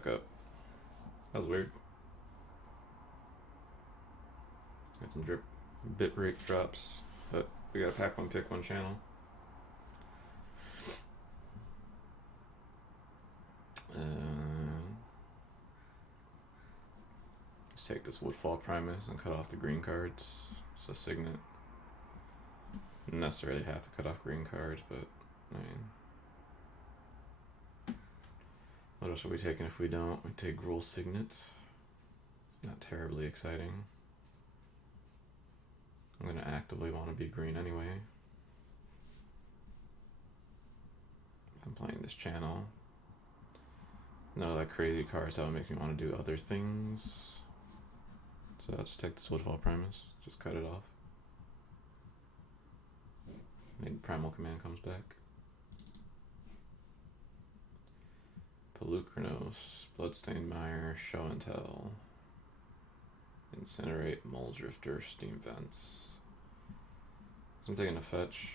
back up. That was weird. Got some drip bit rate drops, but we got a pack one, pick one channel. Let's take this Woodfall Primus and cut off the green cards. It's a signet. Don't necessarily have to cut off green cards, but I mean, what else are we taking if we don't? We take Gruul Signet. It's not terribly exciting. I'm gonna actively want to be green anyway. If I'm playing this channel. No, that crazy cards that would make me want to do other things. So I'll just take this Woodfall Primus, just cut it off. Maybe Primal Command comes back. Pelucranos, Bloodstained Mire, Show and Tell. Incinerate, Muldrifter, Steam Vents. So I'm taking a fetch.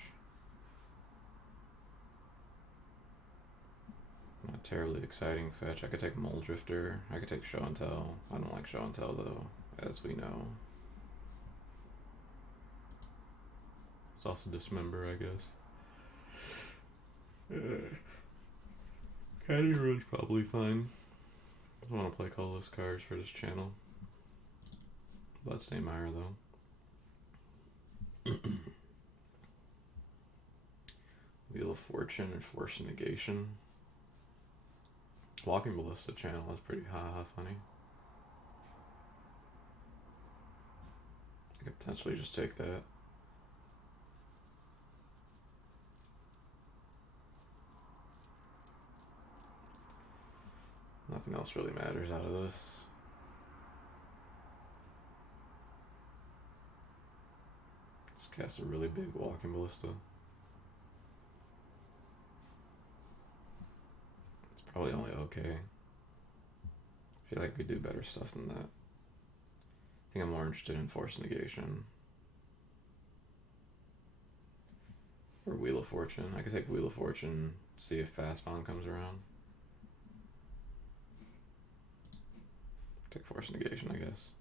Not terribly exciting fetch. I could take Muldrifter. I could take Show and Tell. I don't like Show and Tell though, as we know. It's also Dismember, I guess. Caddy Road's probably fine. I don't want to play colorless cards for this channel. Bloodstained Mire though. Wheel of Fortune and Force Negation. Walking Ballista channel is pretty funny. I could potentially just take that. Nothing else really matters out of this. Just cast a really big Walking Ballista. It's probably only okay. I feel like we do better stuff than that. I think I'm more interested in Force Negation. Or Wheel of Fortune. I could take Wheel of Fortune, see if Fastbound comes around. Take Force Negation, I guess.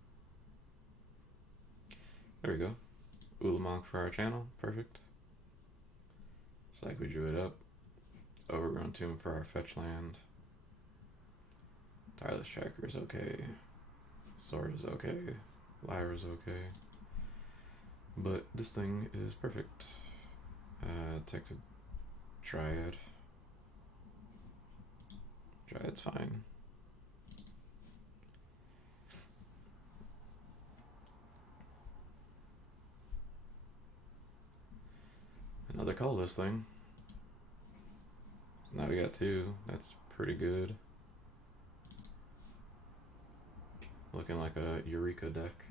There we go. Ulamog for our channel. Perfect. It's like we drew it up. Overgrown Tomb for our fetch land. Tireless Tracker is okay. Sword is okay. Lyre is okay. But this thing is perfect. Takes a Dryad. Dryad's fine. Another colorless thing. Now we got two. That's pretty good. Looking like a Eureka deck.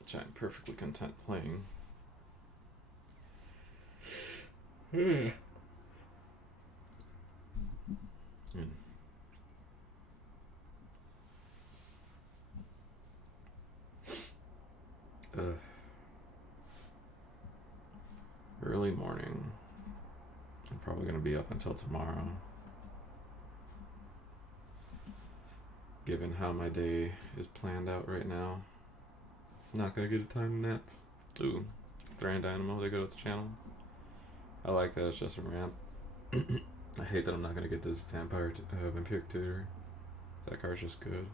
Which I'm perfectly content playing. Early morning. I'm probably going to be up until tomorrow. Given how my day is planned out right now. Not going to get a time to nap. Ooh, Thran Dynamo, they go to the channel. I like that, it's just a ramp. I hate that I'm not going to get this Vampiric Tutor. That card's just good.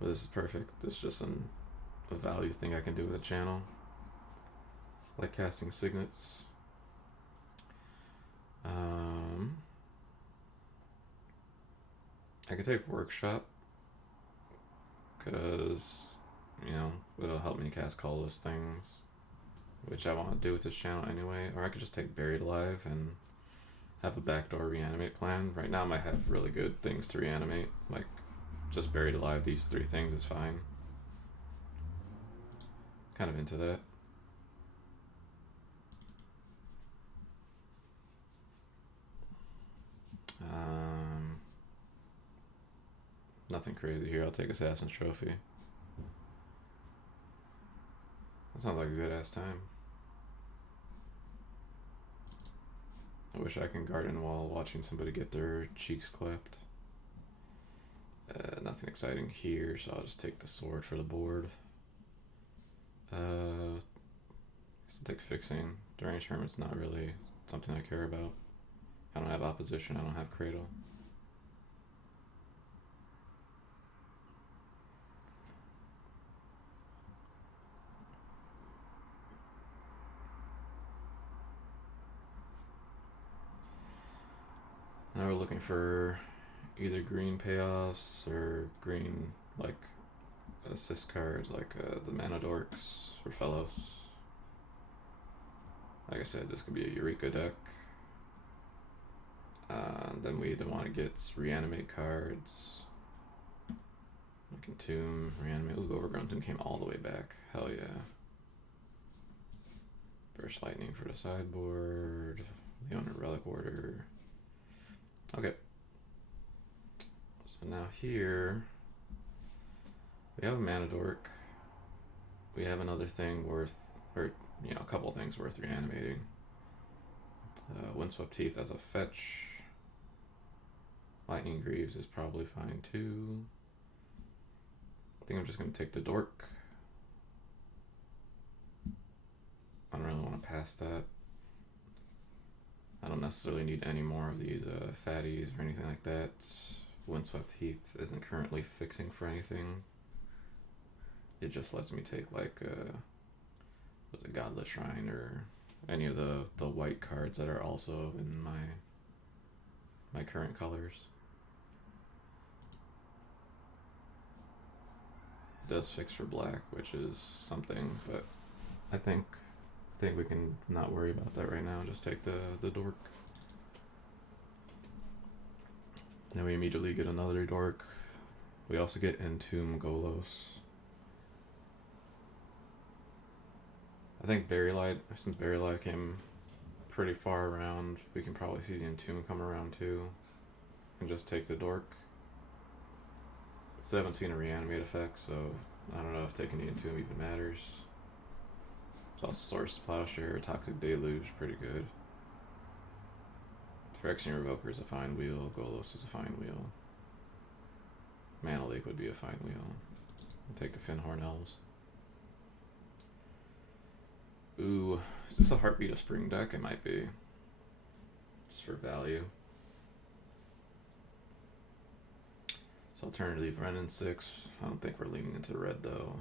But this is perfect. This is just a value thing I can do with the channel. Like casting signets. I could take Workshop. Because, you know, it'll help me cast colorless things. Which I want to do with this channel anyway. Or I could just take Buried Alive and have a backdoor reanimate plan. Right now I might have really good things to reanimate. Like, just Buried Alive, these three things is fine. Kind of into that. Nothing crazy here. I'll take Assassin's Trophy. That sounds like a good ass time. I wish I can garden while watching somebody get their cheeks clipped. Nothing exciting here, so I'll just take the sword for the board. Guess I'll take fixing. During a turn, it's not really something I care about. I don't have opposition, I don't have cradle. Now we're looking for either green payoffs or green, like, assist cards, like the Mana Dorks or Fellows. Like I said, this could be a Eureka deck. Then we either want to get reanimate cards. Like Entomb, reanimate. Ooh, Overgrown Tomb came all the way back. Hell yeah. Burst Lightning for the sideboard. Leona Relic Order. Okay. So now here we have a Mana Dork. We have another thing worth, or you know, a couple things worth reanimating. Windswept Teeth as a fetch. Lightning Greaves is probably fine too. I think I'm just going to take the Dork. I don't really want to pass that. I don't necessarily need any more of these fatties or anything like that. Windswept Heath isn't currently fixing for anything. It just lets me take like was it Godless Shrine or any of the white cards that are also in my current colors. It does fix for black, which is something, but I think we can not worry about that right now. Just take the Dork. Then we immediately get another Dork. We also get Entomb Golos. I think Berrylight, since Berrylight came pretty far around, we can probably see the Entomb come around too. And just take the Dork. Still haven't seen a reanimate effect, so I don't know if taking the Entomb even matters. So Source Plowshare, Toxic Deluge, pretty good. Phyrexian Revoker is a fine wheel. Golos is a fine wheel. Mana Leak would be a fine wheel. I'll take the Finhorn Elves. Ooh, is this a Heartbeat of Spring deck? It might be. It's for value. So alternatively, Renin 6. I don't think we're leaning into red though.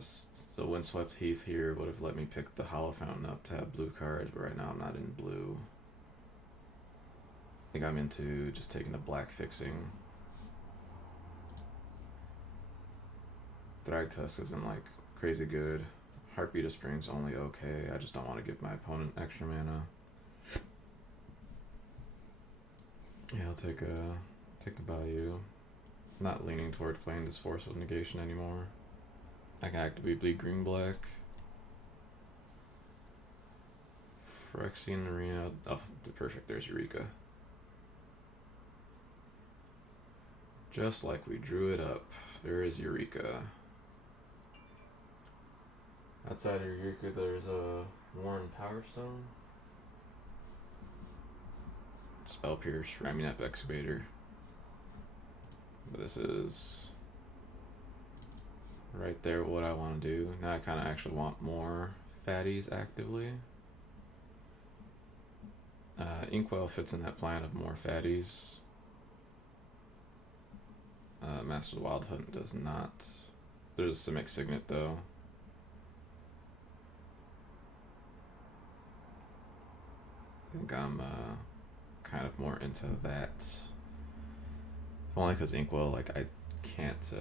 So Windswept Heath here would have let me pick the Hollow Fountain up to have blue cards, but right now I'm not in blue. I think I'm into just taking the black fixing. Thragtusk isn't like crazy good. Heartbeat of Spring's only okay. I just don't want to give my opponent extra mana. Yeah, I'll take the Bayou. I'm not leaning towards playing this Force of Negation anymore. I can actively bleed green black. Phyrexian Arena. Oh, perfect. There's Eureka. Just like we drew it up. There is Eureka. Outside of Eureka, there's a Worn Powerstone. Spell Pierce, Ramunap Excavator. But this is right there what I want to do. Now I kind of actually want more fatties actively. Inkwell fits in that plan of more fatties. Master of the Wild Hunt does not. There's some Simic Signet though. I think I'm kind of more into that. Only because Inkwell, like, I can't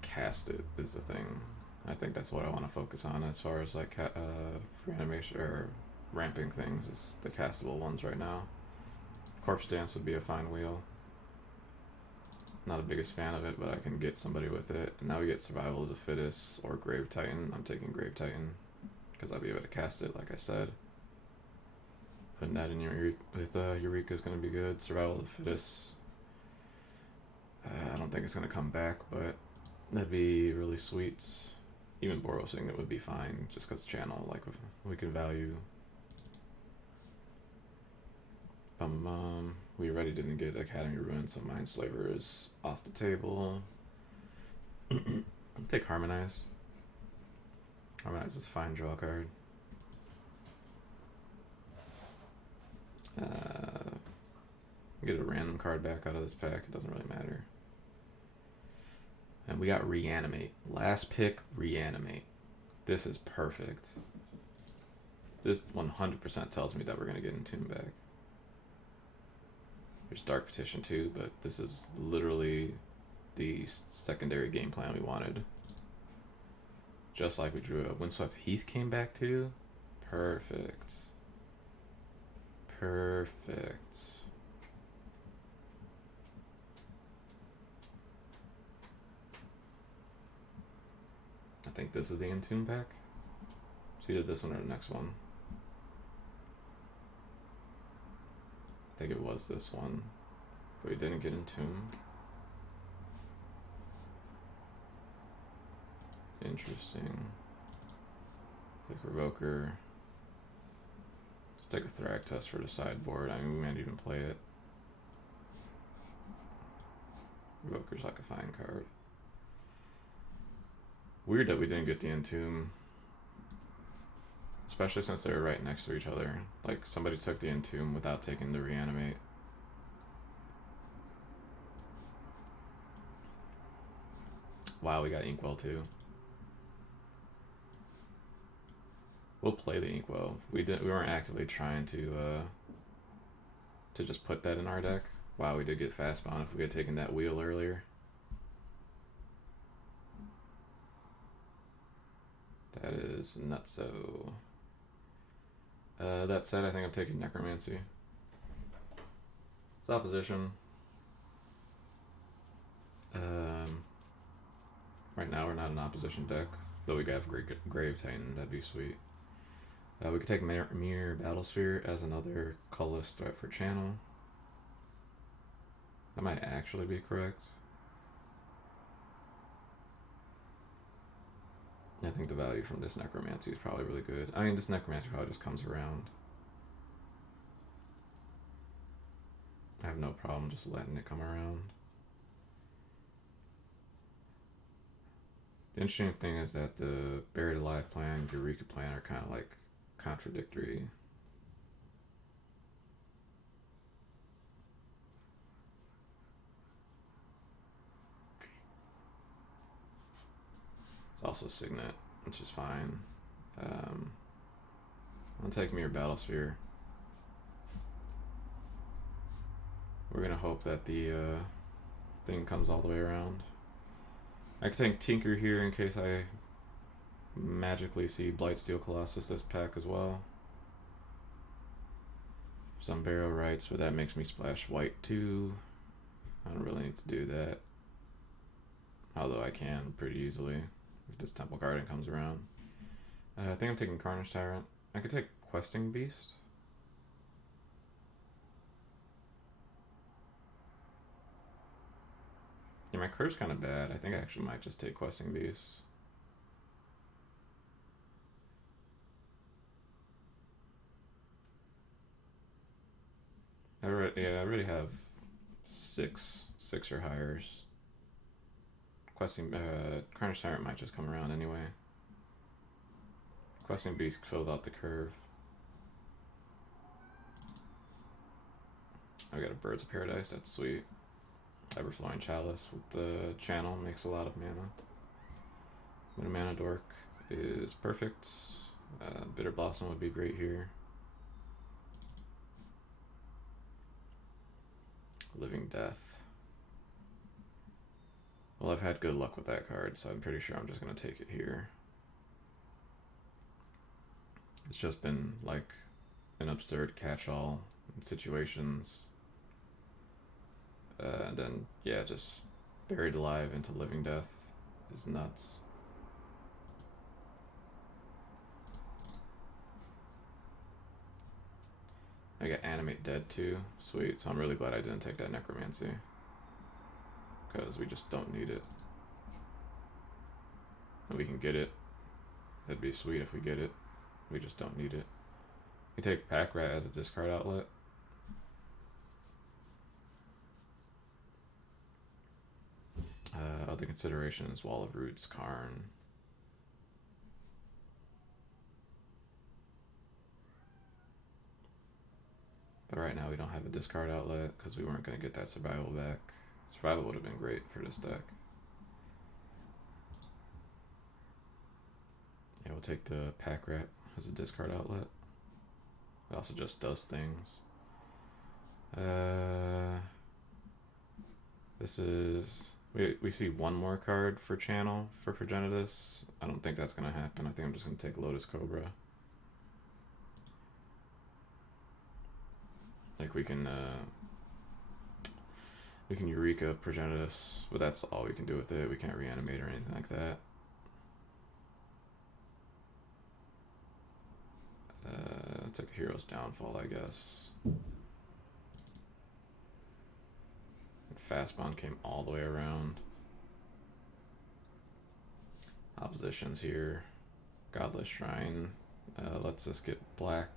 cast it is the thing. I think that's what I want to focus on as far as like reanimation or ramping things is the castable ones right now. Corpse Dance would be a fine wheel. Not the biggest fan of it, but I can get somebody with it. And now we get Survival of the Fittest or Grave Titan. I'm taking Grave Titan because I'll be able to cast it, like I said. Putting that in with Eureka is going to be good. Survival of the Fittest. I don't think it's going to come back, but that'd be really sweet. Even Boros Signet would be fine, just because channel, like, we can value We already didn't get Academy Ruin, so Mindslaver is off the table. Take Harmonize. Harmonize is a fine draw card. Get a random card back out of this pack. It doesn't really matter. And we got Reanimate. Last pick, Reanimate. This is perfect. This 100% tells me that we're going to get Entomb back. There's Dark Petition too, but this is literally the secondary game plan we wanted. Just like we drew a Windswept Heath came back too. Perfect. Perfect. I think this is the Entomb pack. It's either this one or the next one. I think it was this one, but we didn't get Entomb. Interesting. Take Revoker. Let's take a Thragtusk for the sideboard. I mean, we might even play it. Revoker's like a fine card. Weird that we didn't get the Entomb. Especially since they were right next to each other. Like, somebody took the Entomb without taking the Reanimate. Wow, we got Inkwell too. We'll play the Inkwell. We weren't actively trying to just put that in our deck. Wow, we did get Fastbound if we had taken that wheel earlier. That is nutso. That said, I think I'm taking Necromancy. It's opposition. Right now we're not an opposition deck, though we got Grave Titan. That'd be sweet. We could take Mirror Battlesphere as another colorless threat for channel. That might actually be correct. I think the value from this Necromancy is probably really good. I mean, this Necromancy probably just comes around. I have no problem just letting it come around. The interesting thing is that the Buried Alive plan, Eureka plan are kind of like contradictory. It's also Signet, which is fine. I'll take Mirror Battlesphere. We're gonna hope that the thing comes all the way around. I could take Tinker here in case I magically see Blightsteel Colossus this pack as well. Some Barrow Rights, but that makes me splash white too. I don't really need to do that. Although I can pretty easily if this Temple Garden comes around. I think I'm taking Carnage Tyrant. I could take Questing Beast. Yeah, my curve's kind of bad. I think I actually might just take Questing Beast. I already have six or higher. Questing Carnage Tyrant might just come around anyway. Questing Beast fills out the curve. I got a Birds of Paradise, that's sweet. Everflowing Chalice with the channel makes a lot of mana. But a Mana Dork is perfect. Bitter Blossom would be great here. Living Death. Well, I've had good luck with that card, so I'm pretty sure I'm just going to take it here. It's just been like an absurd catch-all in situations. And then, yeah, just Buried Alive into Living Death is nuts. I got Animate Dead too. Sweet. So I'm really glad I didn't take that Necromancy. Because we just don't need it. And we can get it. That'd be sweet if we get it. We just don't need it. We take Pack Rat as a discard outlet. the consideration is Wall of Roots, Karn. But right now we don't have a discard outlet because we weren't going to get that survival back. Survival would have been great for this deck. Yeah, we'll take the Pack Rat as a discard outlet. It also just does things. This is... We see one more card for channel for Progenitus. I don't think that's going to happen. I think I'm just going to take Lotus Cobra. Like we can Eureka Progenitus, but that's all we can do with it. We can't reanimate or anything like that. Took a Hero's Downfall, I guess. Fastbond came all the way around. Oppositions here. Godless Shrine lets us get black.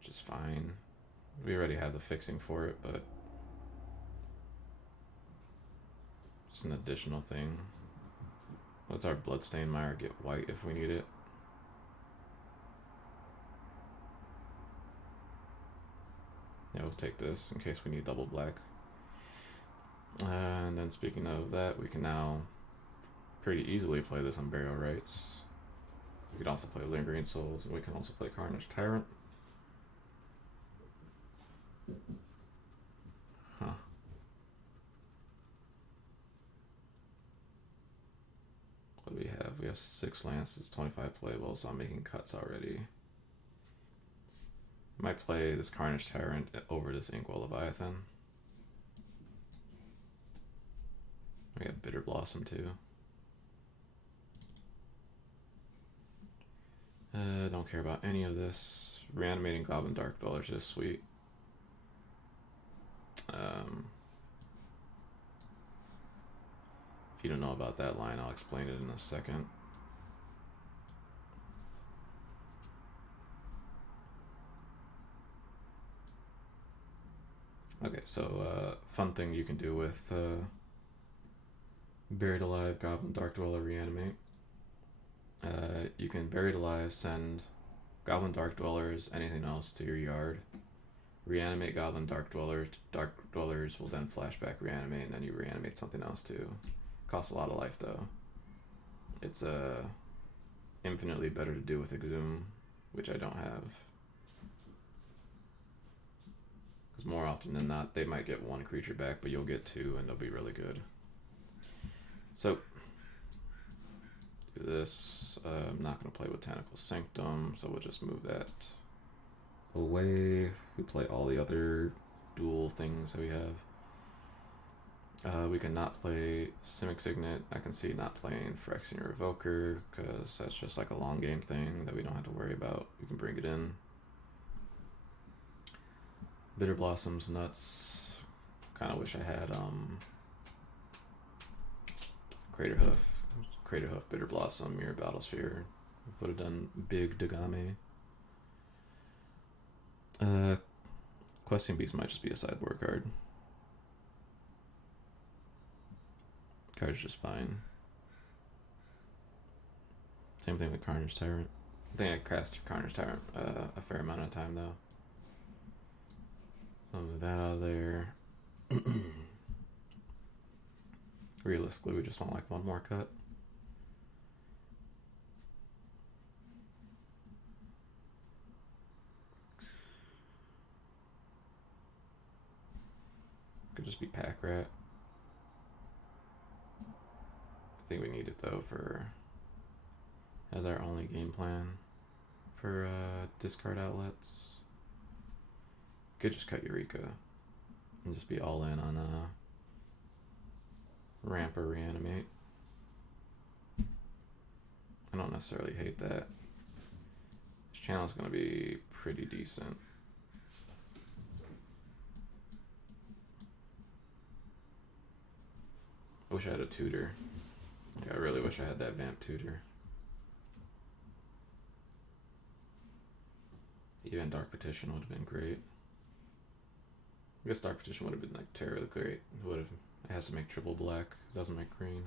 Which is fine. We already have the fixing for it, but just an additional thing. Let's our Bloodstained Mire get white if we need it. Yeah, we'll take this in case we need double black. And then speaking of that, we can now pretty easily play this on Burial Rites. We can also play Lingering Souls, and we can also play Carnage Tyrant. Huh. What do we have? We have 6 lances, 25 playables, so I'm making cuts already. Might play this Carnage Tyrant over this Inkwell Leviathan. We have Bitter Blossom too. Don't care about any of this. Reanimating Goblin Dark Dwellers is sweet. If you don't know about that line, I'll explain it in a second. Okay, so fun thing you can do with Buried Alive, Goblin Dark Dweller, Reanimate. You can Buried Alive, send Goblin Dark Dwellers, anything else to your yard. Reanimate Goblin Dark Dwellers. Dark Dwellers will then flashback reanimate, and then you reanimate something else too. Costs a lot of life though. It's infinitely better to do with Exhume, which I don't have. Because more often than not, they might get 1 creature back, but you'll get 2, and they'll be really good. So, do this. I'm not going to play Botanical Sanctum, so we'll just move that away. We play all the other dual things that we have. We can not play Simic Signet. I can see not playing Phyrexian Revoker, because that's just like a long game thing that we don't have to worry about. We can bring it in. Bitter Blossom's nuts. Kind of wish I had Craterhoof, Bitter Blossom, Mirror Battlesphere. Would have done big Dagame. Questing Beast might just be a sideboard card. Card's just fine. Same thing with Carnage Tyrant. I think I cast Carnage Tyrant a fair amount of time though. So move that out of there. Realistically, we just want like 1 more cut. Could just be Pack Rat. I think we need it though for as our only game plan for discard outlets. Could just cut Eureka and just be all in on ramp or reanimate. I don't necessarily hate that. This channel is going to be pretty decent. I wish I had a tutor. I really wish I had that Vamp tutor. Even Dark Petition would have been great. I guess Dark Petition would have been like terribly great. It would have. It has to make triple black. It doesn't make green.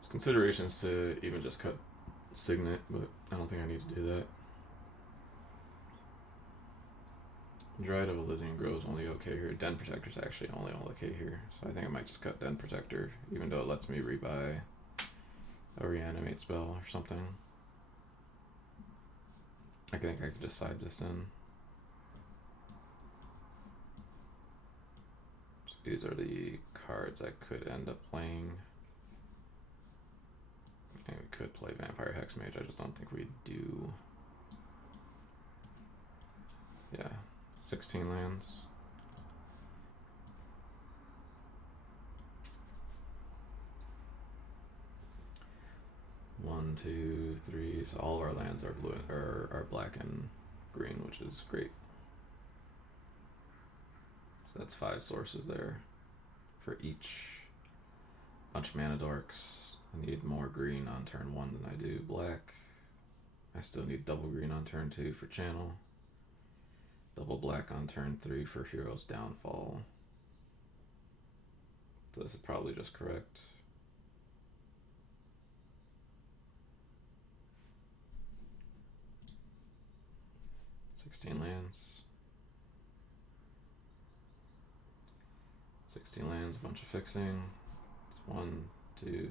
There's considerations to even just cut Signet, but I don't think I need to do that. Dryad of Elysian Grove's only okay here. Den Protector's actually only okay here. So I think I might just cut Den Protector, even though it lets me rebuy a reanimate spell or something. I think I could just side this in. So these are the cards I could end up playing. And we could play Vampire Hexmage, I just don't think we do. Yeah, 16 lands. One, two, three. So all of our lands are blue or are black and green, which is great. So that's 5 sources there for each. Bunch of mana dorks. I need more green on turn 1 than I do black. I still need double green on turn 2 for channel. Double black on turn 3 for Hero's Downfall. So this is probably just correct. Lands. 16 lands, a bunch of fixing. It's 1, 2,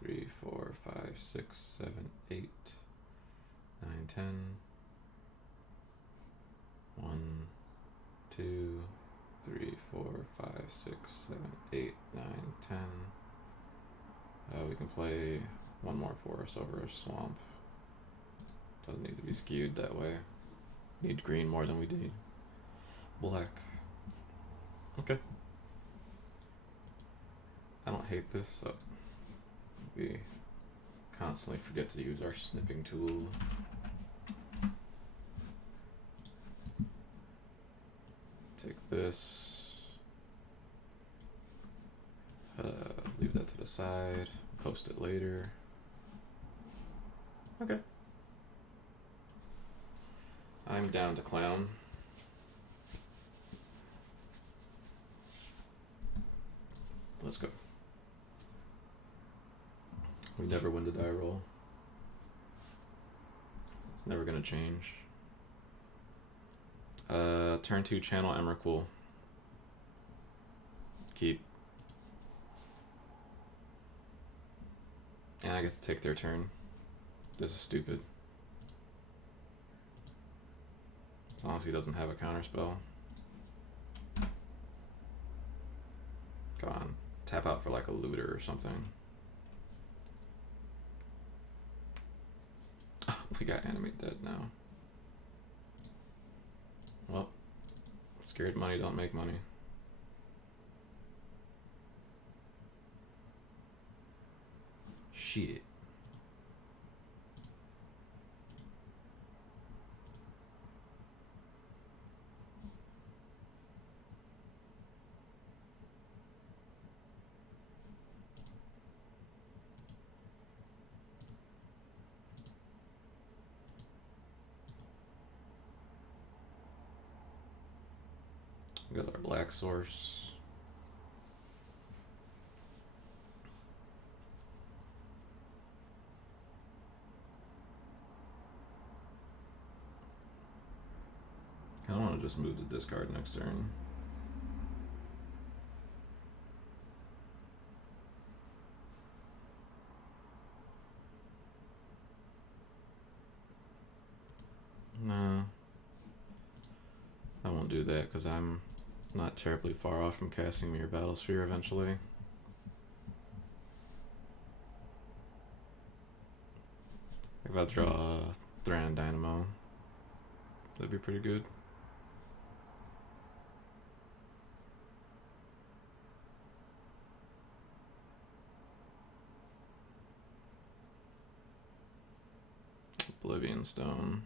3, 4, 5, 6, 7, 8, 9, 10. 1, 2, 3, 4, 5, 6, 7, 8, 9, 10. We can play one more forest over a swamp. Doesn't need to be skewed that way. Need green more than we need black. Okay. I don't hate this, so we constantly forget to use our snipping tool. Take this. Leave that to the side. Post it later. Okay. I'm down to clown. Let's go. We never win the die roll. It's never gonna change. Turn 2 channel Emrakul. Keep. And I get to take their turn. This is stupid. As long as he doesn't have a counterspell. Come on. Tap out for like a looter or something. We got Animate dead now. Well, scared money don't make money. Shit. Because our black source. I don't want to just move to discard next turn. No. I won't do that because I'm not terribly far off from casting Mirror Battlesphere eventually. If I draw Thran Dynamo, that'd be pretty good. Oblivion Stone.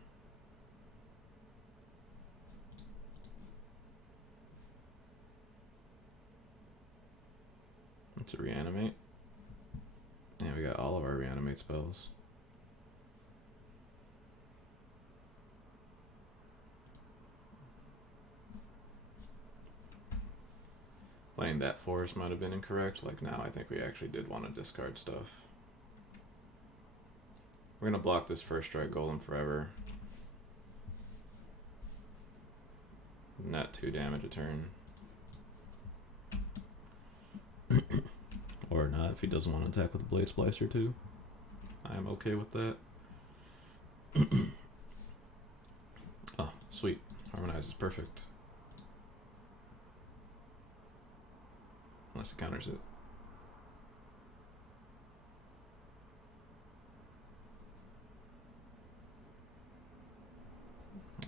Let's reanimate. Yeah, we got all of our reanimate spells. Playing that forest might have been incorrect. Like now, I think we actually did want to discard stuff. We're gonna block this first strike golem forever. Net 2 damage a turn. Or not, if he doesn't want to attack with a Blade Splicer too. I'm okay with that. Oh, sweet. Harmonize is perfect. Unless it counters it.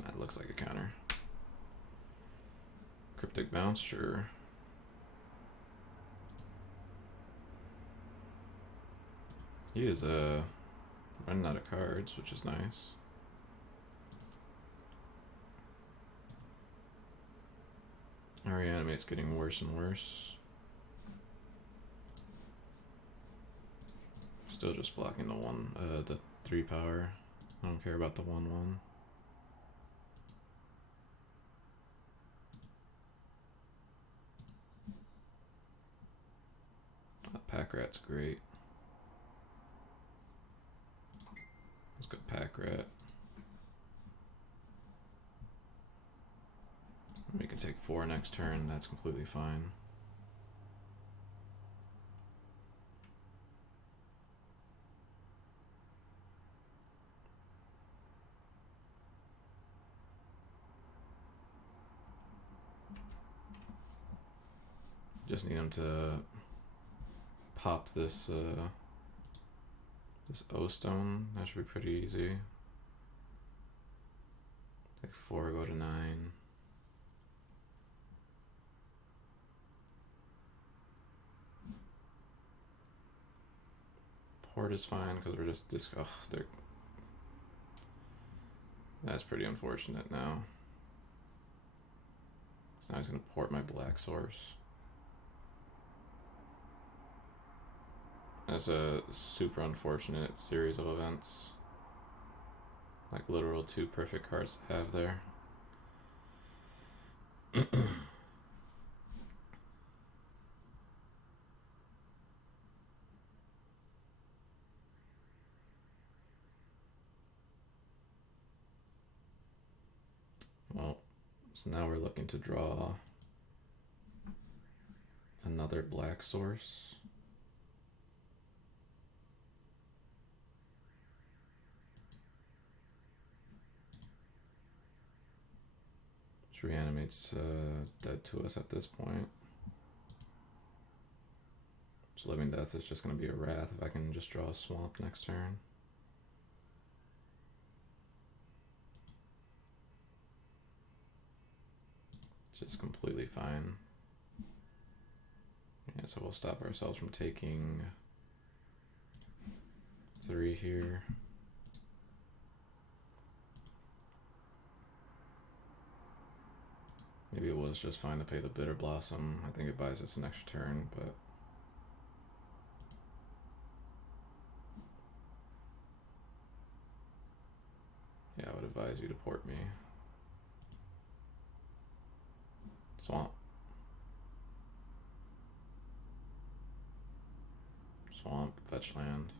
That looks like a counter. Cryptic Bounce, sure. He is running out of cards, which is nice. Our Reanimate's getting worse and worse. Still just blocking the 3 power. I don't care about the 1/1. Pack Rat's great. Let's go Pack Rat. We can take 4 next turn, that's completely fine. Just need him to pop this this O-Stone. That should be pretty easy. Take 4, go to 9. Port is fine because we're just that's pretty unfortunate now. So now he's gonna port my Black Source. That's a super unfortunate series of events. Like literal 2 perfect cards to have there. Well, so now we're looking to draw another Black Source. Reanimate's dead to us at this point. So Living Death is just going to be a Wrath if I can just draw a Swamp next turn. It's just completely fine. Yeah, so we'll stop ourselves from taking 3 here. Maybe it was just fine to pay the Bitter Blossom. I think it buys us an extra turn, but yeah, I would advise you to port me. Swamp. Swamp, fetch land.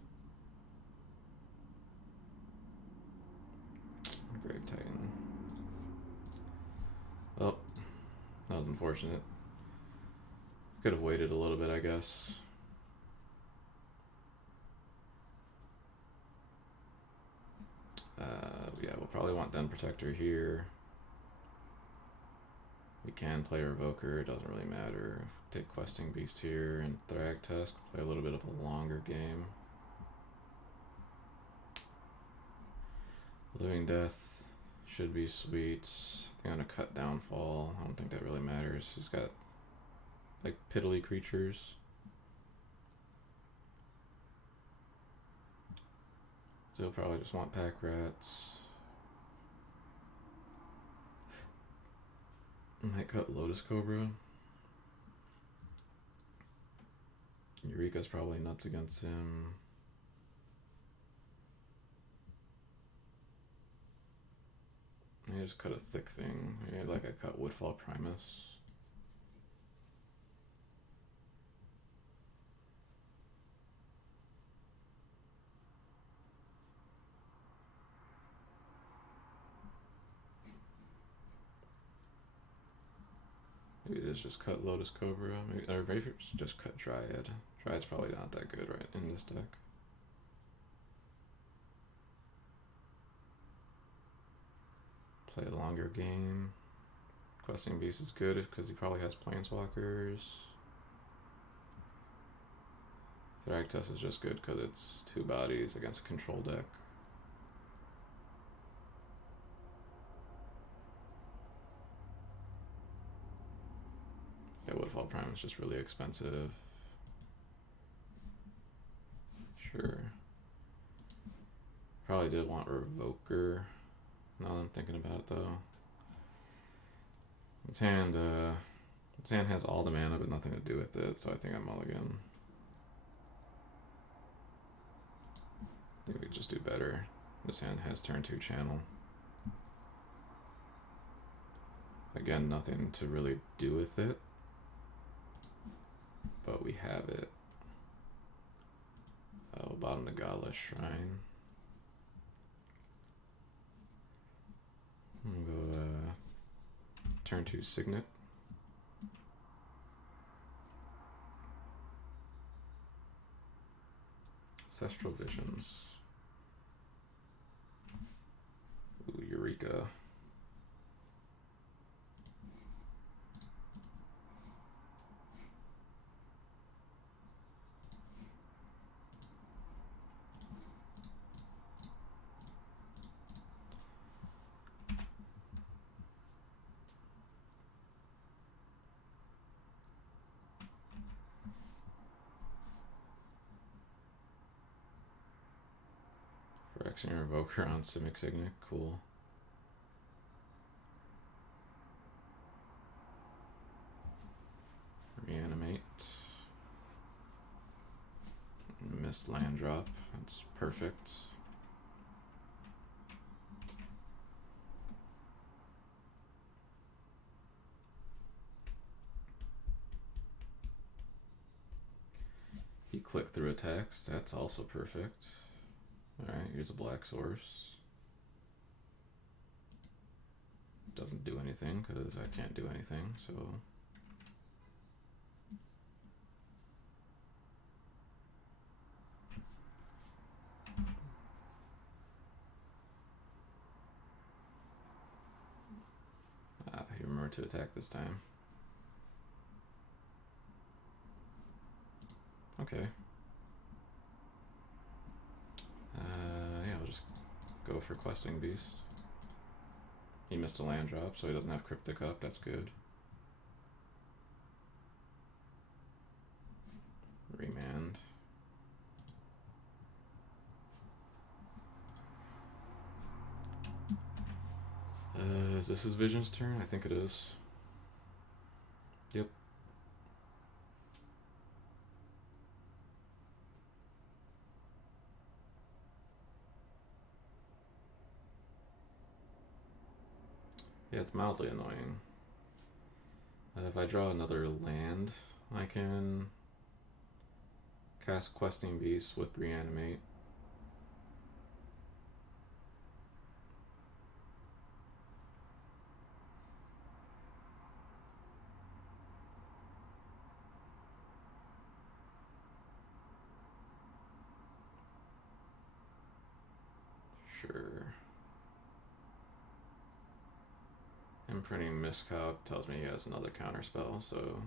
Grave Titan. Oh, that was unfortunate. Could have waited a little bit, I guess. Yeah, we'll probably want Den Protector here. We can play Revoker, it doesn't really matter. Take Questing Beast here and Thragtusk, play a little bit of a longer game. Living Death should be sweet. I think I'm gonna cut Downfall. I don't think that really matters. He's got like piddly creatures. So he'll probably just want Pack Rats. I might cut Lotus Cobra. Eureka's probably nuts against him. I just cut a thick thing. Maybe like I cut Woodfall Primus. is just cut Lotus Cobra, or maybe it's just cut Dryad. Dryad's probably not that good right in this deck. Play a longer game. Questing Beast is good because he probably has Planeswalkers. Thragtusk is just good because it's 2 bodies against a control deck. Yeah, Woodfall Prime is just really expensive. Sure. Probably did want Revoker. Now that I'm thinking about it though. Its hand has all the mana but nothing to do with it, so I think I mulligan. I think we could just do better. This hand has turn 2 channel. Again, nothing to really do with it, but we have it. Oh, bottom to Godless Shrine. We'll go turn 2 Signet. Ancestral Visions. Ooh, Eureka. Phyrexian Revoker on Simic Signet, cool. Reanimate. Missed land drop, that's perfect. He clicked through attacks, that's also perfect. Alright, here's a black source. Doesn't do anything because I can't do anything, so. He remembered to attack this time. Okay. Yeah, I'll just go for Questing Beast. He missed a land drop, so he doesn't have Cryptic up, that's good. Remand. Is this his Vision's turn? I think it is. Yep. Yeah, it's mildly annoying. If I draw another land, I can cast Questing Beast with Reanimate. Sure. Imprinting Miscalc tells me he has another counter spell, so.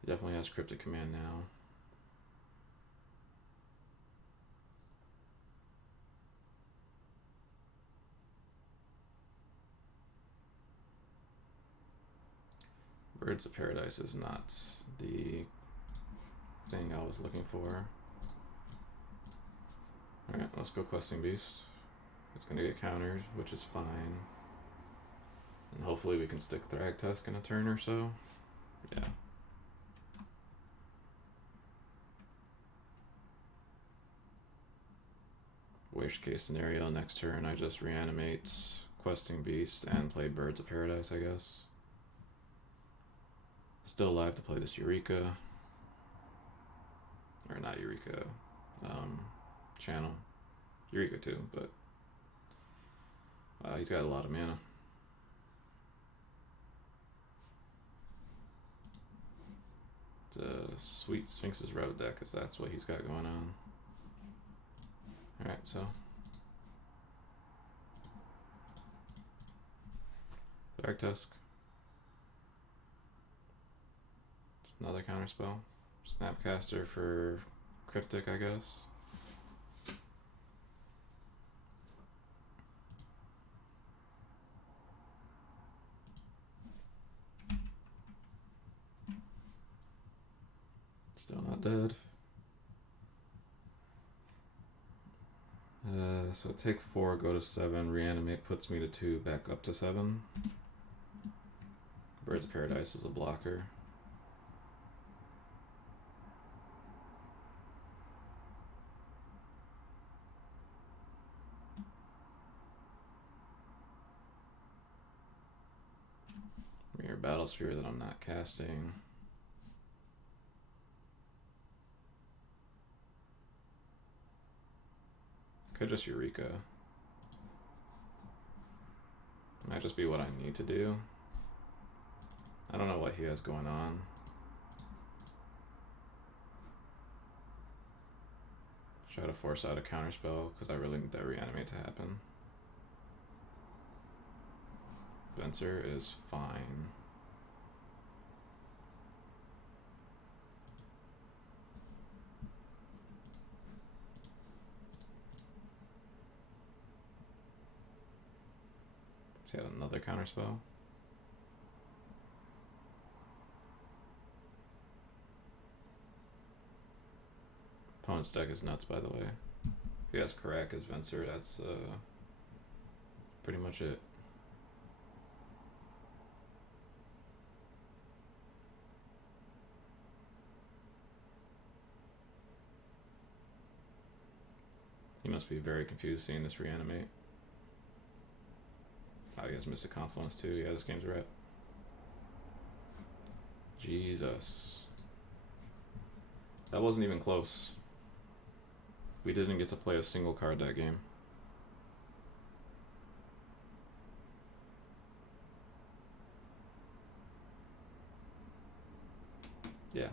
He definitely has Cryptic Command now. Birds of Paradise is not the thing I was looking for. Alright, let's go Questing Beast. It's gonna get countered, which is fine. And hopefully we can stick Thragtusk in a turn or so. Yeah. Worst case scenario, next turn I just reanimate Questing Beast and play Birds of Paradise, I guess. Still alive to play this Eureka. Or not Eureka. Channel. Eureka too, but Wow, he's got a lot of mana. The Sweet Sphinx's Road deck, because that's what he's got going on. Alright, so Dark Tusk. It's another counterspell. Snapcaster for Cryptic, I guess. Still not dead. So take 4, go to 7, reanimate puts me to 2, back up to 7. Birds of Paradise is a blocker. Mirror Battlesphere that I'm not casting. Could just Eureka. Might just be what I need to do. I don't know what he has going on. Try to force out a counterspell because I really need that reanimate to happen. Venser is fine. Does he have another counterspell? Opponent's deck is nuts, by the way. If he has Karak as Venser, that's pretty much it. He must be very confused seeing this reanimate. Oh, he has Mystic Confluence too. Yeah, this game's a wrap. Jesus. That wasn't even close. We didn't get to play a single card that game. Yeah,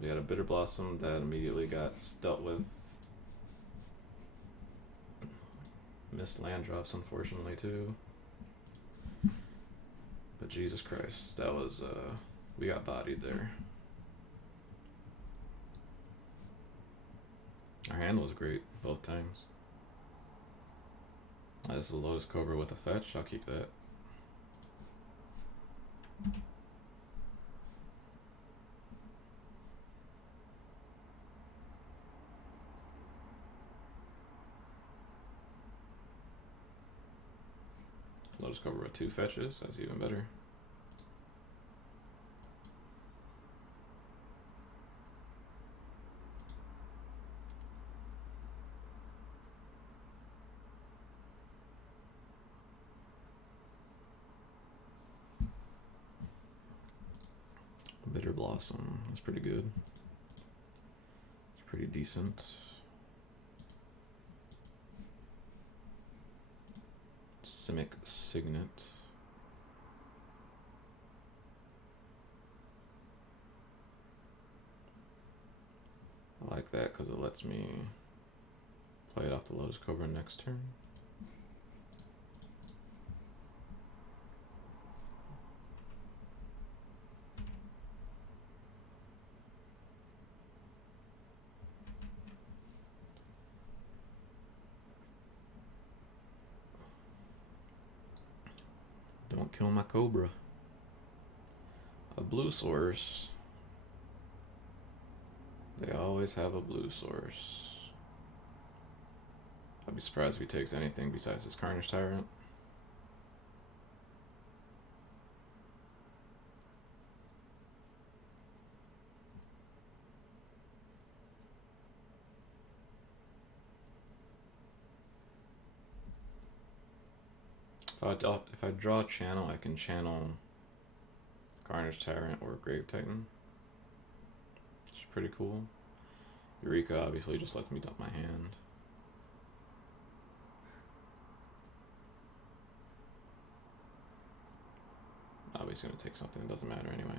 we had a Bitter Blossom that immediately got dealt with. Missed land drops, unfortunately, too. But Jesus Christ, that was, we got bodied there. Our hand was great, both times. This is a Lotus Cobra with a fetch, I'll keep that. Lotus Cobra with 2 fetches, that's even better. Bitter Blossom, that's pretty good. It's pretty decent. Simic Signet. I like that because it lets me play it off the Lotus Cobra next turn. Don't kill my Cobra. A blue source. They always have a blue source. I'd be surprised if he takes anything besides his Carnage Tyrant. If I draw a channel, I can channel Carnage Tyrant or Grave Titan. It's pretty cool. Eureka obviously just lets me dump my hand. he's gonna take something. It doesn't matter anyway.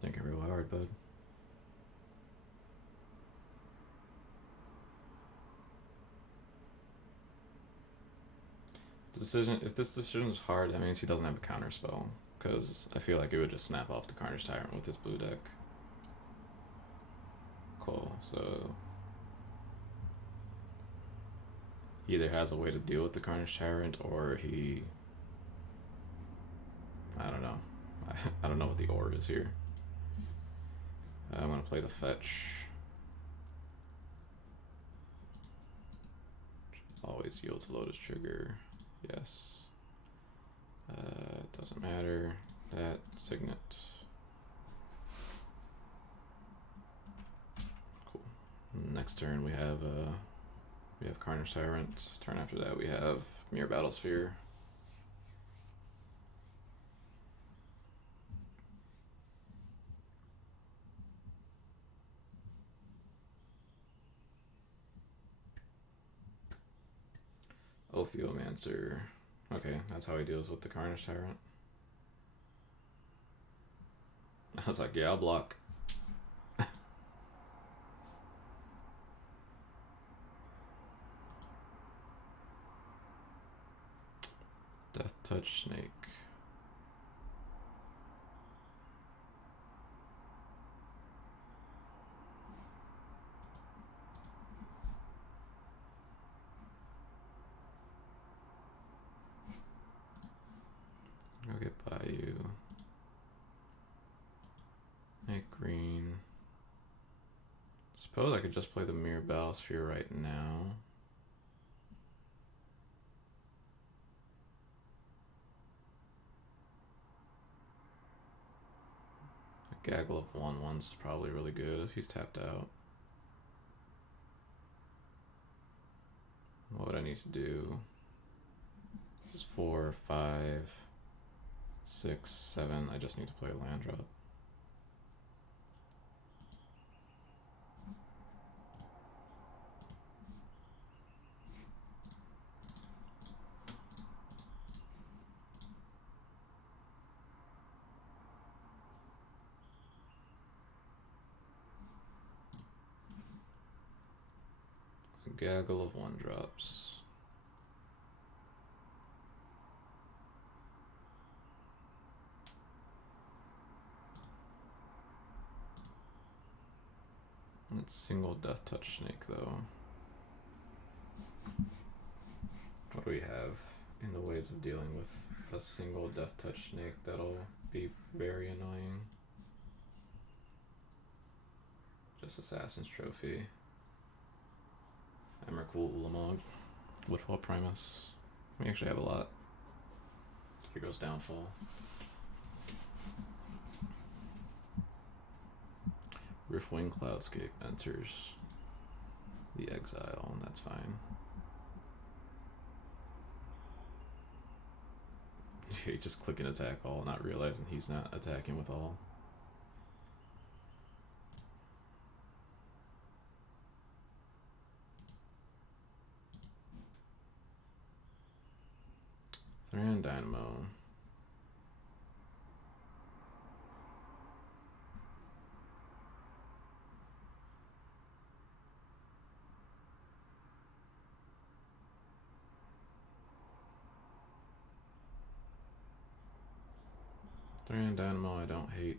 Thinking real hard, bud. Decision. If this decision is hard, that means he doesn't have a counter spell. Because I feel like it would just snap off the Carnage Tyrant with his blue deck. Cool. So he either has a way to deal with the Carnage Tyrant, or he. I don't know. I don't know what the or is here. I'm gonna play the fetch. Always yield to Lotus Trigger. Yes. Doesn't matter. That Signet. Cool. Next turn we have Carnage Tyrant. Turn after that we have Mirror Battlesphere. Ophiomancer. Okay, that's how he deals with the Carnage Tyrant. I was like, yeah, I'll block. Death Touch Snake. I'll get Bayou. Make green. Suppose I could just play the Mirror Battlesphere right now. A gaggle of 1/1s is probably really good if he's tapped out. What I need to do is 4, 5, 6, 7. I just need to play a land drop. A gaggle of 1-drops. It's single Death Touch Snake though. What do we have in the ways of dealing with a single Death Touch Snake that'll be very annoying? Just Assassin's Trophy. Emrakul Ulamog. Woodfall Primus. We actually have a lot. Hero's Downfall. Riftwing Cloudscape enters the exile, and that's fine. He's just clicking attack all, not realizing he's not attacking with all. Thran Dynamo. Thran Dynamo I don't hate.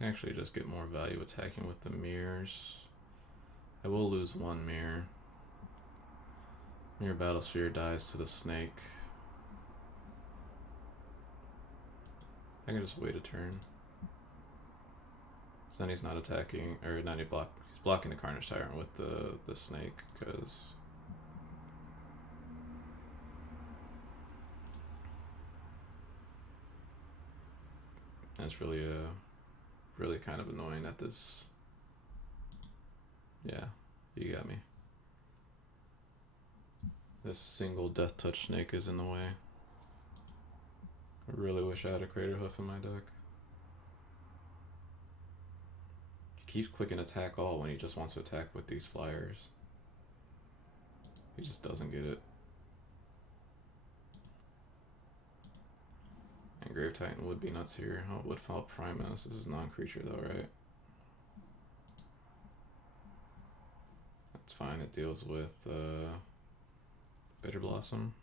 can actually just get more value attacking with the mirrors. I will lose one mirror. Mirror Battlesphere dies to the snake. I can just wait a turn. So then he's not attacking, or not, he's blocking the Carnage Tyrant with the snake, because that's really really kind of annoying that this. Yeah, you got me. This single Death Touch snake is in the way. I really wish I had a Crater Hoof in my deck. He keeps clicking attack all when he just wants to attack with these flyers. He just doesn't get it. And Grave Titan would be nuts here. Oh, Woodfall Primus. This is non-creature though, right? That's fine. It deals with Bitter Blossom.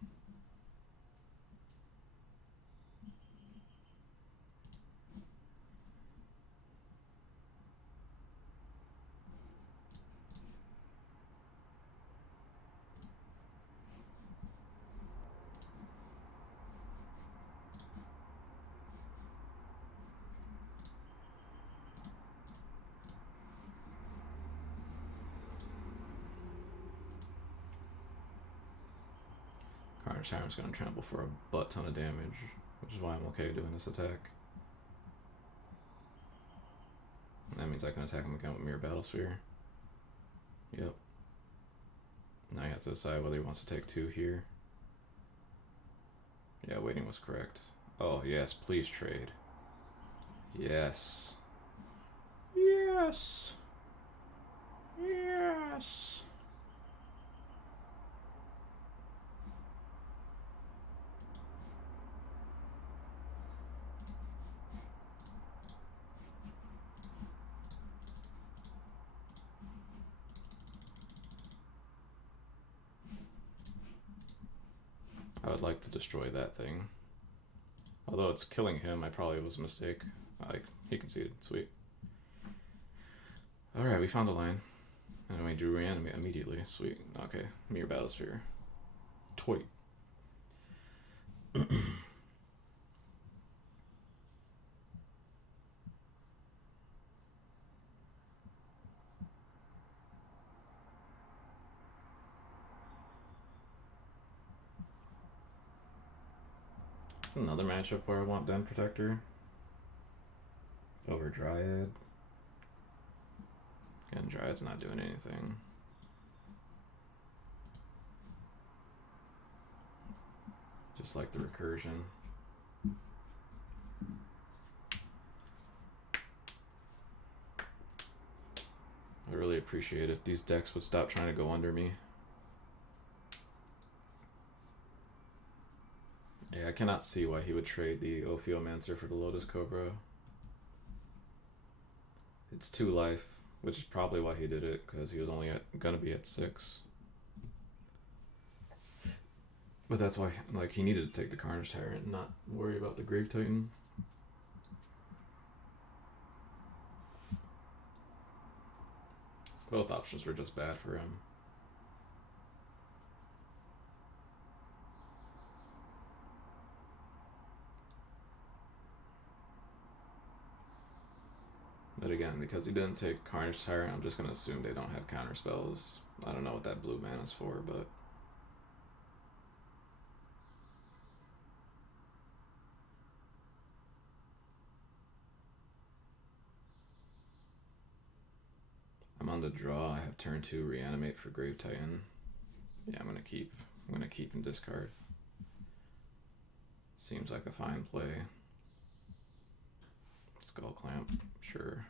Carnage Tyrant's gonna trample for a butt ton of damage, which is why I'm okay doing this attack. And that means I can attack him again with Mirror Battlesphere. Yep. Now he has to decide whether he wants to take 2 here. Yeah, waiting was correct. Oh, yes, please trade. Yes. Yes. Yes. I would like to destroy that thing. Although it's killing him, I probably was a mistake. He conceded. Sweet. Alright, we found the line. And we drew Reanimate immediately. Sweet. Okay. Mirror Battlesphere. Toy. It's another matchup where I want Den Protector over Dryad. And Dryad's not doing anything. Just like the recursion. I really appreciate if these decks would stop trying to go under me. Yeah, I cannot see why he would trade the Ophiomancer for the Lotus Cobra. It's 2 life, which is probably why he did it, because he was only gonna be at 6. But that's why, like, he needed to take the Carnage Tyrant and not worry about the Grave Titan. Both options were just bad for him. But again, because he didn't take Carnage Tyrant, I'm just going to assume they don't have counter spells. I don't know what that blue mana is for, but... I'm on the draw. I have turn 2 Reanimate for Grave Titan. Yeah, I'm going to keep. I'm going to keep and discard. Seems like a fine play. Skull Clamp, sure.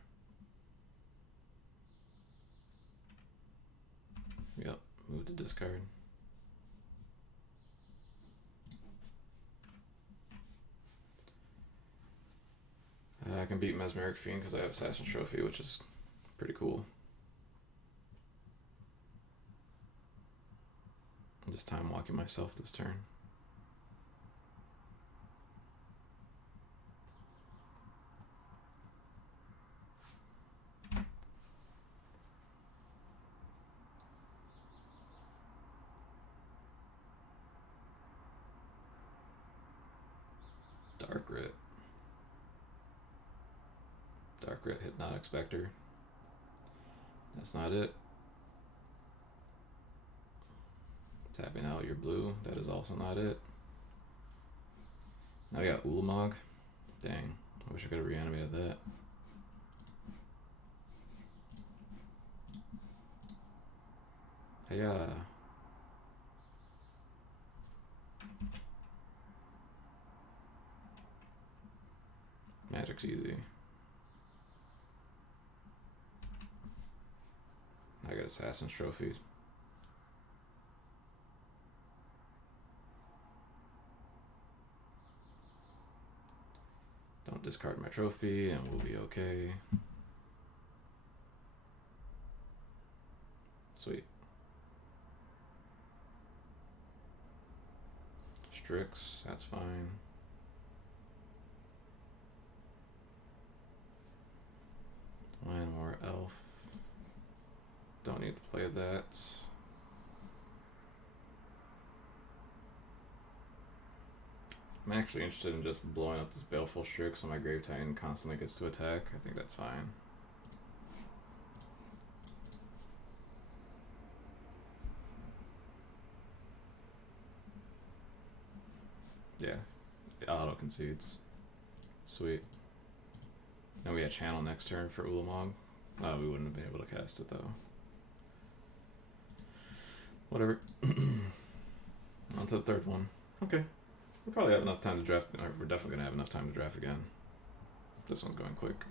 Yep, move to discard. I can beat Mesmeric Fiend because I have Assassin's Trophy, which is pretty cool. I'm just time walking myself this turn. Darkrit. Darkrit, Hypnotic Spectre. That's not it. Tapping out your blue. That is also not it. Now we got Ulamog. Dang. I wish I could have reanimated that. Hey, Magic's easy. I got Assassin's Trophies. Don't discard my trophy and we'll be okay. Sweet. Strix, that's fine. Landmore Elf. Don't need to play that. I'm actually interested in just blowing up this Baleful Strix so my Grave Titan constantly gets to attack. I think that's fine. Yeah, it auto concedes. Sweet. Now we have Channel next turn for Ulamog. Oh, we wouldn't have been able to cast it though. Whatever. On to the third one. Okay. We'll probably have enough time to draft. Or we're definitely going to have enough time to draft again. This one's going quick.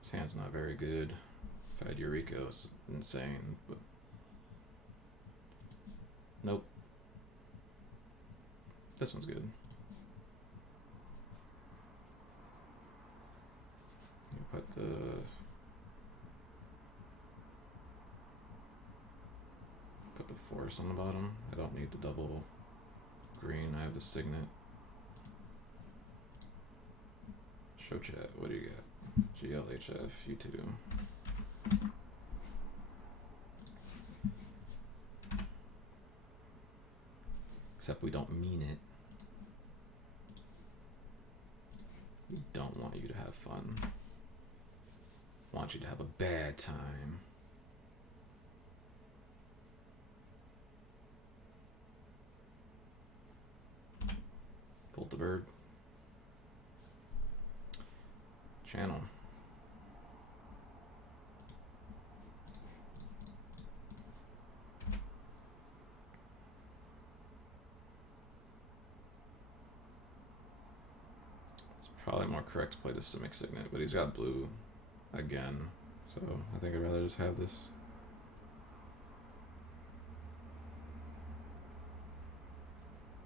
This hand's not very good. If I had Eureka, it's insane, but nope. This one's good. You put the force on the bottom. I don't need the double green. I have the Signet. Show chat. What do you got? GLHF. You too. Except we don't mean it. We don't want you to have fun. Want you to have a bad time. Bolt the bird. Channel. It's probably more correct to play the Simic Signet, but he's got blue again, so I think I'd rather just have this.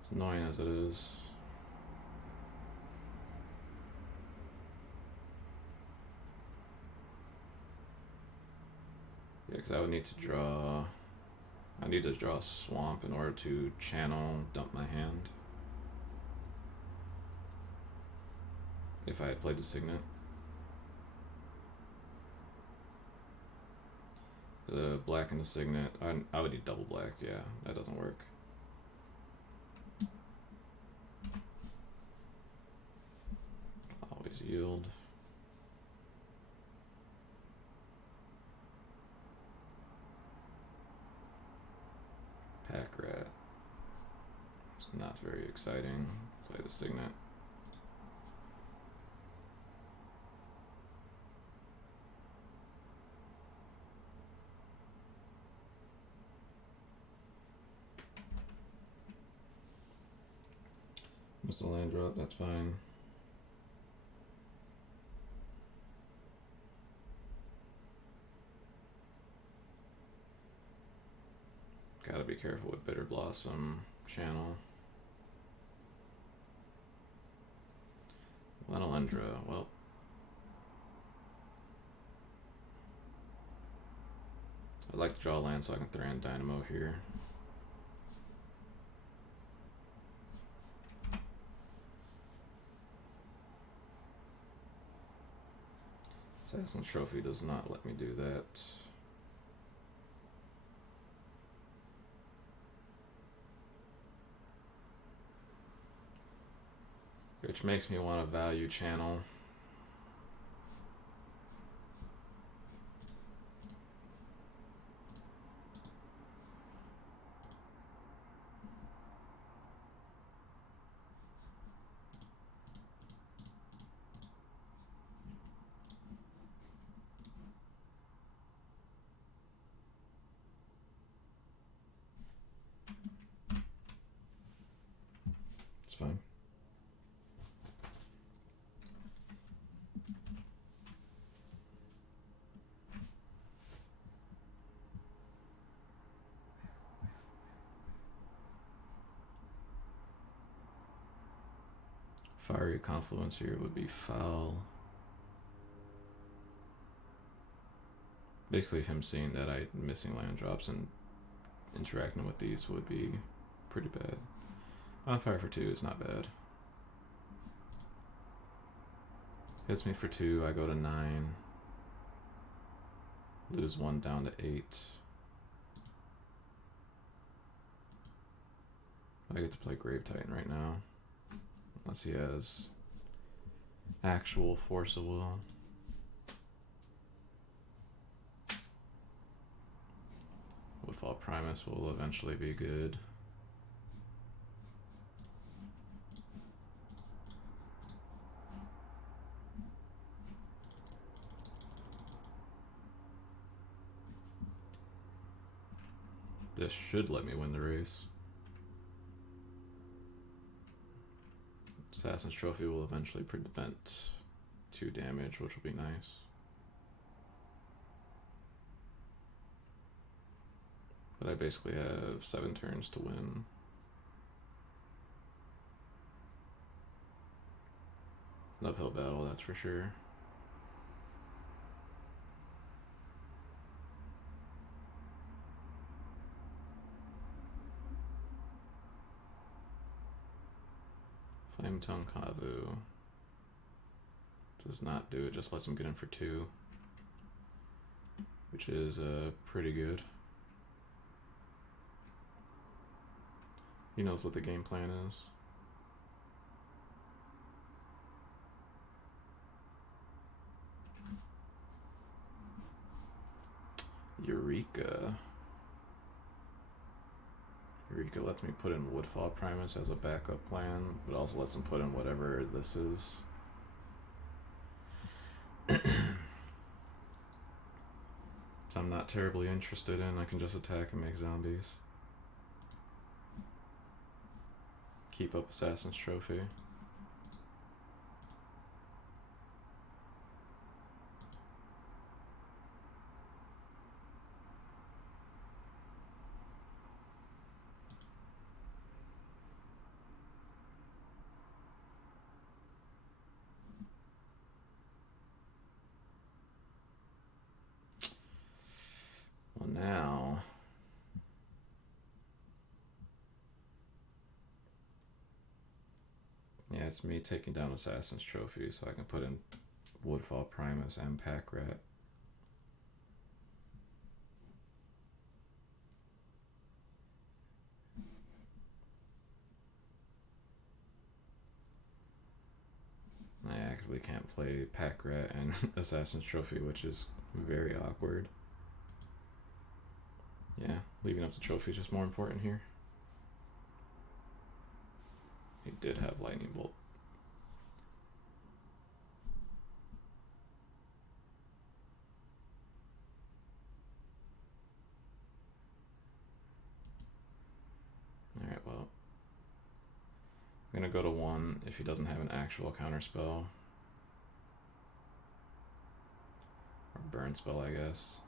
As annoying as it is. Yeah, because I would need to draw... I need to draw a swamp in order to channel dump my hand. If I had played the Signet. The black and the Signet, I would need double black, yeah, that doesn't work. Always yield. Pack Rat. It's not very exciting. Play the Signet. Missed a land drop, that's fine. Gotta be careful with Bitter Blossom channel. Lenalendra, well. I'd like to draw a land so I can Thran Dynamo here. Assassin's Trophy does not let me do that. Which makes me want a value channel. It's fine. Fiery Confluence here would be foul. Basically, him seeing that I'm missing land drops and interacting with these would be pretty bad. On fire for 2 is not bad. Hits me for 2, I go to 9. Lose 1 down to 8. I get to play Grave Titan right now. Unless he has actual Force of Will. Woodfall Primus will eventually be good. This should let me win the race. Assassin's Trophy will eventually prevent 2 damage, which will be nice. But I basically have 7 turns to win. It's an uphill battle, that's for sure. Flametongue Kavu does not do it, just lets him get in for 2, which is pretty good. He knows what the game plan is. Eureka. Eureka lets me put in Woodfall Primus as a backup plan, but also lets him put in whatever this is. So I'm not terribly interested in. I can just attack and make zombies. Keep up Assassin's Trophy. Well, now yeah, it's me taking down Assassin's Trophy, so I can put in Woodfall Primus and Pack Rat. I actually can't play Pack Rat and Assassin's Trophy, which is very awkward. Yeah, leaving up the trophy is just more important here. He did have Lightning Bolt. Alright, well. I'm gonna go to 1 if he doesn't have an actual counter spell. Or burn spell, I guess.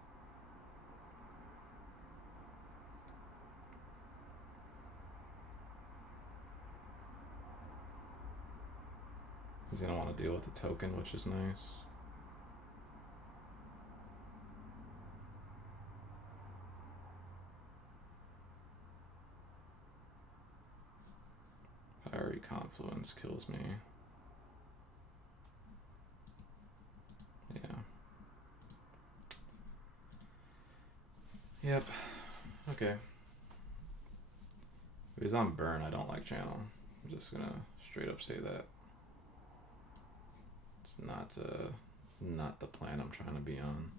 He's gonna want to deal with the token, which is nice. Fiery Confluence kills me. Yeah. Yep. Okay. If he's on burn, I don't like channel. I'm just gonna straight up say that. It's not the plan I'm trying to be on.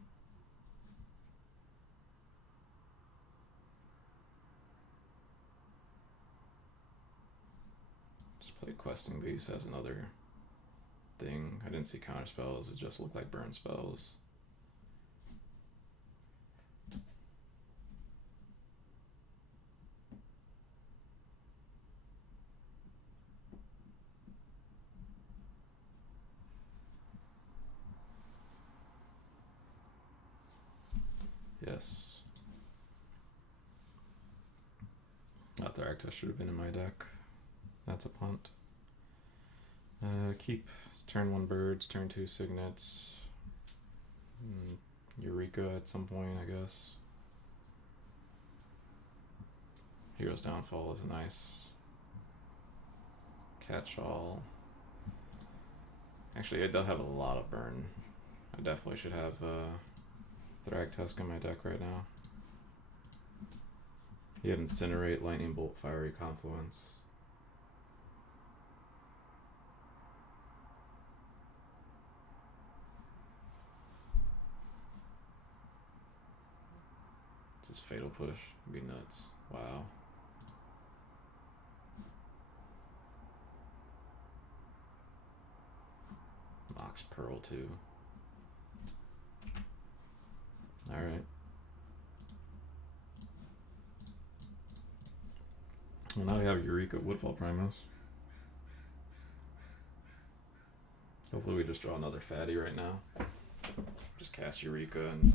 Just play Questing Beast as another thing. I didn't see counter spells, it just looked like burn spells. Yes. Theractus should have been in my deck. That's a punt. Keep turn 1 birds, turn 2 signets. Eureka at some point, I guess. Hero's Downfall is a nice catch-all. Actually, they'll have a lot of burn. I definitely should have Thragtusk in my deck right now. He had Incinerate, Lightning Bolt, Fiery Confluence. It's his Fatal Push. It'd be nuts. Wow. Mox Pearl too. Alright. Well, now we have Eureka Woodfall Primus. Hopefully we just draw another fatty right now. Just cast Eureka and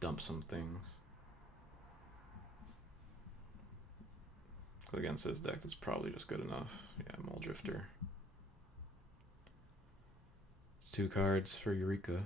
dump some things. Against his deck, that's probably just good enough. Yeah, Muldrifter. It's 2 cards for Eureka.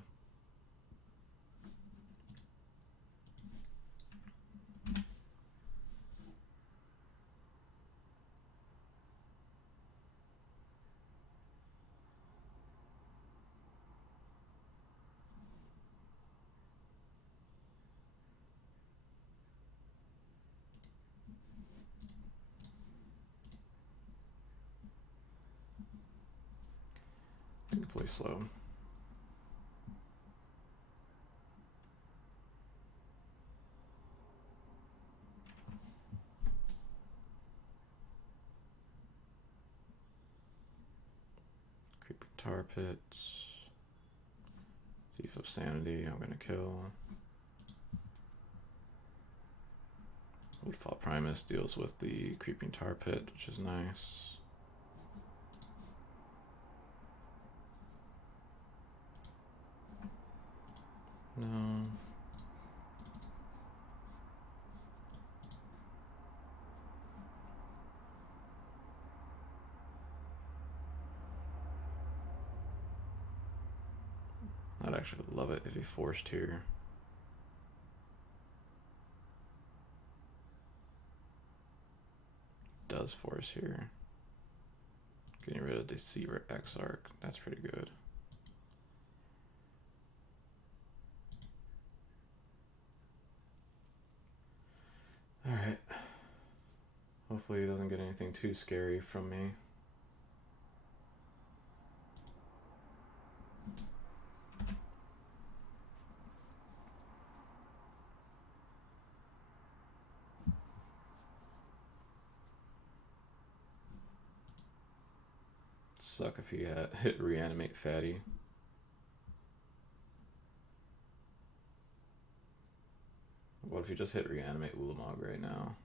Play slow. Creeping Tar Pits. Thief of Sanity, I'm gonna kill. Woodfall Primus deals with the Creeping Tar Pit, which is nice. No. I'd actually love it if he forced here. Does force here. Getting rid of Deceiver Exarch. That's pretty good. Alright. Hopefully he doesn't get anything too scary from me. Suck if he had hit Reanimate Fatty. What if you just hit Reanimate Ulamog right now?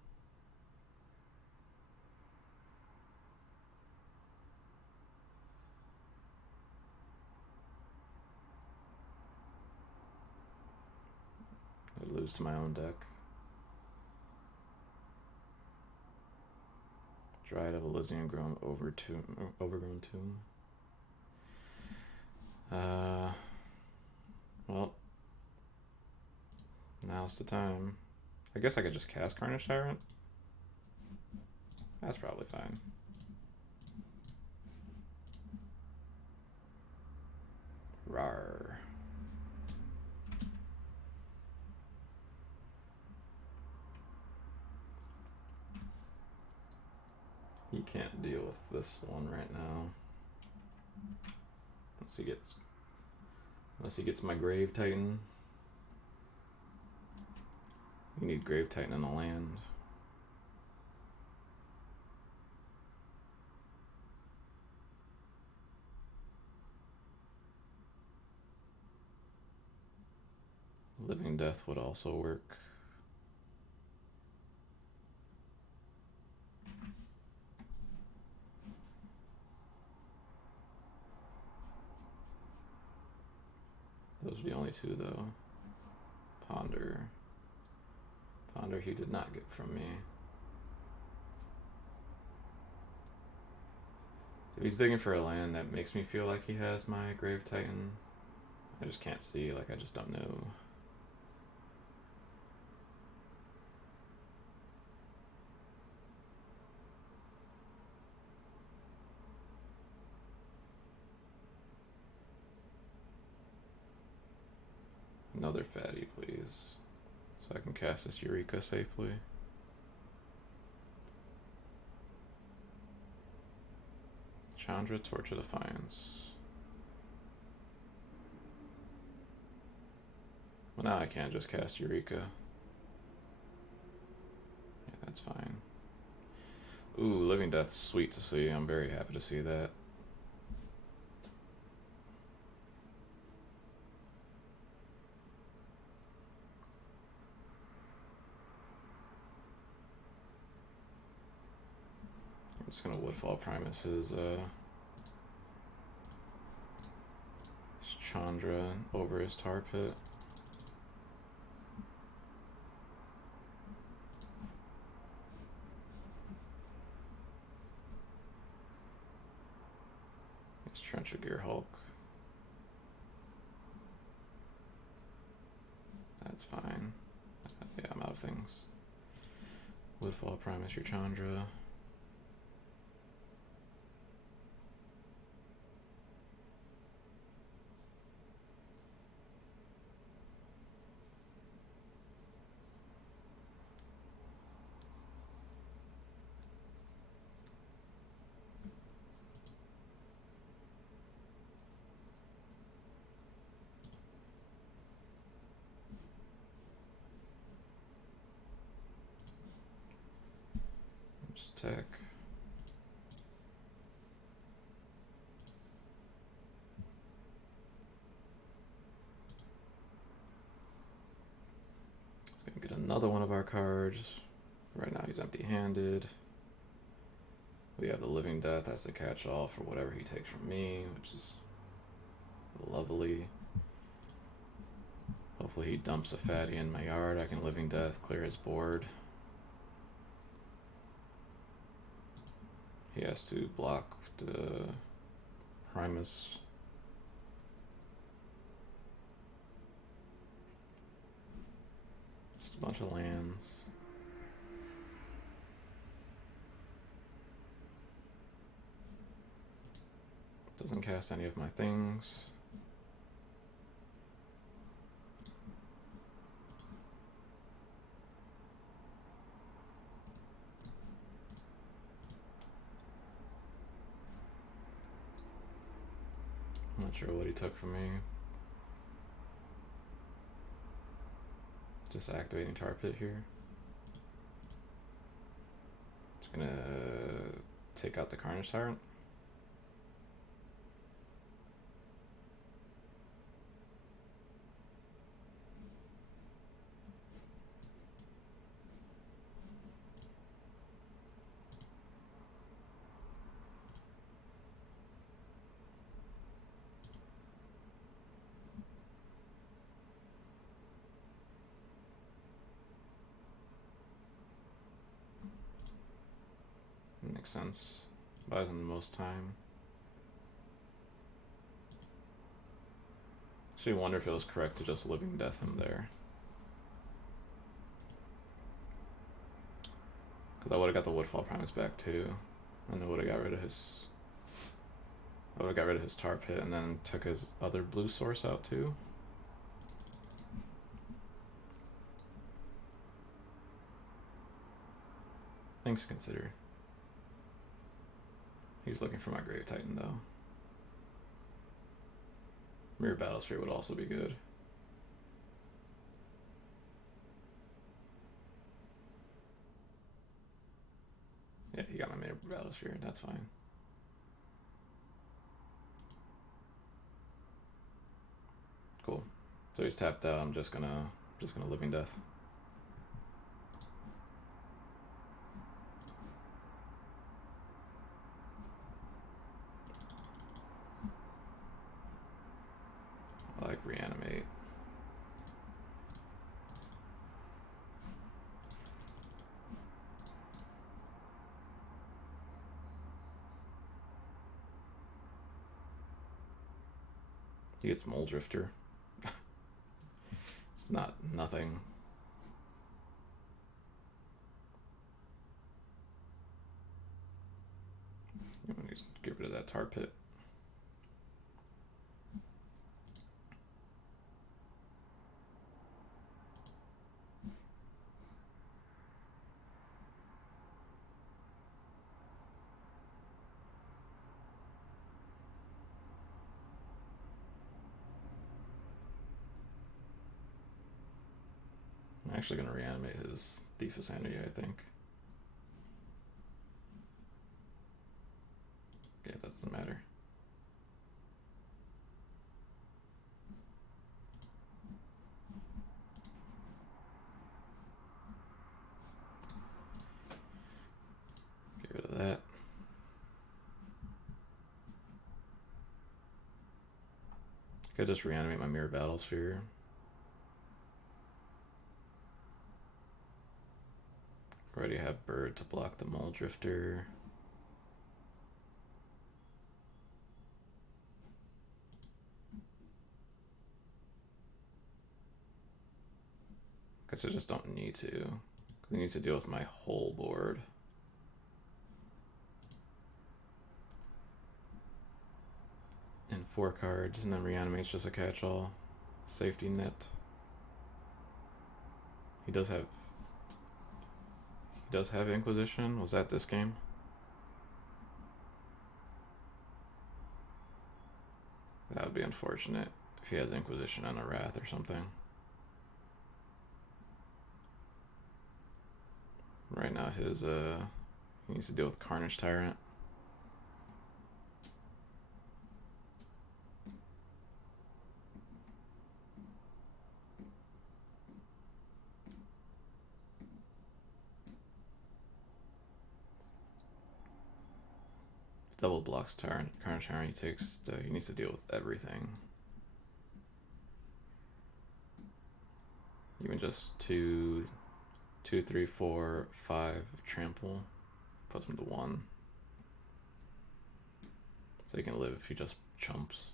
I'd lose to my own deck. Dryad of Elysian Grown Overgrown Tomb. Well, now's the time. I guess I could just cast Carnage Tyrant. That's probably fine. Rawr. He can't deal with this one right now. Unless he gets my Grave Titan. You need Grave Titan in the land. Living Death would also work. Those are the only two, though. Ponder he did not get from me. If he's digging for a land that makes me feel like he has my Grave Titan, I just can't see, like I just don't know. Another fatty, please. So I can cast this Eureka safely. Chandra, Torch of Defiance. Well, now I can't just cast Eureka. Yeah, that's fine. Ooh, Living Death's sweet to see. I'm very happy to see that. I'm just gonna Woodfall Primus his Chandra over his Tar Pit. His Trencher Gear Hulk. That's fine. Yeah, I'm out of things. Woodfall Primus your Chandra. Just attack. He's gonna get another one of our cards. Right now he's empty-handed. We have the Living Death as the catch-all for whatever he takes from me, which is lovely. Hopefully he dumps a fatty in my yard. I can Living Death, clear his board. He has to block the Primus. Just a bunch of lands. Doesn't cast any of my things. I'm not sure what he took from me. Just activating Tar Pit here. Just gonna take out the Carnage Tyrant. Makes sense. Buys him the most time. Actually, wonder if it was correct to just Living Death him there. Because I would have got the Woodfall Primus back too. And I would have got rid of his... I would have got rid of his Tar Pit and then took his other blue source out too. Things to consider. He's looking for my Grave Titan though. Mirror Battlesphere would also be good. Yeah, he got my Mirror Battlesphere. That's fine. Cool. So he's tapped out. I'm just gonna Living Death. I like Reanimate. He gets Mole Drifter. It's not nothing. I'm gonna just get rid of that Tar Pit. I'm actually gonna reanimate his Thief of Sanity, I think. Yeah, that doesn't matter. Get rid of that. Could just reanimate my Mirror Battlesphere. Already have Bird to block the Mole Drifter. Guess I just don't need to. I need to deal with my whole board. And 4 cards, and then Reanimate's just a catch-all. Safety net. He does have Inquisition. Was that this game? That would be unfortunate if he has Inquisition and a Wrath or something. Right now his he needs to deal with Carnage Tyrant. Double blocks Carnage Tyrant. He needs to deal with everything. Even just 2, 3, 4, 5 trample puts him to 1. So he can live if he just chumps.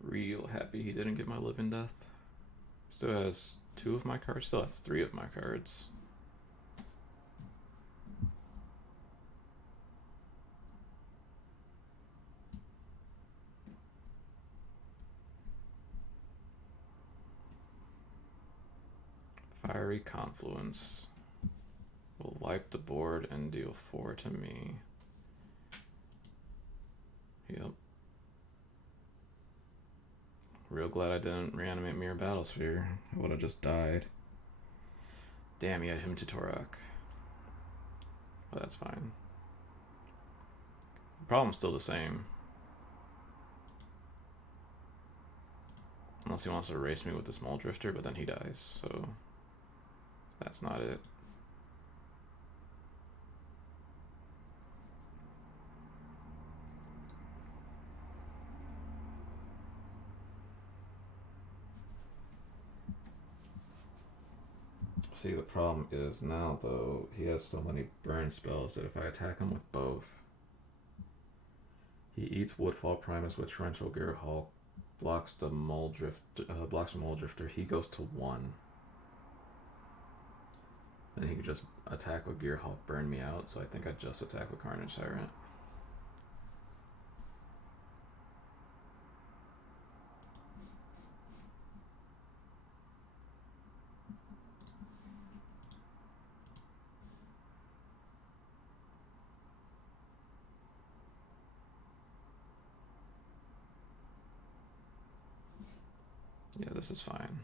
Real happy he didn't get my Living Death. Still has 2 of my cards. Still has 3 of my cards. Fiery Confluence will wipe the board and deal 4 to me. Yep. Real glad I didn't reanimate Mirror Battlesphere. I would have just died. Damn, he had him to Torak. But that's fine. The problem's still the same. Unless he wants to erase me with the Small Drifter, but then he dies, so that's not it. See, the problem is now, though, he has so many burn spells that if I attack him with both, he eats Woodfall Primus with Torrential Gearhulk, blocks the Mole Drifter, he goes to 1. Then he could just attack with Gearhulk, burn me out, so I think I'd just attack with Carnage Tyrant. Yeah, this is fine.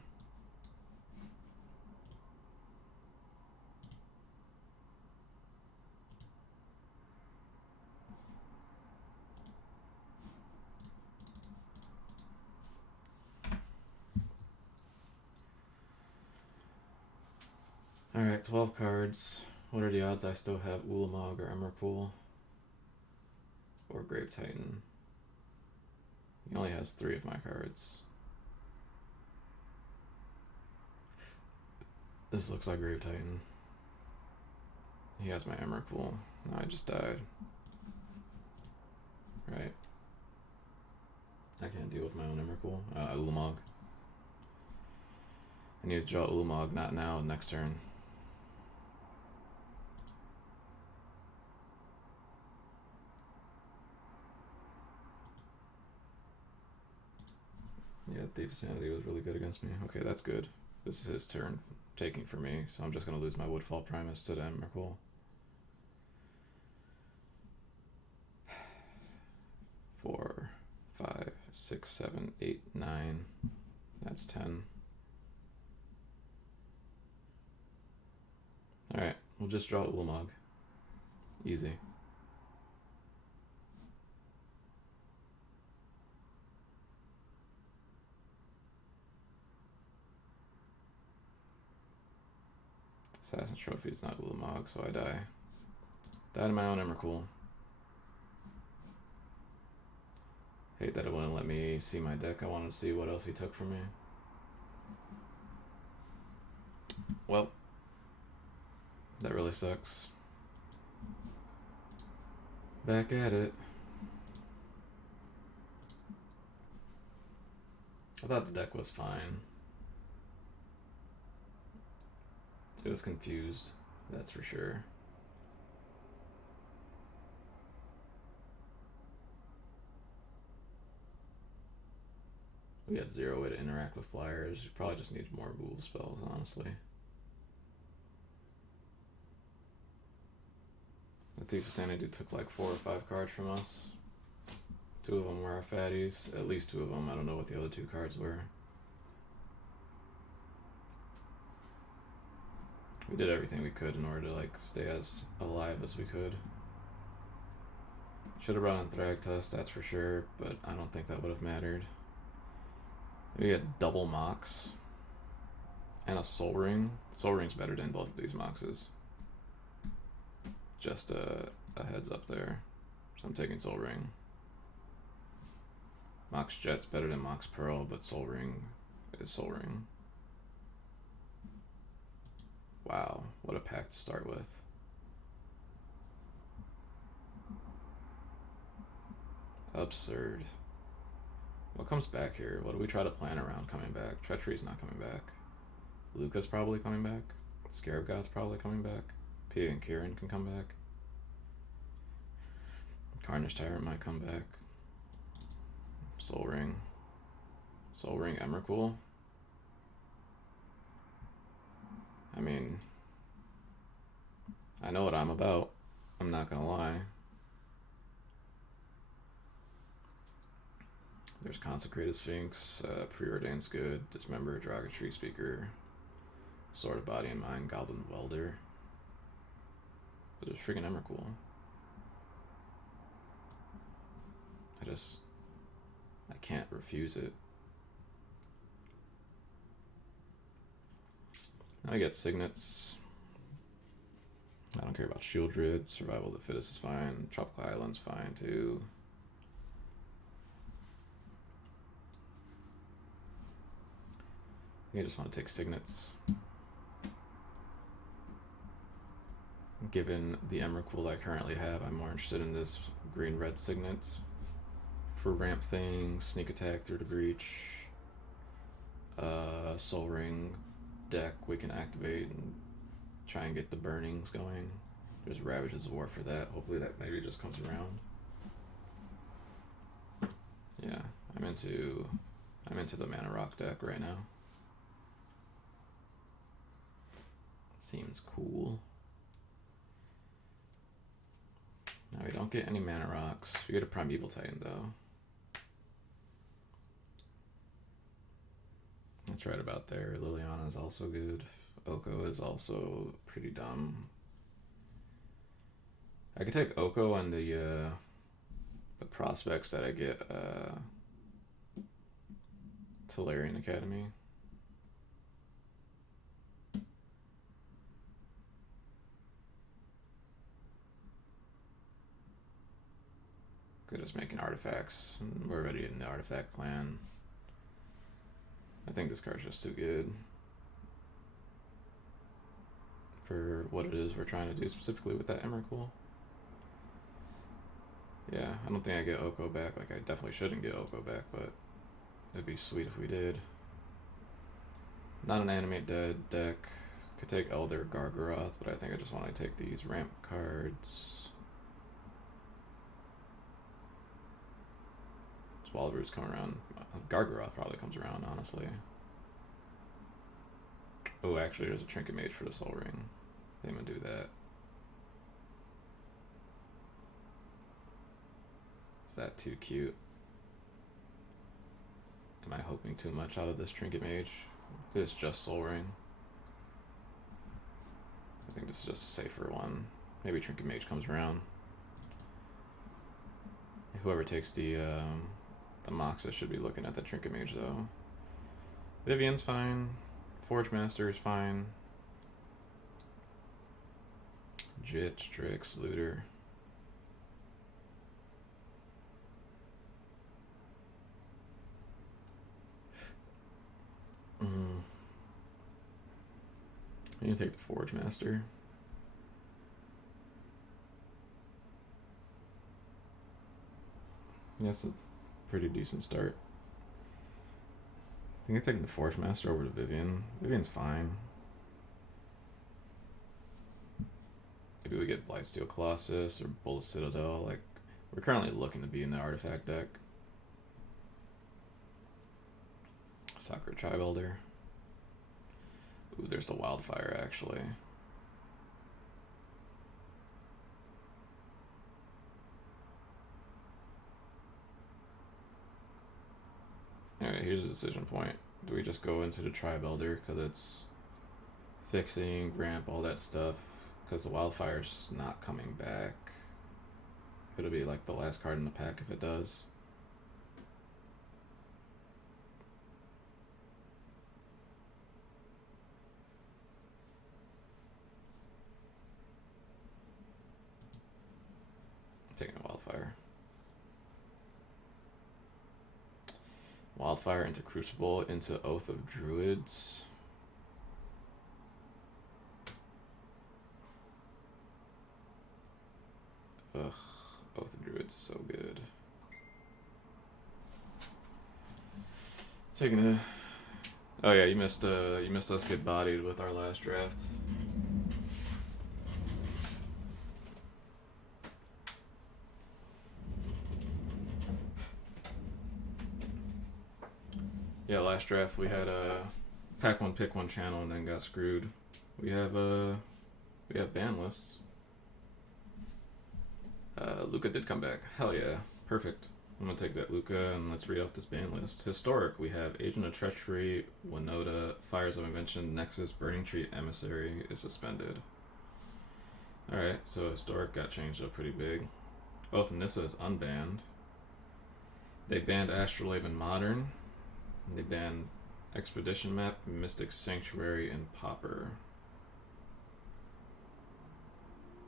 Alright, 12 cards. What are the odds I still have Ulamog or Emrakul? Or Grave Titan? He only has 3 of my cards. This looks like Grave Titan. He has my Emrakul. No, I just died. Right. I can't deal with my own Emrakul. Ulamog. I need to draw Ulamog, not now, next turn. Yeah, Thief of Sanity was really good against me. Okay, that's good. This is his turn taking for me, so I'm just going to lose my Woodfall Primus to the Emrakul. 4, 5, 6, 7, 8, 9. That's 10. Alright, we'll just draw Ulamog. Easy. Assassin's Trophy is not Ulamog, so I die. Die to my own Emrakul. Hate that it wouldn't let me see my deck. I wanted to see what else he took from me. Well, that really sucks. Back at it. I thought the deck was fine. It was confused, that's for sure. We had 0 way to interact with flyers. You probably just need more removal spells, honestly. The Thief of Sanity took like 4 or 5 cards from us. 2 of them were our fatties. At least 2 of them. I don't know what the other 2 cards were. We did everything we could in order to like stay as alive as we could. Should have brought in Thragtusk, that's for sure, but I don't think that would have mattered. We had double Mox and a Soul Ring. Soul Ring's better than both of these Moxes. Just a heads up there. So I'm taking Soul Ring. Mox Jet's better than Mox Pearl, but Soul Ring is Soul Ring. Wow, what a pack to start with. Absurd. What comes back here? What do we try to plan around coming back? Treachery's not coming back. Luca's probably coming back. Scarab God's probably coming back. Pia and Kieran can come back. Carnage Tyrant might come back. Soul Ring. Soul Ring Emrakul. I mean, I know what I'm about. I'm not gonna lie. There's Consecrated Sphinx, Preordained's good, Dismember, Tree Speaker, Sword of Body and Mind, Goblin Welder. But there's freaking Emrakul. I can't refuse it. I get Signets. I don't care about Shieldred. Survival of the Fittest is fine. Tropical Island's fine too. I just want to take Signets. Given the Emrakul I currently have, I'm more interested in this green-red Signet for ramp things, sneak attack through the breach, Soul Ring deck we can activate and try and get the burnings going. There's Ravages of War for that. Hopefully that maybe just comes around. Yeah, I'm into the Mana Rock deck right now. Seems cool. Now we don't get any Mana Rocks. We get a Primeval Titan though. That's right about there. Liliana is also good. Oko is also pretty dumb. I could take Oko and the prospects that I get Tolarian Academy. Could just making artifacts, and we're already in the artifact plan. I think this card's just too good for what it is we're trying to do, specifically with that Emrakul. Yeah, I don't think I get Oko back. Like, I definitely shouldn't get Oko back, but it'd be sweet if we did. Not an animate dead deck. Could take Elder Gargaroth, but I think I just want to take these ramp cards. Swallowroot's coming around. Gargaroth probably comes around, honestly. Oh, actually, there's a Trinket Mage for the Soul Ring. I'm gonna do that. Is that too cute? Am I hoping too much out of this Trinket Mage? It's just Soul Ring. I think this is just a safer one. Maybe Trinket Mage comes around. Whoever takes the Moxa should be looking at the Trinket Mage, though. Vivian's fine. Forge Master is fine. Jit, Strix, Looter. I'm gonna take the Forge Master. Yes, a pretty decent start. I think I'm taking the Forge Master over to Vivian. Vivian's fine. Maybe we get Blightsteel Colossus or Bullet Citadel. Like, we're currently looking to be in the artifact deck. Sakura Tribe Elder. Ooh, there's the Wildfire, actually. Alright, here's a decision point. Do we just go into the Tribe Elder because it's fixing, ramp, all that stuff? Because the Wildfire's not coming back. It'll be like the last card in the pack if it does. I'm taking a Wildfire. Wildfire into Crucible into Oath of Druids. Ugh, Oath of Druids is so good. Taking a... Oh yeah, you missed us get bodied with our last draft. Yeah, last draft we had a pack one, pick one channel and then got screwed. We have ban lists. Luca did come back. Hell yeah, perfect. I'm gonna take that Luca and let's read off this ban list. Historic, we have Agent of Treachery, Winota, Fires of Invention, Nexus, Burning Tree, Emissary is suspended. Alright, so Historic got changed up pretty big. Oath of Nissa is unbanned. They banned Astrolabe and Modern. They banned Expedition Map, Mystic Sanctuary, and Pauper.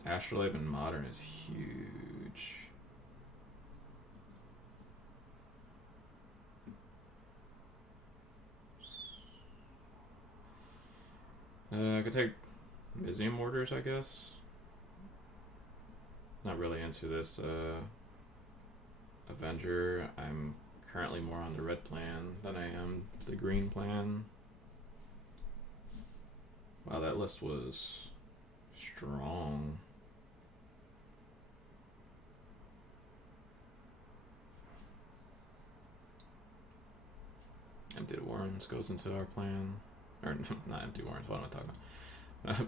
Astrolabe and Modern is huge. I could take Visium Mortars, I guess. Not really into this Avenger. I'm currently more on the red plan than I am the green plan. Wow, that list was strong. Empty Warrens goes into our plan. Or, not Empty Warrens, what am I talking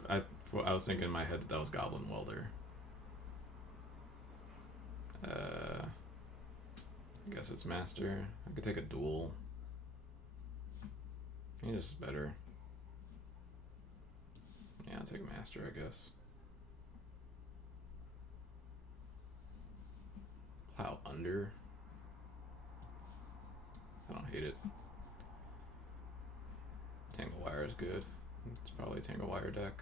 about? I was thinking in my head that was Goblin Welder. I guess it's Master. I could take a duel. Venus is better. Yeah, I'll take Master, I guess. Plow under. I don't hate it. Tangle Wire is good. It's probably a Tangle Wire deck.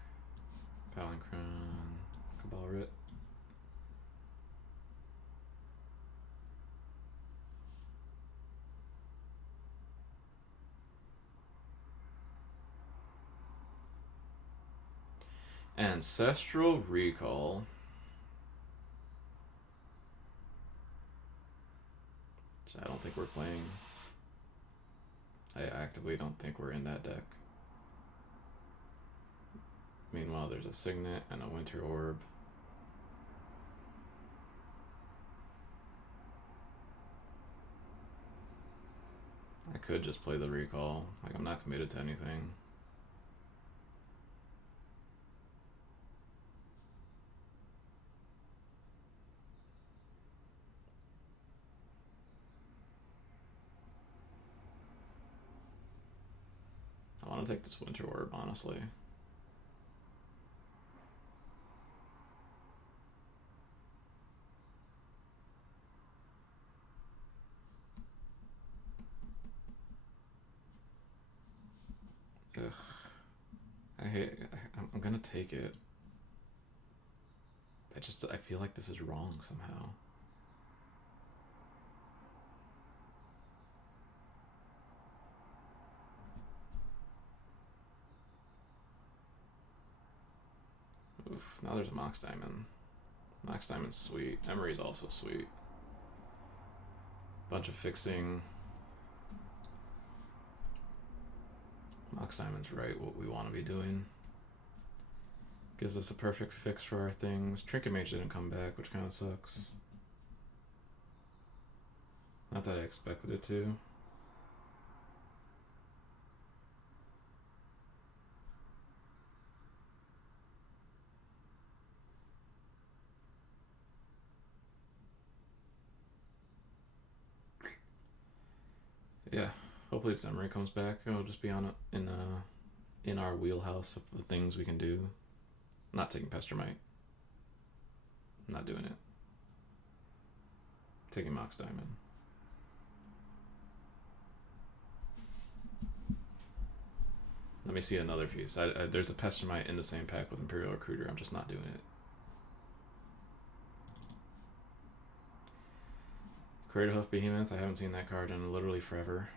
Palinchron, Cabal Rit. Ancestral Recall. Which I don't think we're playing. I actively don't think we're in that deck. Meanwhile, there's a Signet and a Winter Orb. I could just play the Recall. Like, I'm not committed to anything. I want to take this Winter Orb, honestly. Ugh. I'm gonna take it. I feel like this is wrong somehow. Oof, now there's a Mox Diamond. Mox Diamond's sweet. Emery's also sweet. Bunch of fixing. Mox Diamond's right what we want to be doing. Gives us a perfect fix for our things. Trinket Mage didn't come back, which kind of sucks. Not that I expected it to. Yeah, hopefully Emery comes back. It'll just be on in our wheelhouse of the things we can do. I'm not taking Pestermite. I'm not doing it. Taking Mox Diamond. Let me see another piece. There's a Pestermite in the same pack with Imperial Recruiter. I'm just not doing it. Craterhoof Behemoth. I haven't seen that card in literally forever.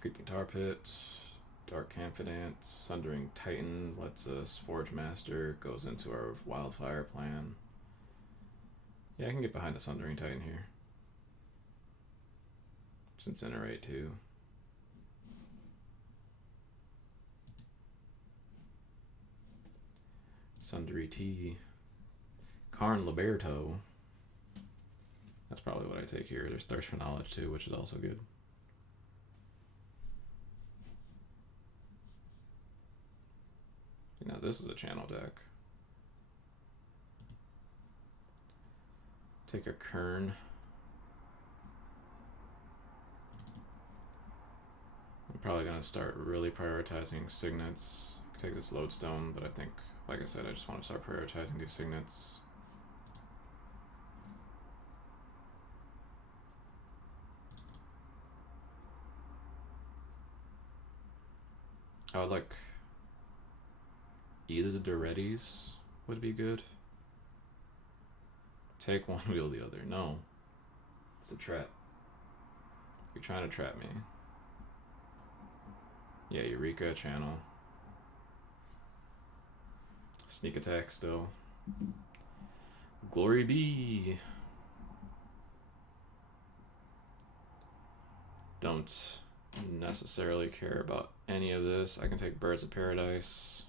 Creeping Tar Pit. Dark Confidant. Sundering Titan lets us. Forge Master goes into our Wildfire plan. Yeah, I can get behind the Sundering Titan here. Just Incinerate too. Sundry T. Karn Liberto. That's probably what I take here. There's Thirst for Knowledge too, which is also good. You know, this is a channel deck. Take a Kern. I'm probably going to start really prioritizing Signets. Take this Lodestone, but I think, like I said, I just want to start prioritizing these Signets. I would like either the Durettis would be good. Take one, wheel the other. No. It's a trap. You're trying to trap me. Yeah, Eureka channel. Sneak attack still. Glory be. Don't necessarily care about any of this. I can take Birds of Paradise.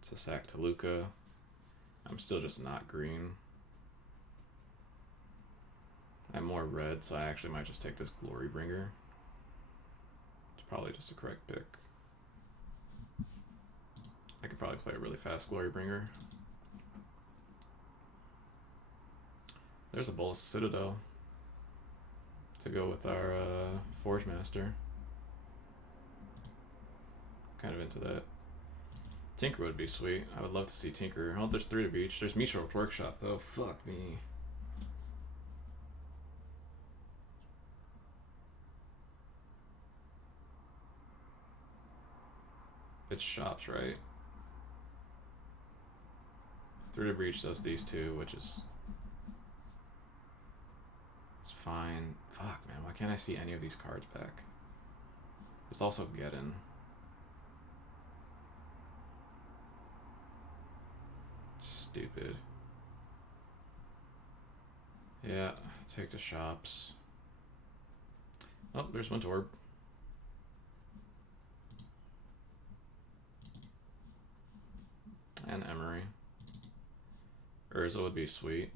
It's a sack to Luca. I'm still just not green. I'm more red, so I actually might just take this Glory Bringer. It's probably just a correct pick. I could probably play a really fast Glory Bringer. There's a Bolas Citadel. to go with our Forge Master. Kind of into that. Tinker would be sweet. I would love to see Tinker. Oh, there's 3 to reach. There's Mishra Workshop though. Fuck me. It's shops, right? 3 to breach does these 2, which is... It's fine. Fuck, man. Why can't I see any of these cards back? There's also Geddon. Stupid. Yeah, take the shops. Oh, there's Wintorb. And Emery. Urza would be sweet.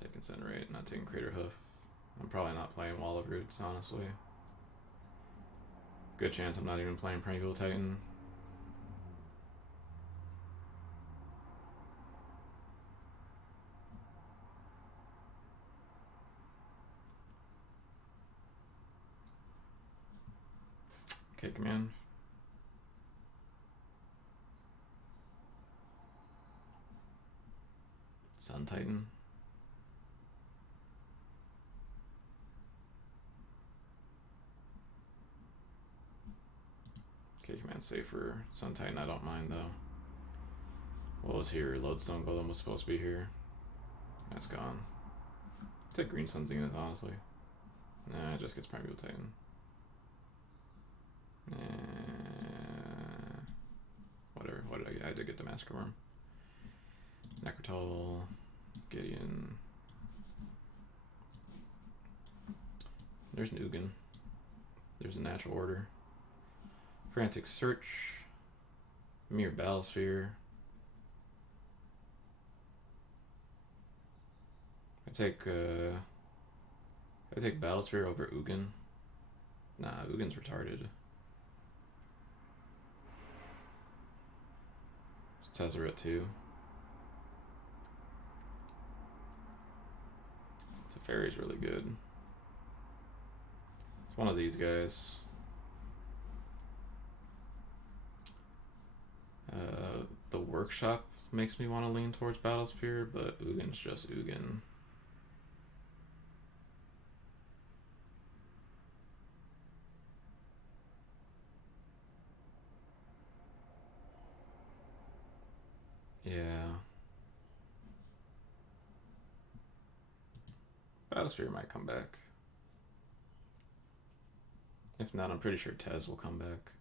Take Incinerate, not taking Crater Hoof. I'm probably not playing Wall of Roots, honestly. Good chance I'm not even playing Primeval Titan. Okay, command. Sun Titan. Okay, command safer. Sun Titan, I don't mind though. What was here? Lodestone Golem was supposed to be here. That's gone. Take Green Sun Zenith, honestly. Nah, it just gets Primeval Titan. Whatever. What did I get? I did get the Massacre Worm. Necrotol. Gideon. There's an Ugin. There's a Natural Order. Frantic Search. Mere Battlesphere. I take Battlesphere over Ugin. Nah, Ugin's retarded. Tezzeret too. Teferi's really good. It's one of these guys. The Workshop makes me want to lean towards Battlesphere, but Ugin's just Ugin. Yeah. Battlesphere might come back. If not, I'm pretty sure Tez will come back.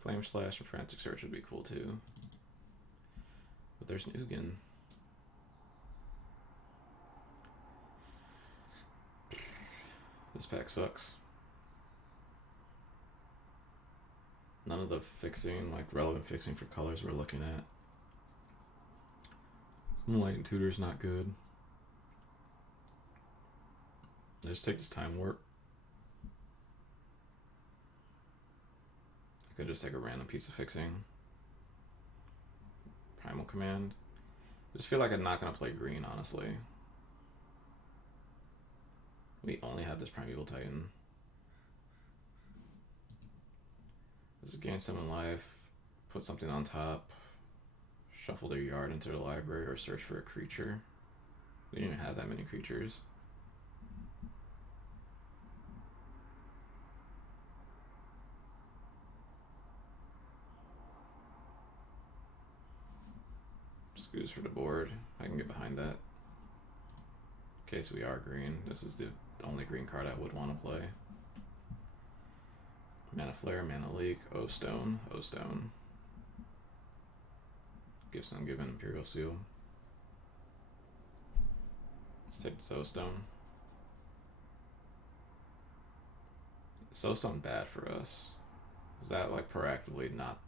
Flame Slash or Frantic Search would be cool too. But there's an Ugin. This pack sucks. None of the fixing, like relevant fixing for colors we're looking at. Enlightened Tutor's not good. Let's take this Time Warp. I could just take a random piece of fixing. Primal Command. I just feel like I'm not going to play green, honestly. We only have this Primeval Titan. This is gain summon life, put something on top, shuffle their yard into the library, or search for a creature. We didn't have that many creatures. Screws for the board. I can get behind that. Okay, so we are green. This is the only green card I would want to play. Mana Flare, Mana Leak, O-Stone, O-Stone. Give some given Imperial Seal. Let's take this O-Stone. Is O-Stone bad for us? Is that like proactively not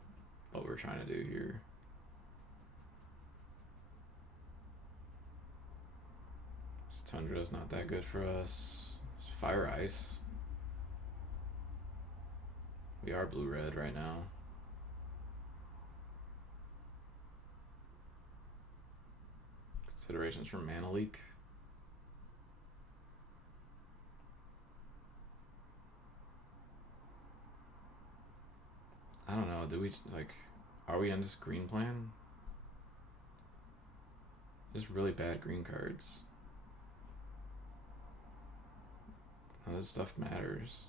what we're trying to do here? Tundra is not that good for us. Fire Ice. We are blue-red right now. Considerations for Mana Leak. I don't know, do we, like, are we on this green plan? Just really bad green cards. None of this stuff matters.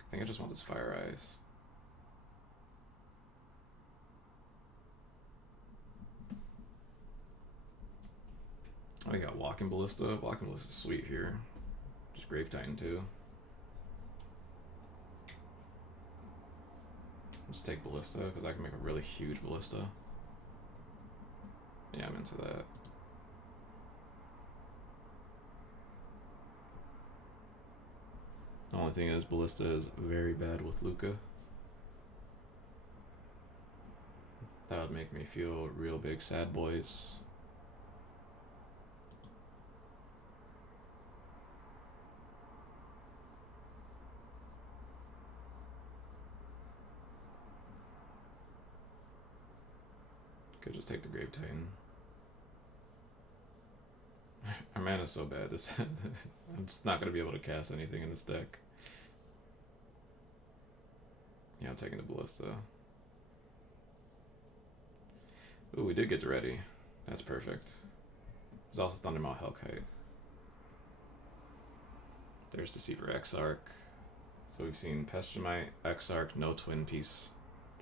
I think I just want this Fire Eyes. Oh, we got Walking Ballista. Walking Ballista's sweet here. Just Grave Titan too. Just take Ballista, because I can make a really huge Ballista. Yeah, I'm into that. The only thing is, Ballista is very bad with Luca. That would make me feel real big sad boys. Could just take the Grave Titan. Our mana's so bad, this I'm just not going to be able to cast anything in this deck. Yeah, I'm taking the Ballista. Ooh, we did get ready. That's perfect. There's also Thundermaw Hellkite. There's Deceiver Exarch. So we've seen Pestimite, Exarch, no Twin Piece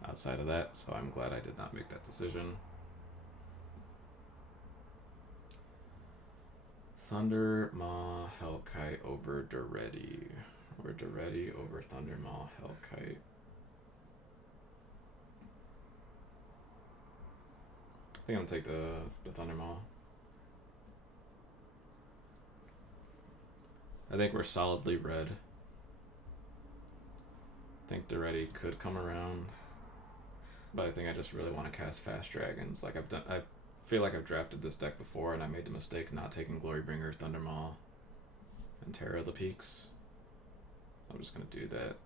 outside of that, so I'm glad I did not make that decision. Thundermaw Hellkite over Daretti. Or Daretti over Thundermaw Hellkite. I think I'm gonna take the Thundermaw. I think we're solidly red. I think Daretti could come around, but I think I just really want to cast Fast Dragons. Like I feel like I've drafted this deck before, and I made the mistake not taking Glorybringer, Thundermaw, and Terror of the Peaks. I'm just gonna do that.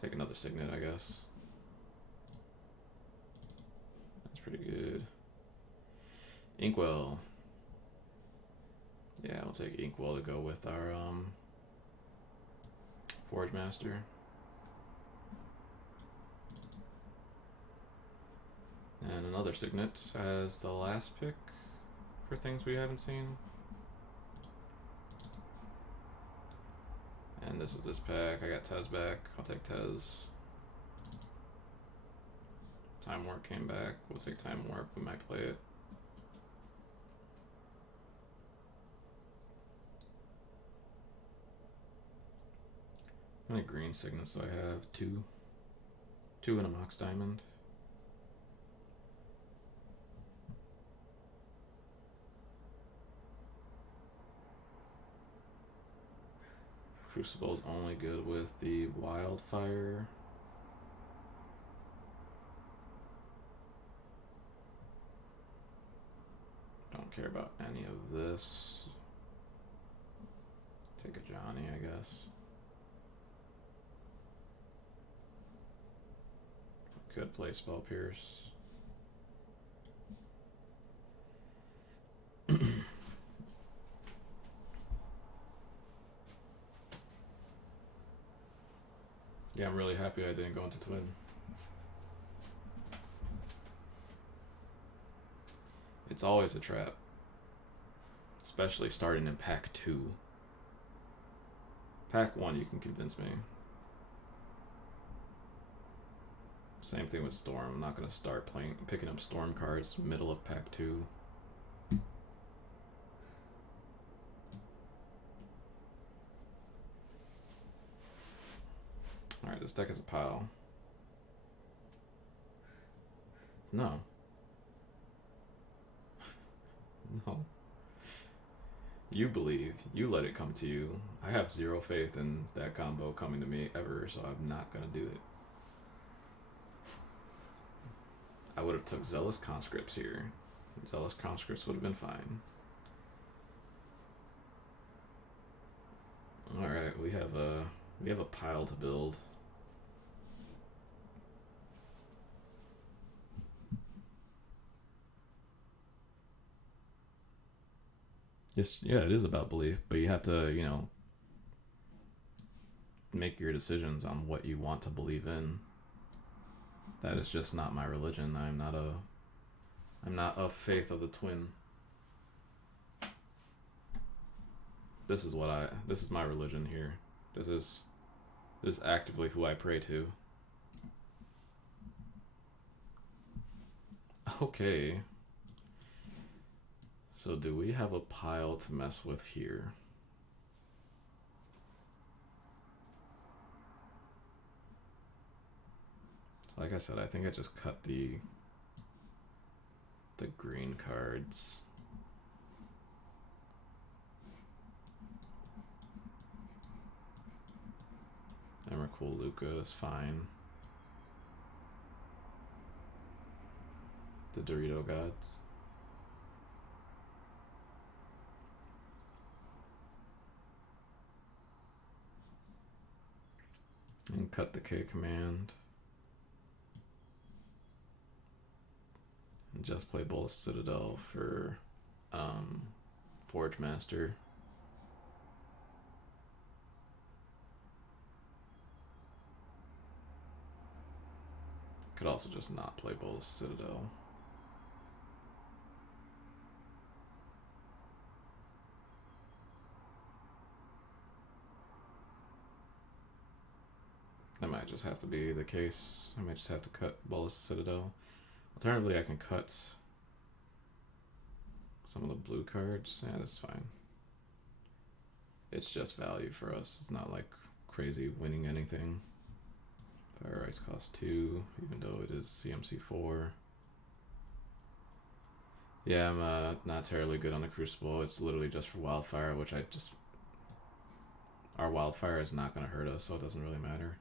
Take another Signet, I guess. That's pretty good. Inkwell. Yeah, I'll take Inkwell to go with our Forge Master. And another Signet as the last pick for things we haven't seen. And this is this pack. I got Tez back. I'll take Tez. Time Warp came back. We'll take Time Warp. We might play it. How many green Signets do I have? Two. Two and a Mox Diamond. Crucible is only good with the Wildfire. Don't care about any of this. Take a Johnny, I guess. Could play Spell Pierce. Yeah, I'm really happy I didn't go into Twin. It's always a trap. Especially starting in pack 2. Pack 1 you can convince me. Same thing with Storm. I'm not going to start picking up Storm cards middle of pack 2. Alright, this deck is a pile. No. No. You believe. You let it come to you. I have zero faith in that combo coming to me ever, so I'm not going to do it. I would have took Zealous Conscripts here. Zealous Conscripts would have been fine. Alright, we have a pile to build. it is about belief, but you have to, you know, make your decisions on what you want to believe in. That is just not my religion. I'm not of faith of the twin. This is my religion here. This is actively who I pray to. Okay. So do we have a pile to mess with here? Like I said, I think I just cut the green cards. Emrakul Luka is fine. The Dorito Gods. And cut the K command. And just play Bolas Citadel for Forge Master. Could also just not play Bolas Citadel. That might just have to be the case. I might just have to cut Bolas Citadel. Alternatively, I can cut some of the blue cards. Yeah, that's fine. It's just value for us. It's not like crazy winning anything. Fire Ice costs 2, even though it is CMC 4. Yeah, I'm not terribly good on the Crucible. It's literally just for Wildfire, which our Wildfire is not going to hurt us, so it doesn't really matter.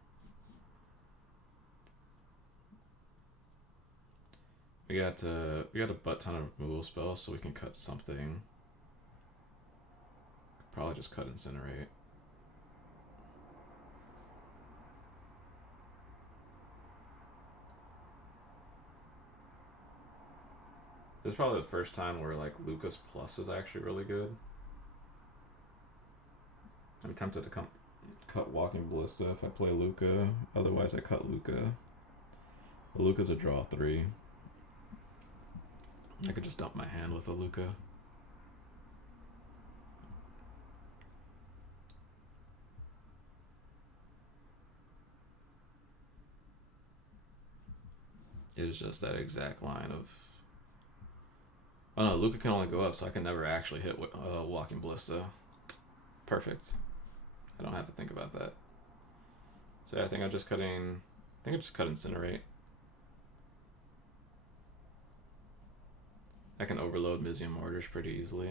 We got a butt ton of removal spells, so we can cut something. Probably just cut Incinerate. This is probably the first time where like Lucas Plus is actually really good. I'm tempted to cut Walking Ballista if I play Luca. Otherwise, I cut Luca. But Luca's a draw 3. I could just dump my hand with a Luca. It is just that exact line of... Oh no, Luca can only go up, so I can never actually hit Walking Ballista. Perfect. I don't have to think about that. So yeah, I think I just cut Incinerate. I can overload Mizzium Mortars pretty easily.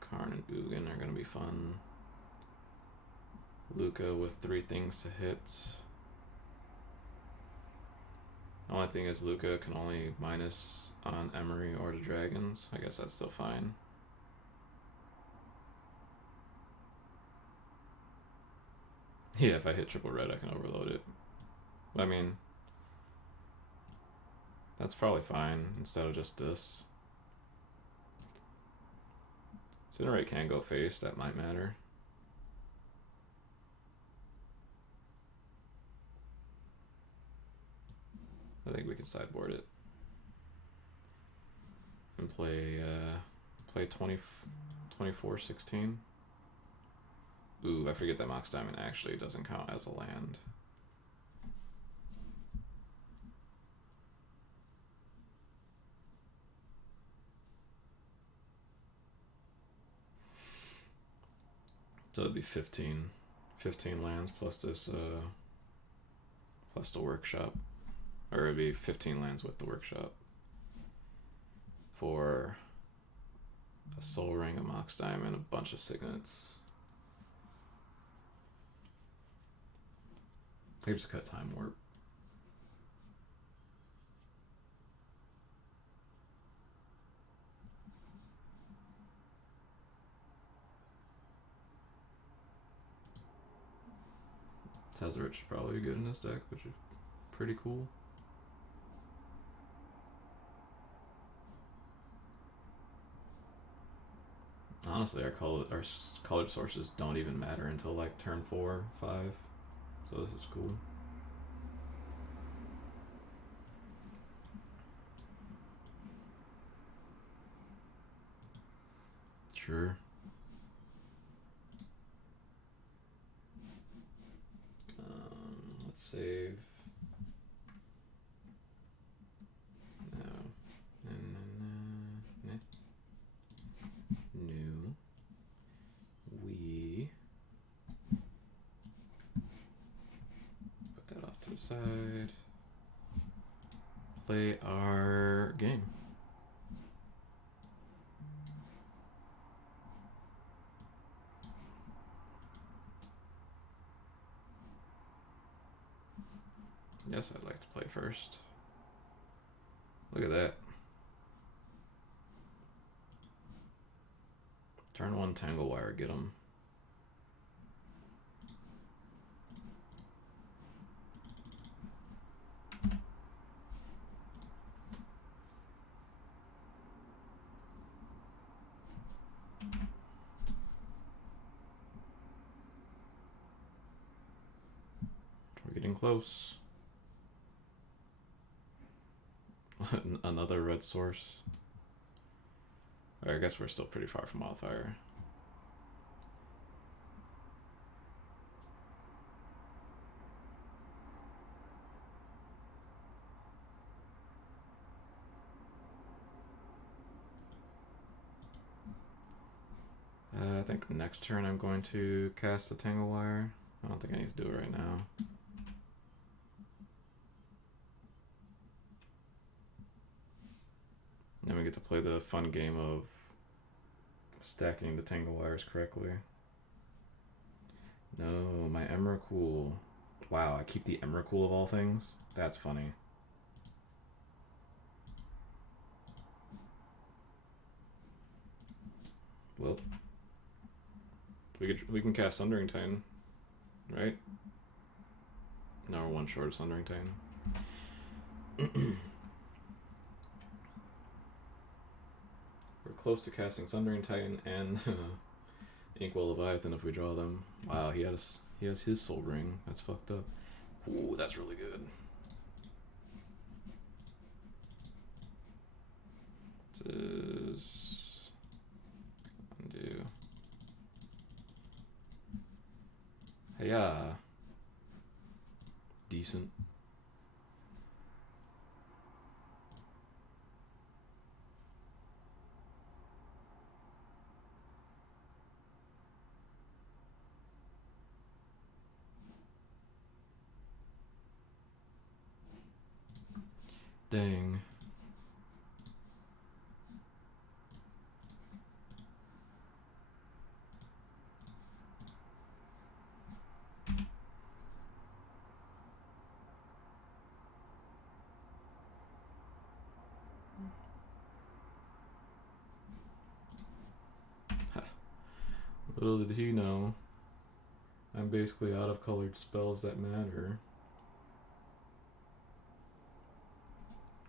Karn and Ugin are going to be fun. Luca with 3 things to hit. The only thing is Luca can only minus on Emery or the Dragons. I guess that's still fine. Yeah, if I hit triple red, I can overload it. I mean, that's probably fine instead of just this. Incinerate can go face, that might matter. I think we can sideboard it. And play 24-16. Ooh, I forget that Mox Diamond actually doesn't count as a land. So it'd be 15 lands plus this, plus the workshop. Or it'd be 15 lands with the workshop. For a Soul Ring, a Mox Diamond, a bunch of Signets. I just cut Time Warp. Tezzeret should probably be good in this deck, which is pretty cool. Honestly, our colored sources don't even matter until like turn 4, 5. So this is cool. Sure. Let's save. No. New. We put that off to the side. Play our game. Yes, I'd like to play first. Look at that. Turn 1 Tangle Wire, get him. We're getting close. Another red source. I guess we're still pretty far from Wildfire. I think next turn I'm going to cast a Tangle Wire. I don't think I need to do it right now. Then we get to play the fun game of stacking the Tangle Wires correctly. No, my Emrakul. Wow, I keep the Emrakul of all things? That's funny. Well, we can cast Sundering Titan, right? Now we're one short of Sundering Titan. We're close to casting Sundering Titan and Inkwell Leviathan if we draw them. Wow, he has his Soul Ring. That's fucked up. Ooh, that's really good. This is undo. Hey, decent. Dang. Little did he know, I'm basically out of colored spells that matter.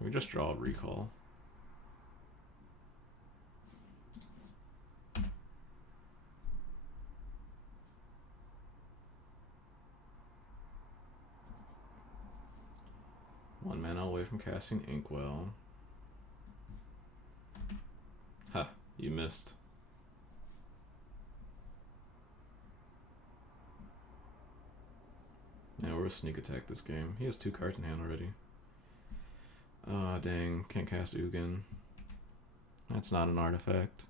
We just draw a recall. One mana away from casting Inkwell. Ha, you missed. Now we're a sneak attack this game. He has 2 cards in hand already. Ah, oh, dang. Can't cast Ugin. That's not an artifact.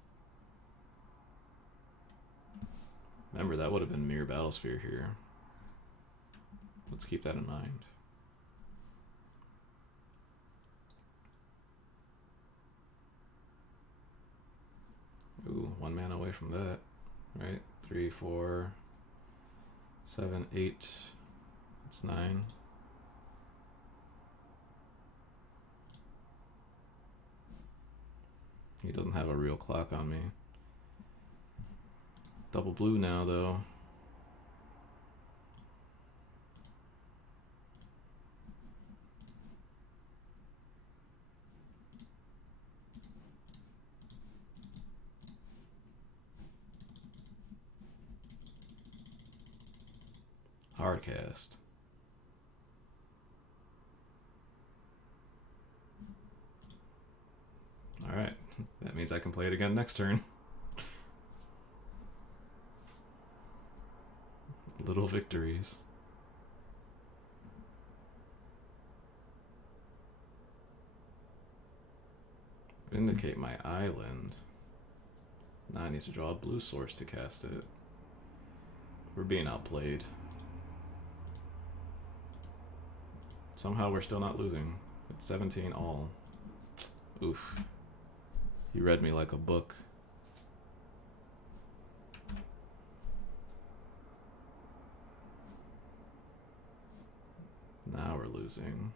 Remember, that would have been Mirror Battlesphere here. Let's keep that in mind. Ooh, 1 mana away from that. Right? 3, 4, 7, 8. That's 9. He doesn't have a real clock on me. Double blue now, though. Hardcast. Alright, that means I can play it again next turn. Little victories. Indicate my island. Now I need to draw a blue source to cast it. We're being outplayed. Somehow we're still not losing. It's 17 all. Oof. You read me like a book. Now we're losing.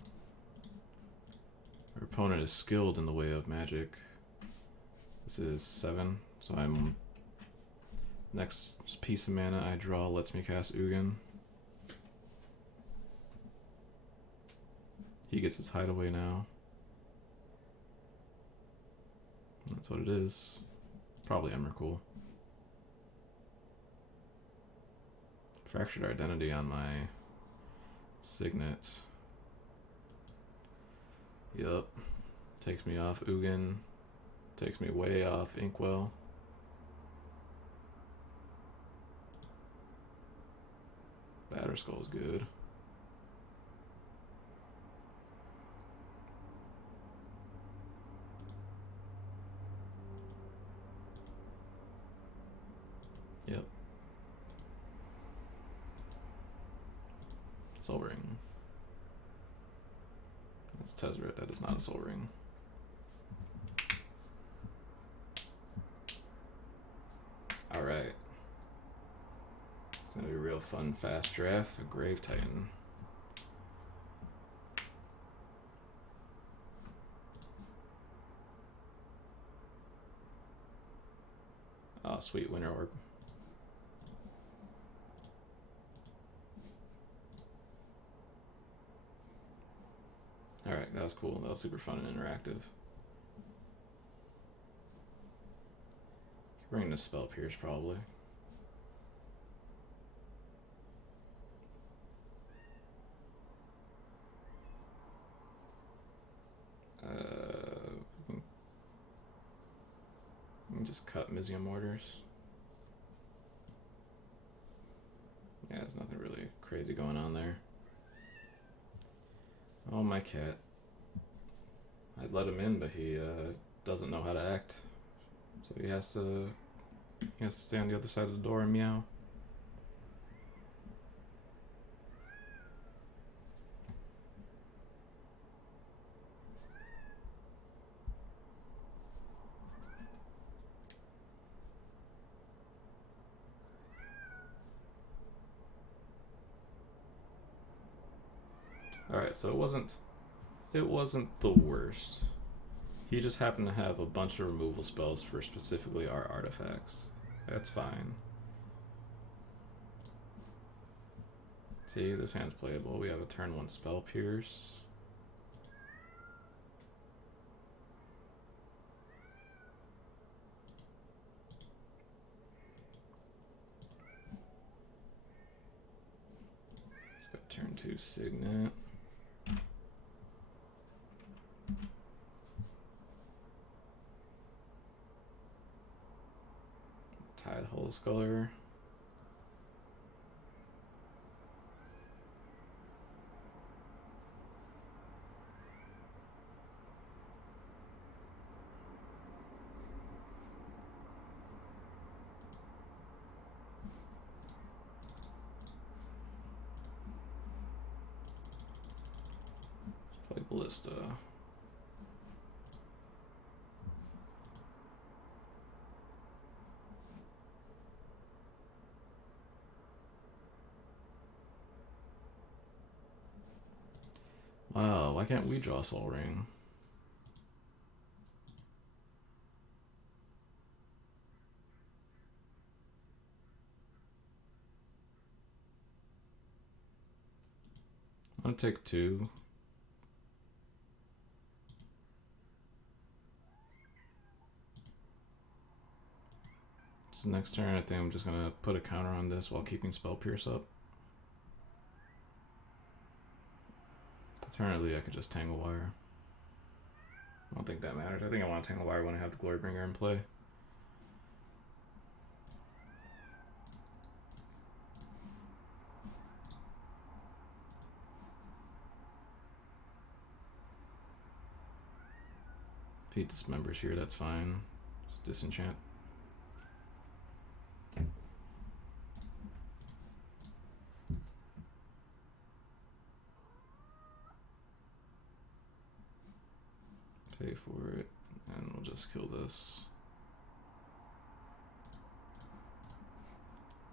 Our opponent is skilled in the way of magic. This is 7, so I'm... Next piece of mana I draw lets me cast Ugin. He gets his hideaway now. That's what it is. Probably Emrakul. Fractured Identity on my Signet. Yup. Takes me off Ugin. Takes me way off Inkwell. Batterskull's good. Yep. Soul Ring. That's Tezzeret. That is not a Soul Ring. Alright. It's gonna be a real fun, fast draft. A Grave Titan. Oh, sweet Winter Orb. Alright, that was cool. That was super fun and interactive. Bring the Spell Pierce probably. We can just cut Mizzium Mortars. Yeah, there's nothing really crazy going on there. Oh, my cat. I'd let him in, but he doesn't know how to act. So he has to stay on the other side of the door and meow. Alright, so it wasn't the worst. He just happened to have a bunch of removal spells for specifically our artifacts. That's fine. See, this hand's playable. We have a turn 1 Spell Pierce. Let's go turn 2 Signet. Tidehull Sculler. Let's play Ballista. Wow, why can't we draw Soul Ring? I'll take 2. So next turn, I think I'm just gonna put a counter on this while keeping Spell Pierce up. Alternatively, I could just Tangle Wire. I don't think that matters. I think I want to Tangle Wire when I have the Glorybringer in play. If he dismembers here, that's fine. Just disenchant. Pay for it, and we'll just kill this.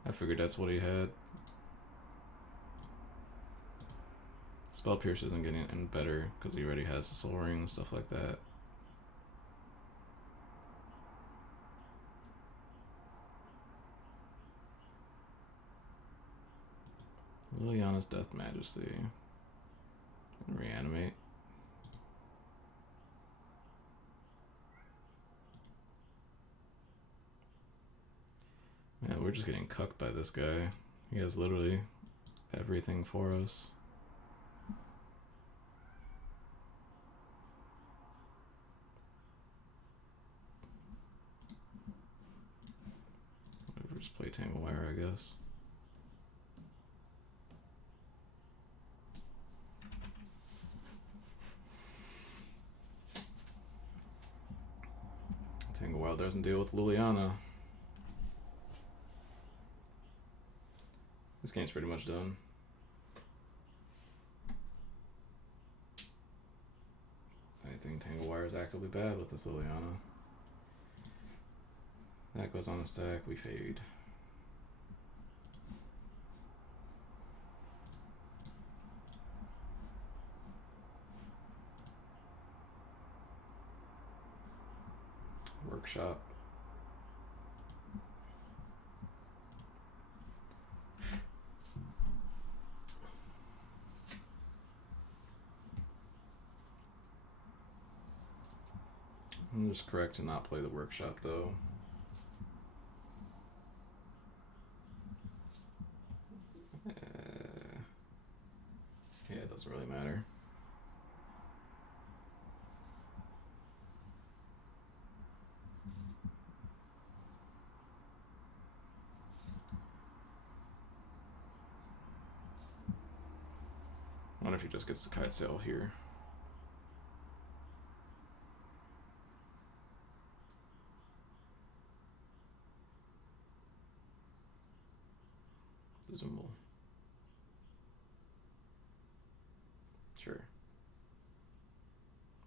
I figured that's what he had. Spell Pierce isn't getting any better because he already has the Soul Ring and stuff like that. Liliana's Death Majesty. And reanimate. Man, we're just getting cucked by this guy. He has literally everything for us. Whatever, just play Tangle Wire, I guess. Tangle Wire doesn't deal with Liliana. This game's pretty much done. Anything Tangle Wire is actively bad with this Liliana. That goes on the stack, we fade. Workshop. I'm just correct to not play the Workshop though. Yeah, it doesn't really matter. I wonder if he just gets the Kite Sail here. Zumble. Sure.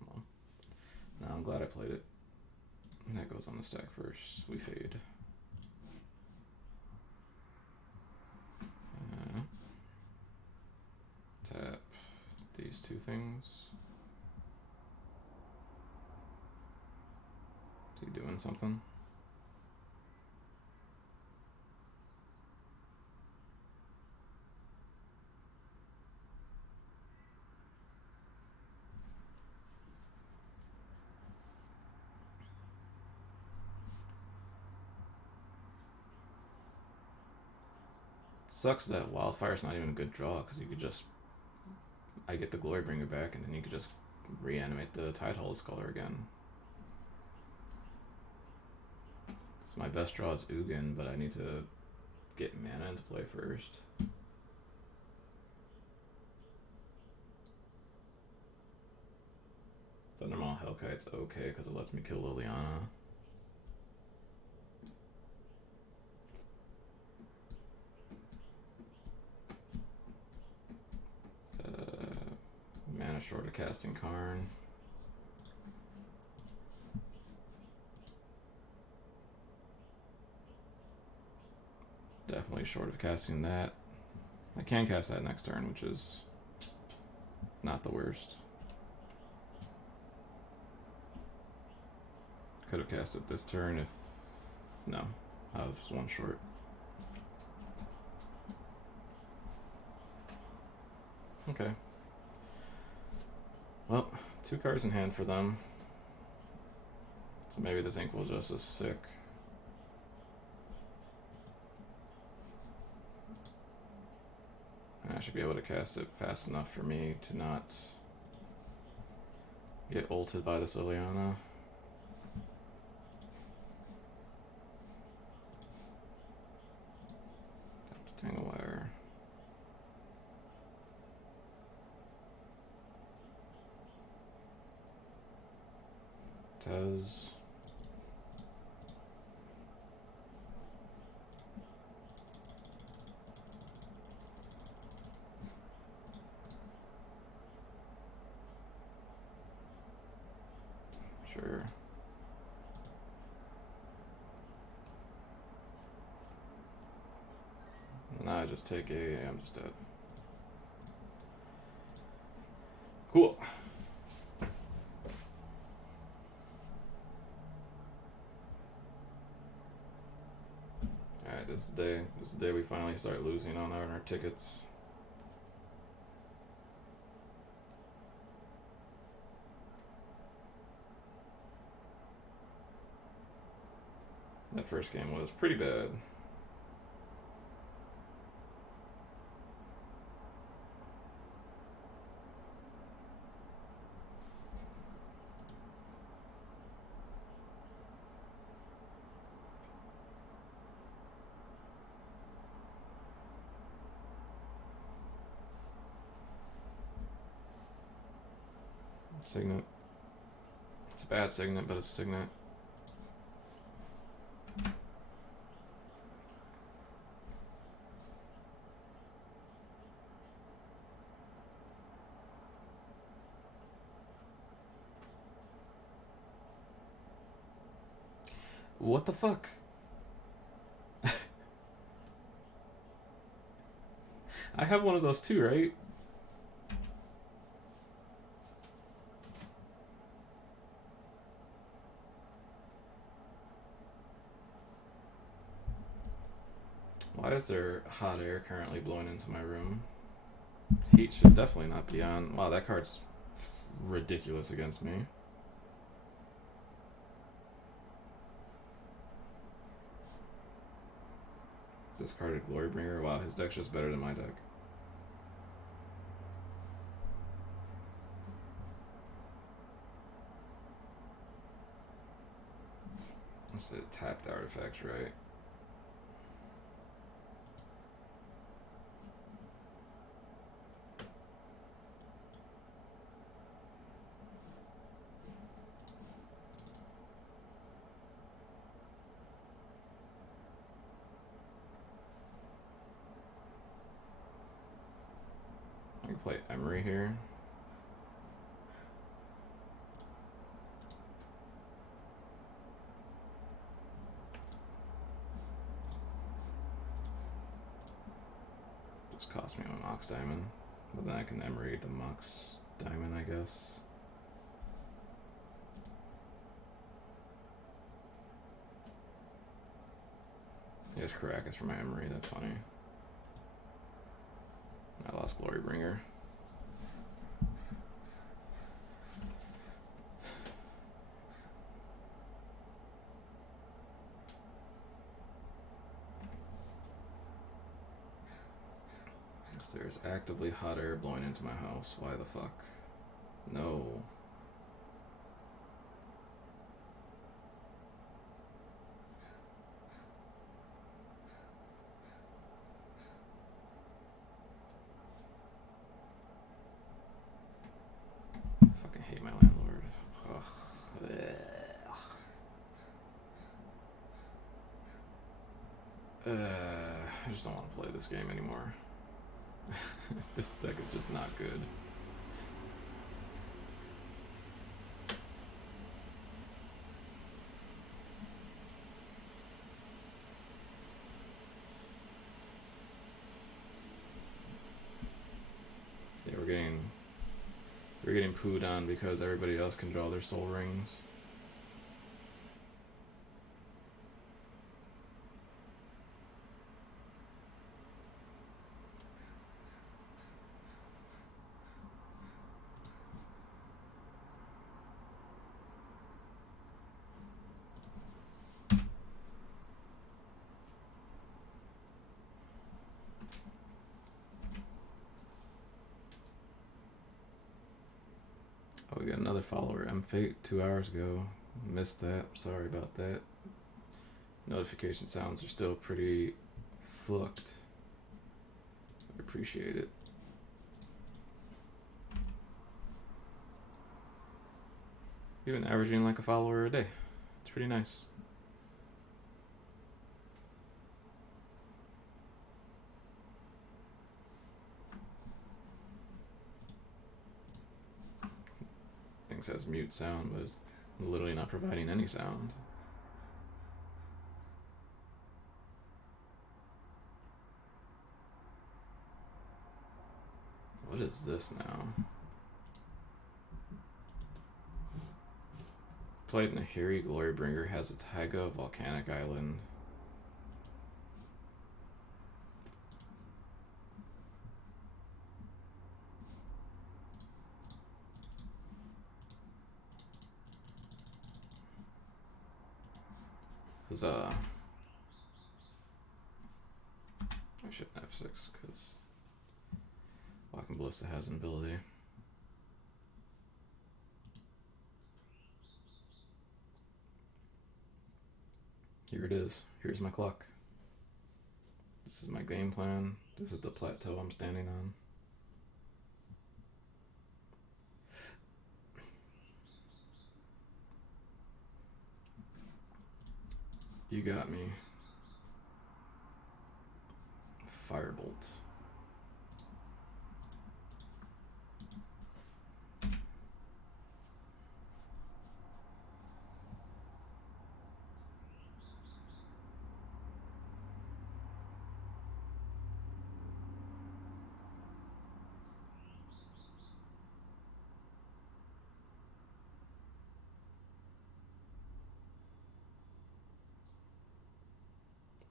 Well, no, I'm glad I played it. And that goes on the stack first. We fade. Tap these two things. Is he doing something? Sucks that Wildfire's not even a good draw because you could just, I get the Glorybringer back and then you could just reanimate the Tidehull Scholar again. So my best draw is Ugin, but I need to get mana into play first. Thundermaw Hellkite's okay because it lets me kill Liliana. Mana short of casting Karn. Definitely short of casting that. I can cast that next turn, which is not the worst. Could have cast it this turn if... No, I was one short. Okay. Well, 2 cards in hand for them. So maybe this ink will just as sick. I should be able to cast it fast enough for me to not Get ulted by this Ileana. Tangle Wire. Tez. Sure. Now I just take a. I'm just dead. Cool. Alright, this is the day we finally start losing on our tickets. That first game was pretty bad. Signet. It's a bad signet, but it's a signet. What the fuck? I have one of those too, right? Why is there hot air currently blowing into my room? Heat should definitely not be on. Wow, that card's ridiculous against me. Discarded Glorybringer. Wow, his deck's just better than my deck. That's a tapped artifact, right? I can play Emery here. Just cost me a Mox Diamond. But then I can Emery the Mox Diamond, I guess. He has Caracas for my Emery, that's funny. I lost Glorybringer. There's actively hot air blowing into my house. Why the fuck? No. I fucking hate my landlord. Ugh. I just don't want to play this game anymore. This deck is just not good. Yeah, we're getting pooed on because everybody else can draw their soul rings. Oh, we got another follower, M Fate, 2 hours ago. Missed that. Sorry about that. Notification sounds are still pretty fucked. I appreciate it. You've been averaging like a follower a day. It's pretty nice. Thing says mute sound, but it's literally not providing any sound. What is this now? Played Nahiri Glorybringer has a Taiga Volcanic Island. Cause I should F6 because Walking Ballista has an ability. Here it is. Here's my clock. This is my game plan. This is the plateau I'm standing on. You got me. Firebolt.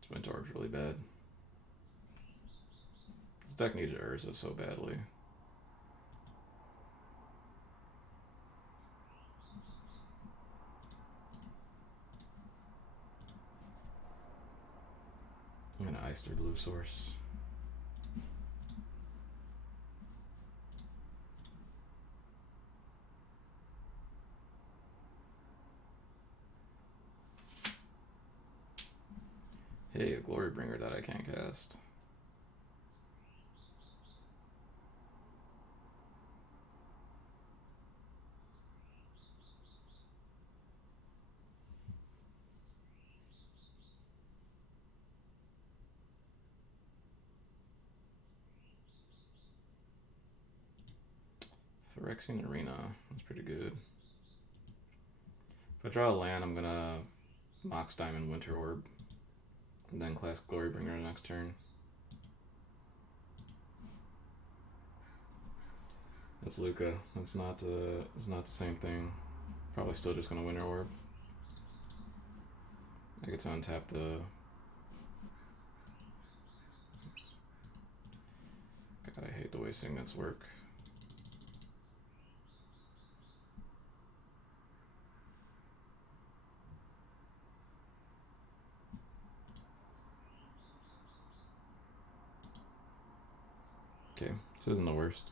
This Wintorb's really bad. This deck needed Urza so badly. I'm gonna ice their blue source. Hey, a Glorybringer that I can't cast. Phyrexian Arena, that's pretty good. If I draw a land, I'm gonna Mox Diamond Winter Orb, and then Class Glorybringer next turn. That's Luca. That's not it's not the same thing. Probably still just gonna Winter Orb. I get to untap the. God, I hate the way signets work. Okay, this isn't the worst.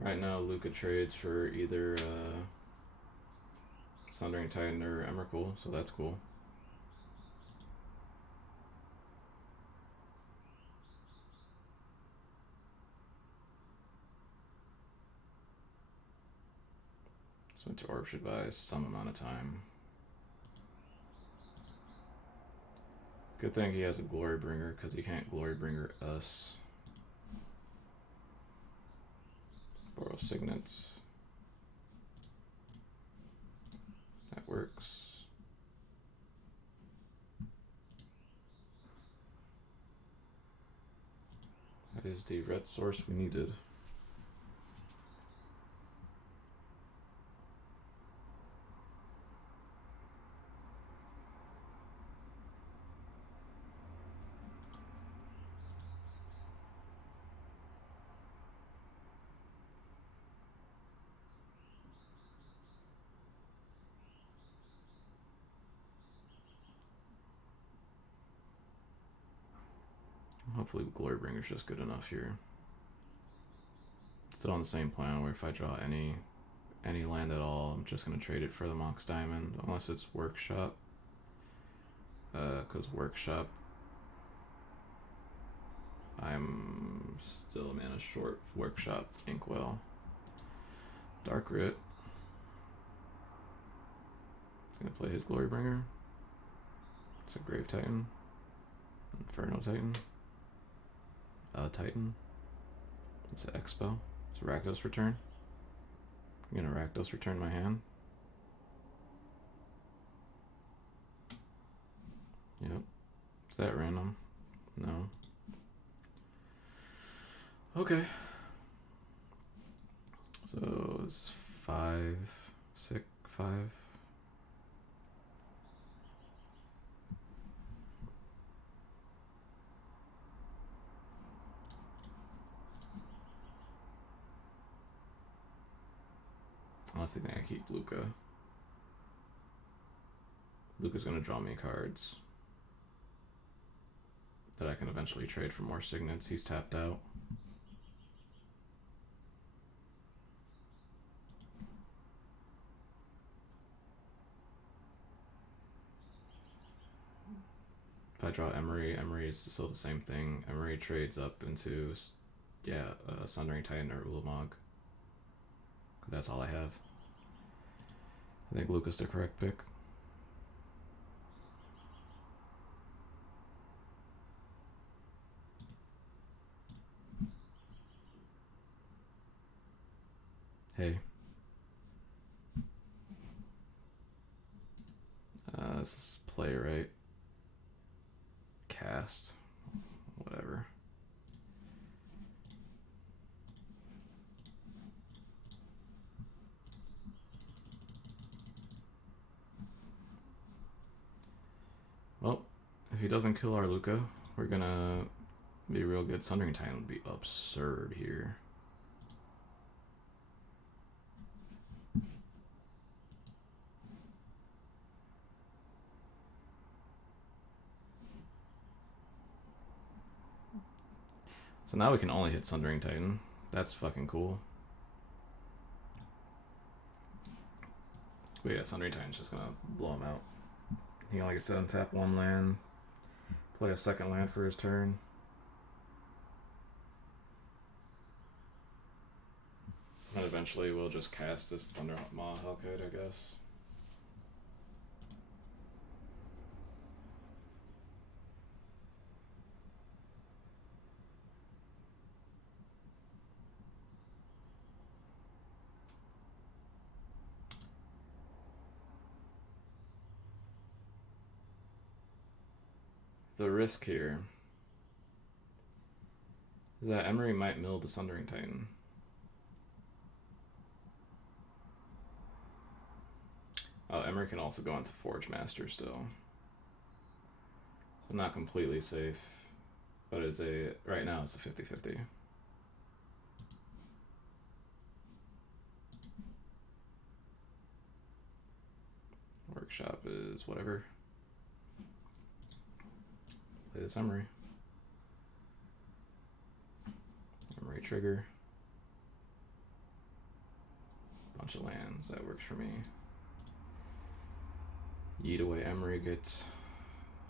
Right now, Luca trades for either Sundering Titan or Emrakul, so that's cool. This Winter Orb should buy some amount of time. Good thing he has a Glorybringer, because he can't Glorybringer us. Borrow Signets. That works. That is the red source we needed. Hopefully Glorybringer's just good enough here. Still on the same plan where if I draw any land at all, I'm just going to trade it for the Mox Diamond, unless it's Workshop. Because Workshop, I'm still mana short. Workshop, Inkwell, Dark Writ. He's going to play his Glorybringer. It's a Grave Titan, Inferno Titan, Titan. It's an Expo. It's a Rakdos Return. I'm gonna Rakdos Return my hand. Yep. Is that random? No. Okay. So it's 5, 6, 5. Unless they think I keep Luca. Luca's gonna draw me cards that I can eventually trade for more signets. He's tapped out. If I draw Emery, Emery is still the same thing. Emery trades up into, Sundering Titan or Ulamog. That's all I have. I think Luca's the correct pick. Hey. This is play, right? Cast. Whatever. Well, if he doesn't kill our Luca, we're gonna be real good. Sundering Titan would be absurd here. So now we can only hit Sundering Titan. That's fucking cool. But yeah, Sundering Titan's just gonna blow him out. He can, like I said, untap one land, play a second land for his turn. And eventually we'll just cast this Thundermaw Hellkite, I guess. The risk here is that Emery might mill the Sundering Titan. Oh, Emery can also go into Forge Master still. So not completely safe, but it's right now it's a 50-50. Workshop is whatever. Play this Emery. Emery trigger. Bunch of lands, that works for me. Yeet away Emery gets,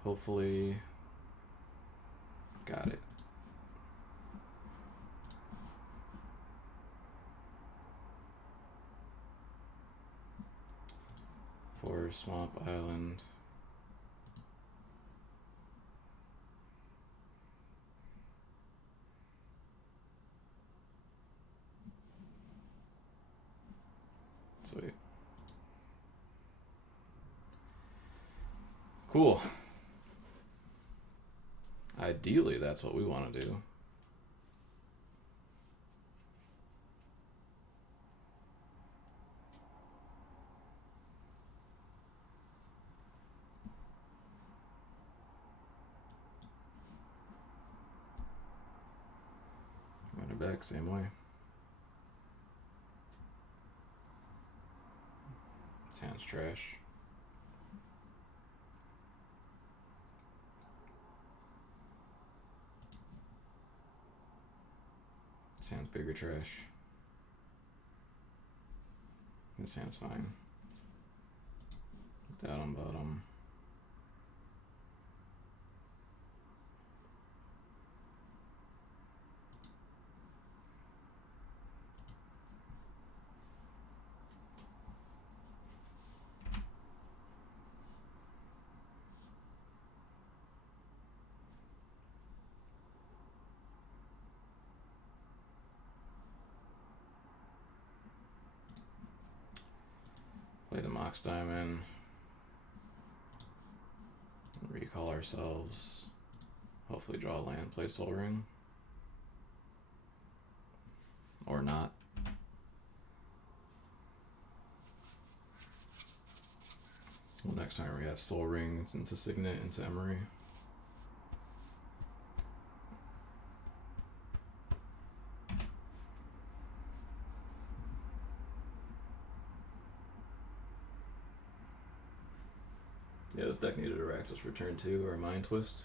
hopefully, got it. For Swamp Island. Sweet. Cool. Ideally, that's what we want to do. Run it back, same way. Sounds trash. This hand's bigger trash. This hand's fine. Put that on bottom. Play the Mox Diamond. Recall ourselves. Hopefully draw a land, play Sol Ring. Or not. Well, next time we have Sol Ring into Signet, into Emery. Yeah, this deck needed a Rakdos for turn 2 or a Mind Twist.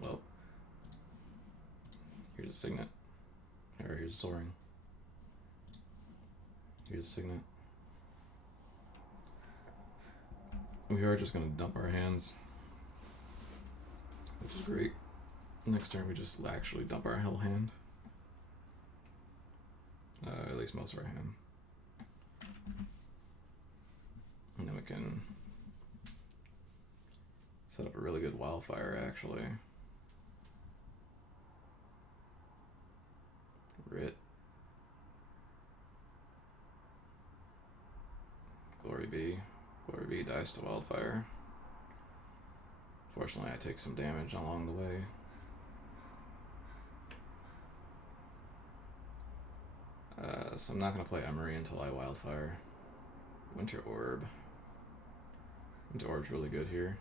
Well, here's a Signet. Or here's a Sol Ring. Here's a Signet. We are just going to dump our hands, which is great. Next turn we just actually dump our hell hand. At least most of our hand. And then we can set up a really good Wildfire, actually. Rit. Glory be. Glory be dies to Wildfire. Fortunately, I take some damage along the way. So I'm not going to play Emery until I Wildfire. Winter Orb. Winter Orb's really good here.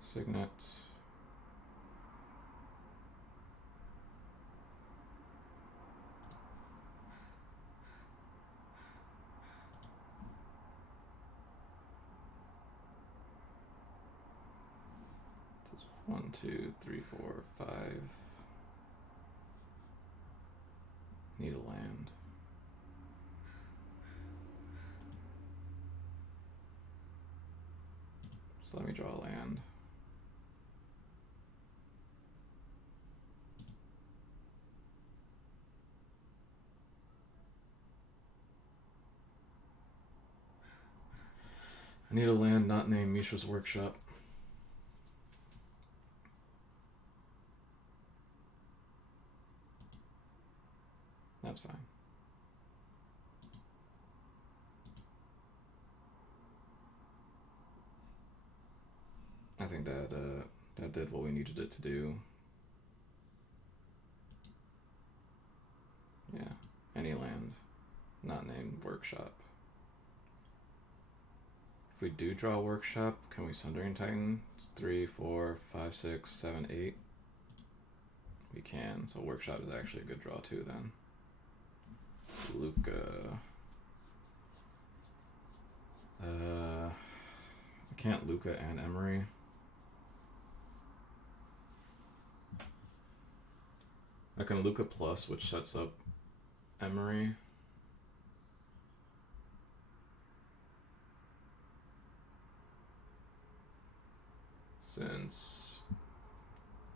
Signet. This is 1, 2, 3, 4, 5. Need a land. So let me draw a land. I need a land not named Mishra's Workshop. That's fine. I think that that did what we needed it to do. Yeah, any land not named Workshop. If we do draw a Workshop, can we Sundering Titan? It's 3, 4, 5, 6, 7, 8. We can, so Workshop is actually a good draw too then. Luca. I can't Luca and Emery. I can Luca plus, which sets up Emery. Since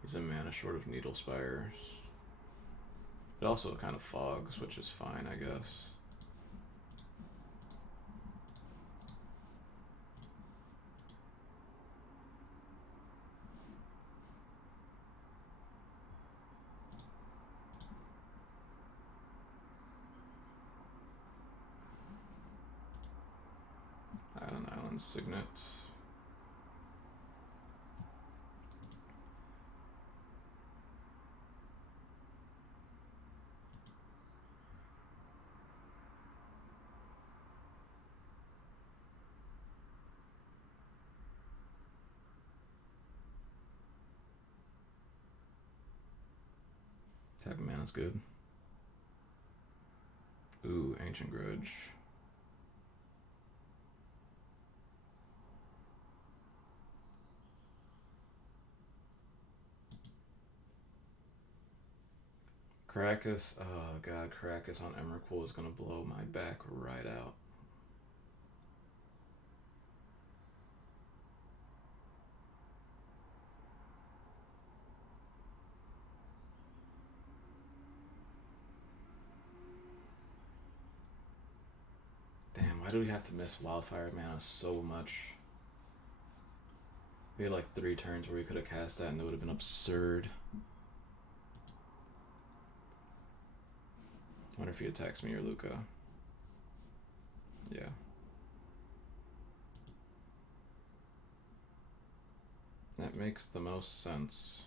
he's a mana short of Needle Spires. It also kind of fogs, which is fine, I guess. Island Signet. Tap mana's good. Ooh, Ancient Grudge. Caracas, oh god, Caracas on Emrakul is gonna blow my back right out. Damn, why do we have to miss Wildfire mana so much? We had like 3 turns where we could have cast that and it would have been absurd. I wonder if he attacks me or Luca. Yeah. That makes the most sense.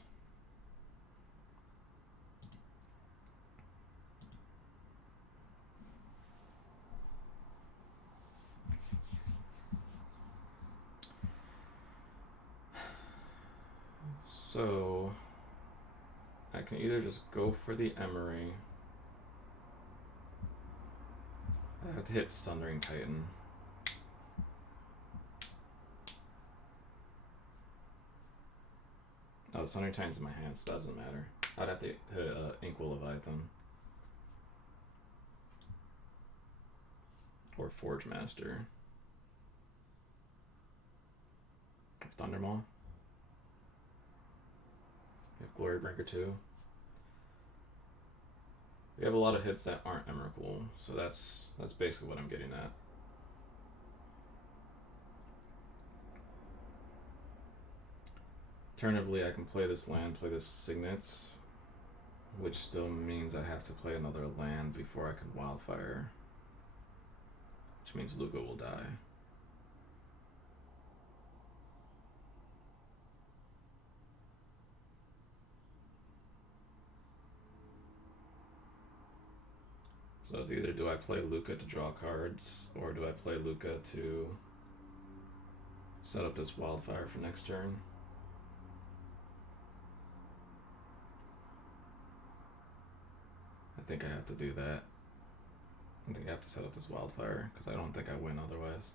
So I can either just go for the Emery. I have to hit Sundering Titan. Oh, the Sundering Titan's in my hand, so it doesn't matter. I'd have to hit Inkwell Leviathan. Or Forge Master. Thundermaw. We have Glorybreaker too. We have a lot of hits that aren't Emrakul, so that's basically what I'm getting at. Alternatively, I can play this land, play this Signet, which still means I have to play another land before I can Wildfire, which means Luca will die. So it's either do I play Luca to draw cards, or do I play Luca to set up this Wildfire for next turn? I think I have to do that. I think I have to set up this Wildfire, because I don't think I win otherwise.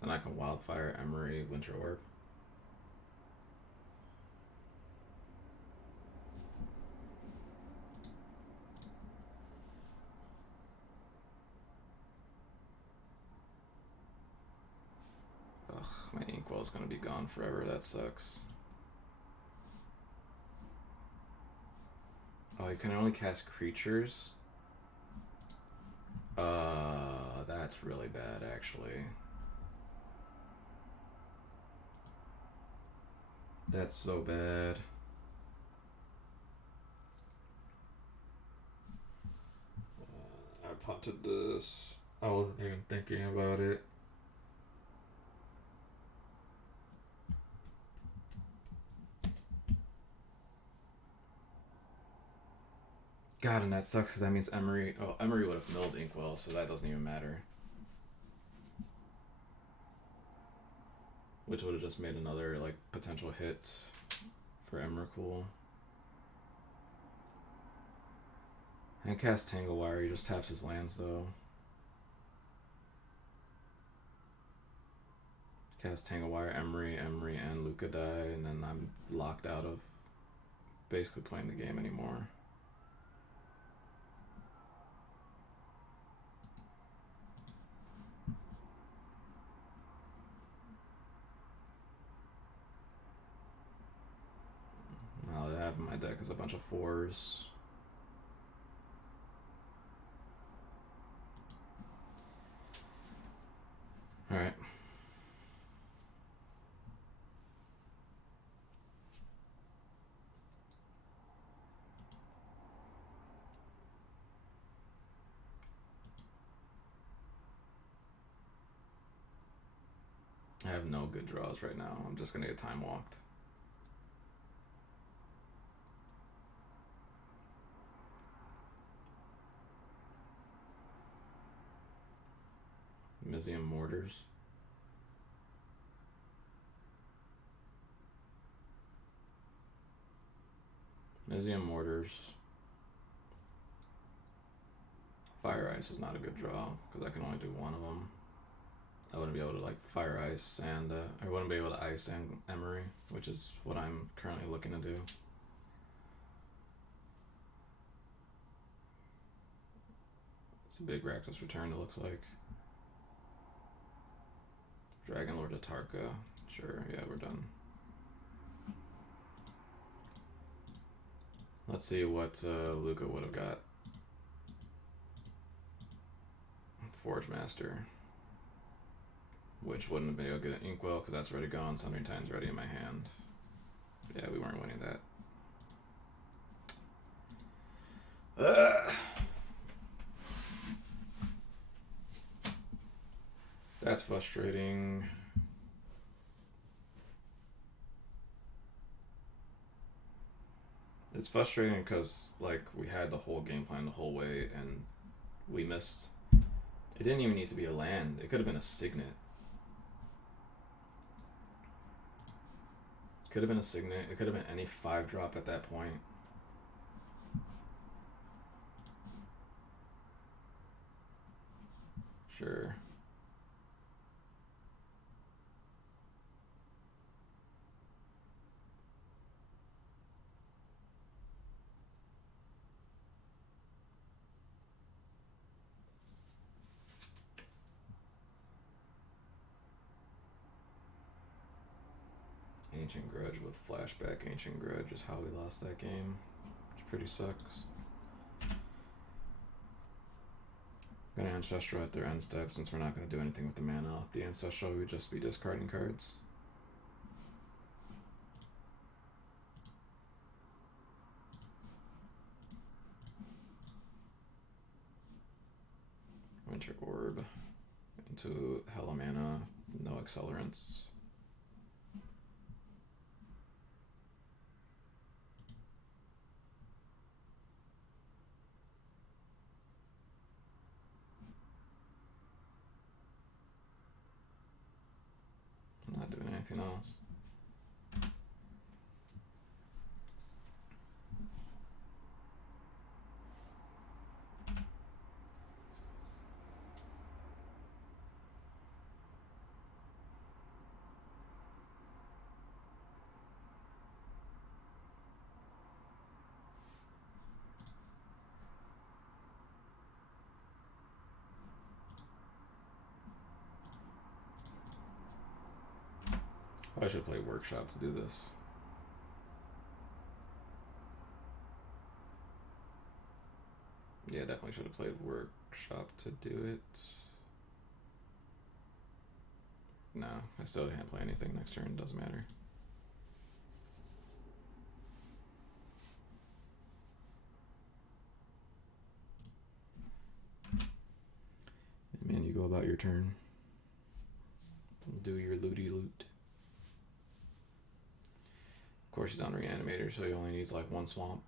Then I can Wildfire, Emery, Winter Orb. Ugh, my Inkwell is gonna be gone forever, that sucks. Oh, you can only cast creatures? That's really bad, actually. That's so bad. I punted this. I wasn't even thinking about it. God, and that sucks because that means Emery. Oh, Emery would have milled Inkwell, so that doesn't even matter. Which would have just made another like potential hit for Emrakul. And cast Tanglewire, he just taps his lands though. Cast Tanglewire, Emery, and Luca die, and then I'm locked out of basically playing the game anymore. All I have in my deck is a bunch of 4s. Alright. I have no good draws right now. I'm just gonna get time walked. Mizium Mortars. Mizium Mortars. Fire Ice is not a good draw, because I can only do one of them. I wouldn't be able to like Fire Ice and I wouldn't be able to Ice and Emery, which is what I'm currently looking to do. It's a big Rakdos return, it looks like. Dragonlord Atarka. Sure, yeah, we're done. Let's see what Luca would have got. Forge Master. Which wouldn't have been able to get an Inkwell because that's already gone. Sundering Titan's ready in my hand. Yeah, we weren't winning that. That's frustrating. It's frustrating because like we had the whole game plan the whole way and we missed. It didn't even need to be a land. It could have been a Signet. It could have been a Signet. It could have been any 5-drop at that point. Sure. Ancient Grudge with flashback. Ancient Grudge is how we lost that game, which pretty sucks. I'm gonna Ancestral at their end step since we're not gonna do anything with the mana off the Ancestral. We would just be discarding cards. Winter Orb into Hella Mana, no accelerants. I'm not doing anything else. I should play Workshop to do this. Yeah, definitely should have played Workshop to do it. No, I still can't play anything next turn, doesn't matter. Man, you go about your turn. Do your looty loot. Of course he's on Reanimator, so he only needs like one swamp.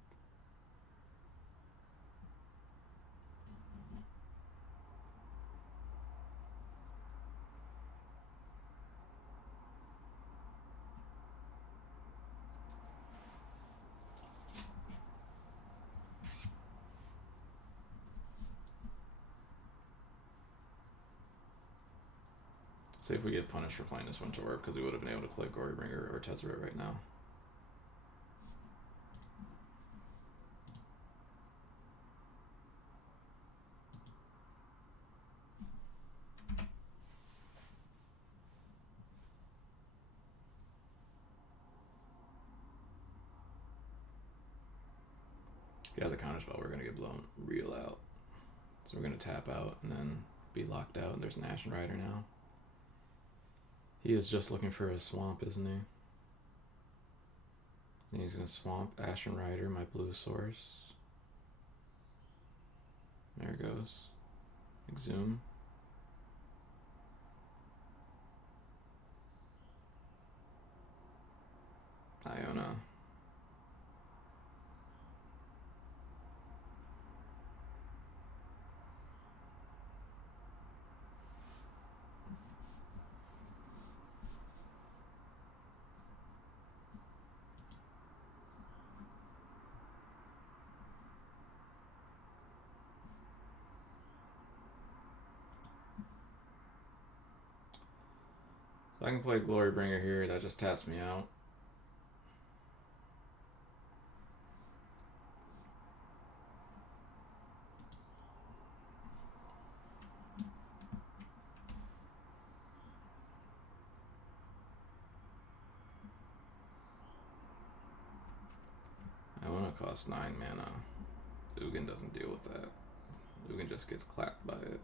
See if we get punished for playing this Winter Orb, because we would have been able to play Gorybringer or Tezzeret right now. If he has a counterspell, we're going to get blown real out. So we're going to tap out and then be locked out, and there's an Ashen Rider now. He is just looking for a swamp, isn't he? And he's going to swamp Ashen Rider, my blue source. There it goes. Exhume. Iona. I can play Glorybringer here, that just taps me out. I want to cost 9 mana. Ugin doesn't deal with that. Ugin just gets clapped by it.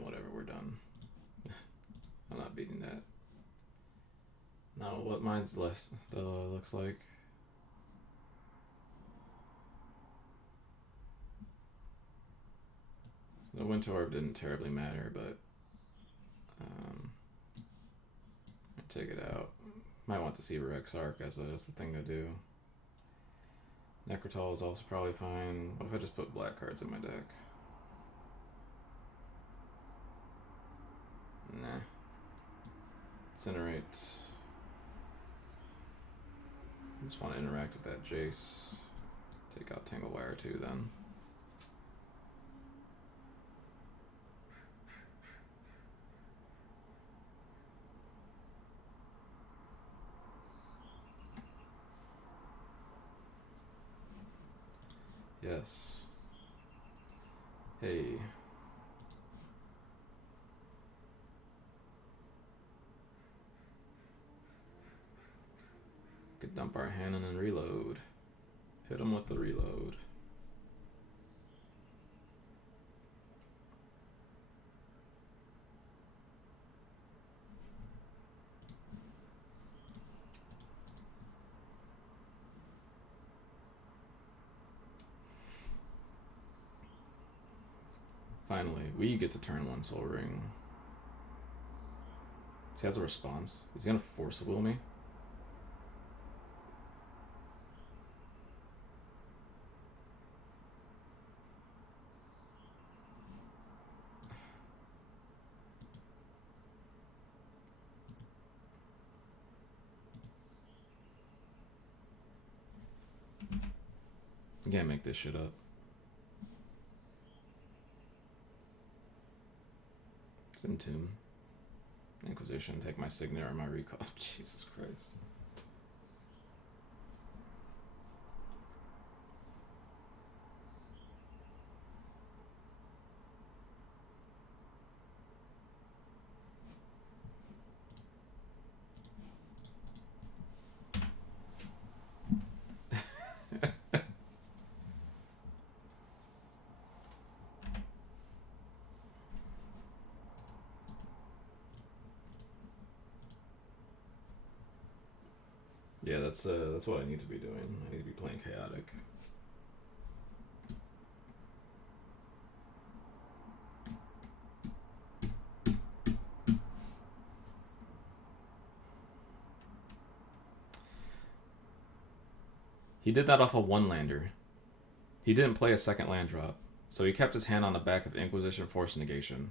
Whatever, we're done. I'm not beating that. Now, what mine's less looks like? The Winter Orb didn't terribly matter, but I take it out. Might want to see Rexark as the thing to do. Necrotol is also probably fine. What if I just put black cards in my deck? Nah. Incinerate. Just want to interact with that Jace. Take out Tanglewire too then. Yes. Hey. Could dump our Hannon and reload. Hit him with the reload. Finally, we get to turn 1 Soul Ring. He has a response. Is he gonna force will me? You can't make this shit up. It's Entomb. Inquisition, take my Signet or my Recall. Jesus Christ. Yeah, that's what I need to be doing. I need to be playing Chaotic. He did that off a 1-lander. He didn't play a second land drop, so he kept his hand on the back of Inquisition Force Negation.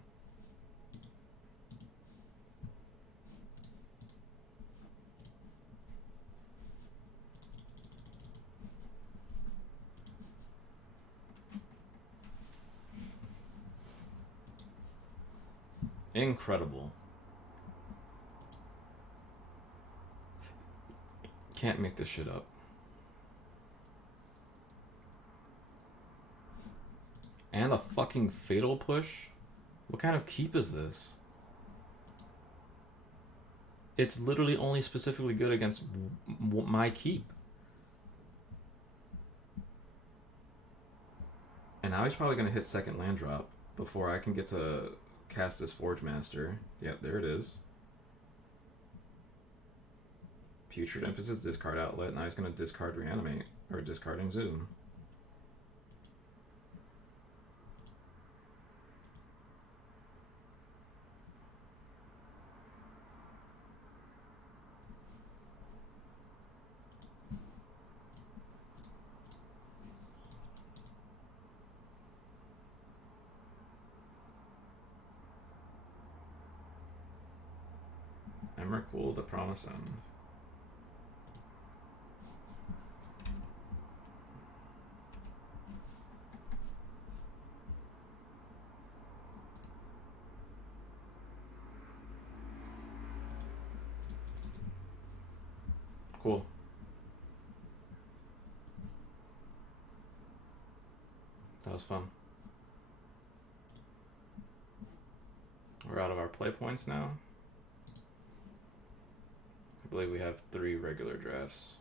Incredible. Can't make this shit up. And a fucking Fatal Push? What kind of keep is this? It's literally only specifically good against my keep. And now he's probably going to hit second land drop before I can get to cast this Forge Master. Yep, there it is. Putrid Impetus, discard Outlet. Now he's going to discard Reanimate. Or discarding Zoom. Emrakul, the Promise End. cool. That was fun. We're out of our play points now. I believe we have 3 regular drafts.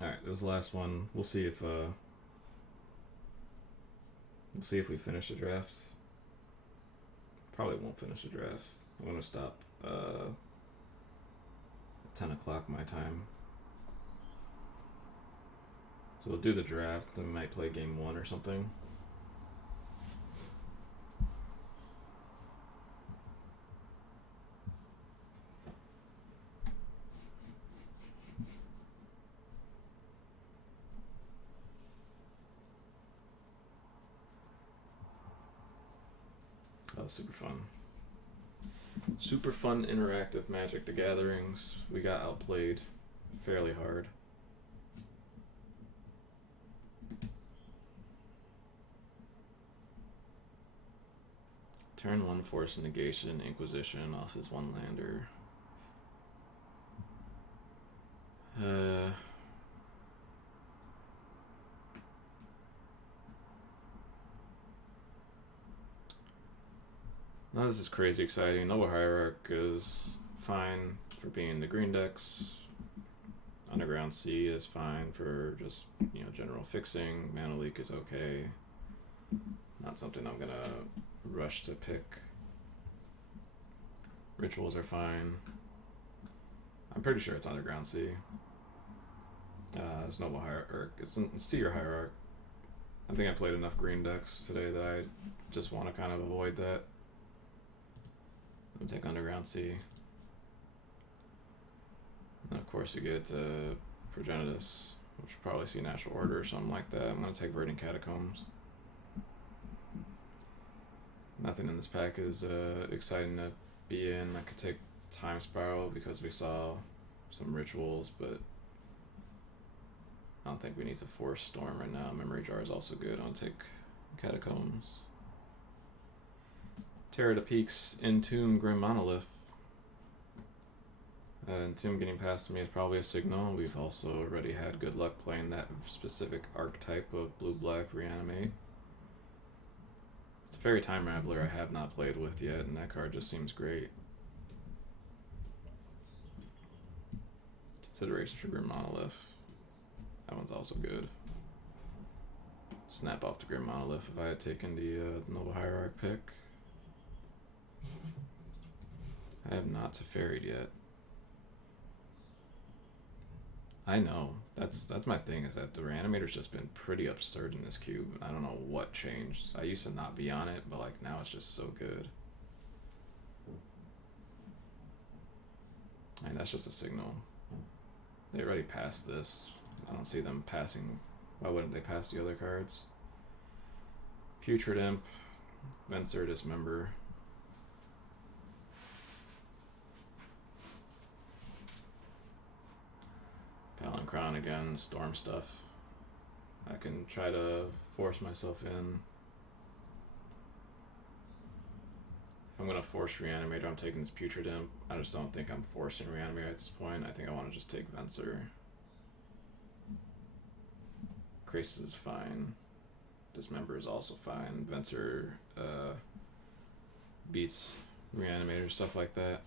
Alright, this was the last one. We'll see if we finish the draft. Probably won't finish the draft. I'm gonna stop at 10 o'clock my time. So we'll do the draft, then we might play game 1 or something. That was super fun. Super fun interactive Magic the Gatherings. We got outplayed fairly hard. Turn 1 Force Negation, Inquisition off his 1-lander. Now this is crazy exciting. Noble Hierarch is fine for being the green decks. Underground Sea is fine for just, general fixing. Mana Leak is okay. Not something I'm gonna rush to pick. Rituals are fine. I'm pretty sure it's Underground Sea. It's Noble Hierarch. It's Seer Hierarch. I think I played enough green decks today that I just want to kind of avoid that. I'll take Underground Sea. And of course you get Progenitus, which will probably see Natural Order or something like that. I'm going to take Verdant Catacombs. Nothing in this pack is exciting to be in. I could take Time Spiral because we saw some rituals, but I don't think we need to force Storm right now. Memory Jar is also good. I'll take Catacombs. Terra to Peaks, Entomb, Grim Monolith. Entomb getting past me is probably a signal. We've also already had good luck playing that specific archetype of blue-black Reanimate. It's a Fairy Time Raveler I have not played with yet, and that card just seems great. Consideration for Grim Monolith. That one's also good. Snap off the Grim Monolith if I had taken the Noble Hierarch pick. I have not Teferi'd yet. I know. That's my thing, is that the Reanimator's just been pretty absurd in this cube. I don't know what changed. I used to not be on it, but now it's just so good. And that's just a signal. They already passed this. I don't see them passing. Why wouldn't they pass the other cards? Putrid Imp, Venser, Dismember. Palinchron again, Storm stuff. I can try to force myself in. If I'm going to force Reanimator, I'm taking this Putrid Imp. I just don't think I'm forcing Reanimator at this point. I think I want to just take Venser. Krasis is fine. Dismember is also fine. Venser beats Reanimator, stuff like that.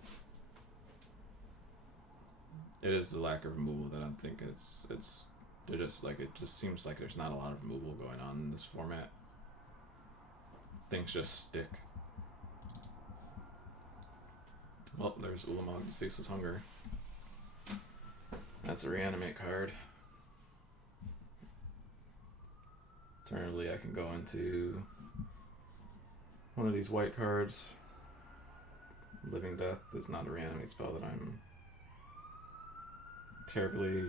It is the lack of removal that I'm thinking they're just it just seems like there's not a lot of removal going on in this format. Things just stick. Well, there's Ulamog, Ceaseless Hunger. That's a Reanimate card. Alternatively, I can go into one of these white cards. Living Death is not a Reanimate spell that I'm terribly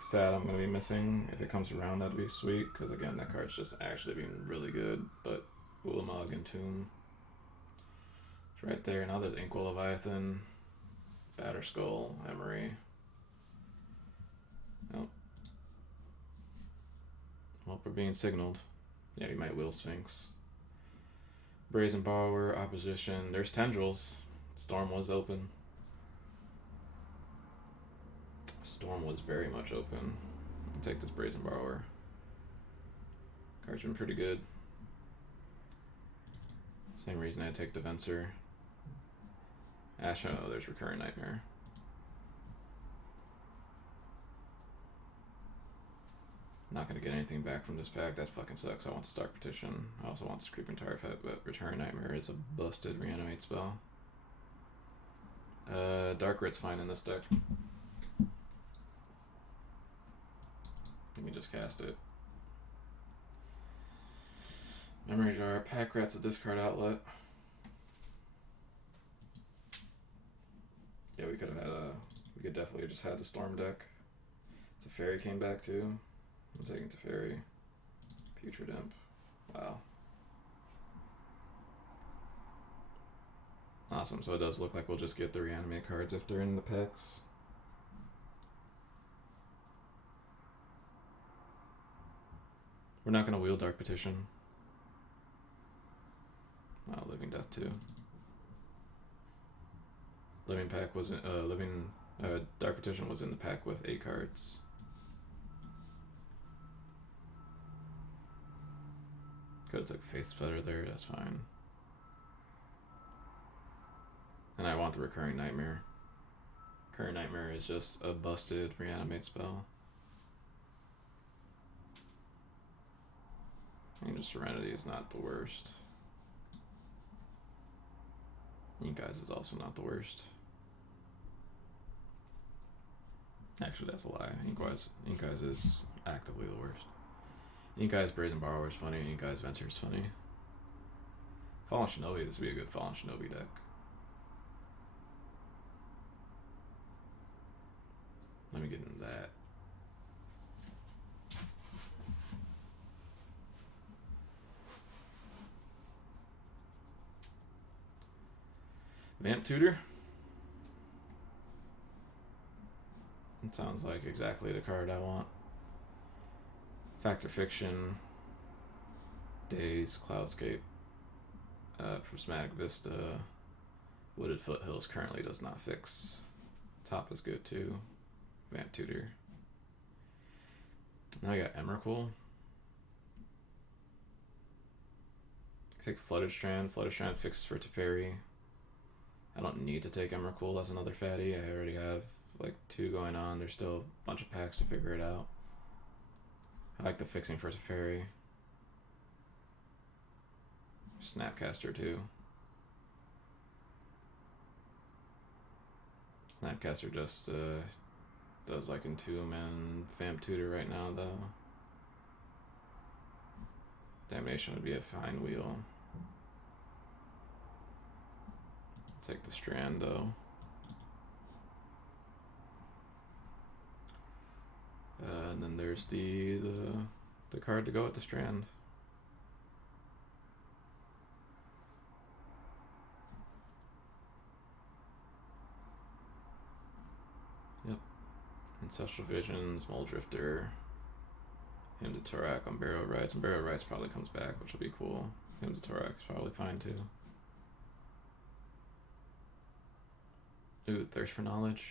sad I'm going to be missing. If it comes around, that'd be sweet, because again, that card's just actually being really good. But Ulamog and Tomb, it's right there. Now there's Inkwell Leviathan, Batterskull, Emery. Nope. Well, we're being signaled. Yeah, we might Will Sphinx. Brazen Borrower, opposition. There's Tendrils. Storm was open. Storm was very much open. I'll take this Brazen Borrower. Card's been pretty good. Same reason I take Defensor. Ash, oh, there's Recurring Nightmare. Not gonna get anything back from this pack. That fucking sucks. I want the Stark Petition. I also want this Creeping Tirefet, but Recurring Nightmare is a busted reanimate spell. Dark Writ's fine in this deck. Let me just cast it. Memory Jar. Pack Rat's a discard outlet. Yeah, we could have had a. We could definitely just had the Storm deck. Teferi came back too. I'm taking Teferi. Putrid Imp. Wow. Awesome, so it does look like we'll just get the reanimate cards if they're in the packs. We're not going to wheel Dark Petition. Wow, Living Death too. Living pack was Dark Petition was in the pack with 8 cards. Could have took Faith's Fetter there, that's fine. And I want the Recurring Nightmare. Recurring Nightmare is just a busted reanimate spell. Angel Serenity is not the worst. Ink Eyes is also not the worst. Actually, that's a lie. Ink Eyes is actively the worst. Ink Eyes Brazen Borrower is funny. Ink Eyes Venture is funny. Fallen Shinobi, this would be a good Fallen Shinobi deck. Let me get into that. Vamp Tutor. It sounds like exactly the card I want. Fact or Fiction. Days, Cloudscape. Prismatic Vista. Wooded Foothills currently does not fix. Top is good too. Vamp Tutor. Now I got Emrakul. Take Flooded Strand. Flooded Strand fixed for Teferi. I don't need to take Emrakul as another fatty. I already have like 2 going on. There's still a bunch of packs to figure it out. I like the fixing for Teferi. Snapcaster too. Snapcaster just does like Entomb and Vamp Tutor right now though. Damnation would be a fine wheel. Take the Strand though. And then there's the card to go with the Strand. Yep. Ancestral Visions, Muldrifter, Hymn to Torak, Umbero Rites. Umbero Rites probably comes back, which will be cool. Hymn to Torak is probably fine too. Ooh, Thirst for Knowledge.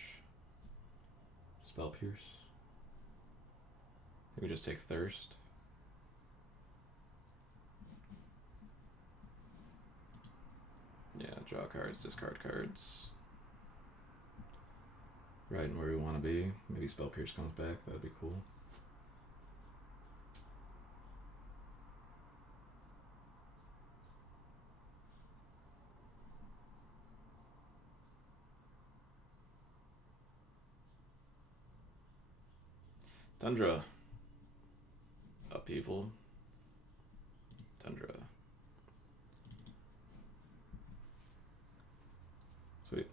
Spell Pierce. We just take Thirst. Yeah, draw cards, discard cards. Right in where we want to be. Maybe Spell Pierce comes back, that'd be cool. Tundra. Upheaval. Tundra. Sweet.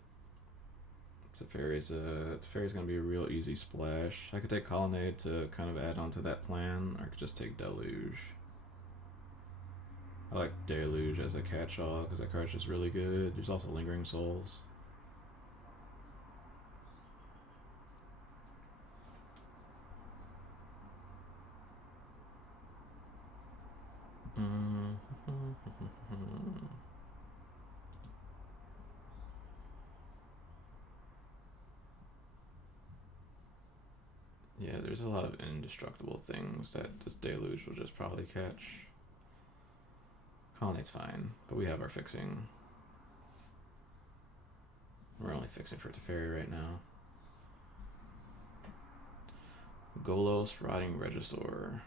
Teferi's gonna be a real easy splash. I could take Colonnade to kind of add on to that plan, or I could just take Deluge. I like Deluge as a catch-all because that card's just really good. There's also Lingering Souls. Yeah, there's a lot of indestructible things that this deluge will just probably catch. Colonnade's fine, but we have our fixing. We're only fixing for Teferi right now. Golos, Rotting Regisaur.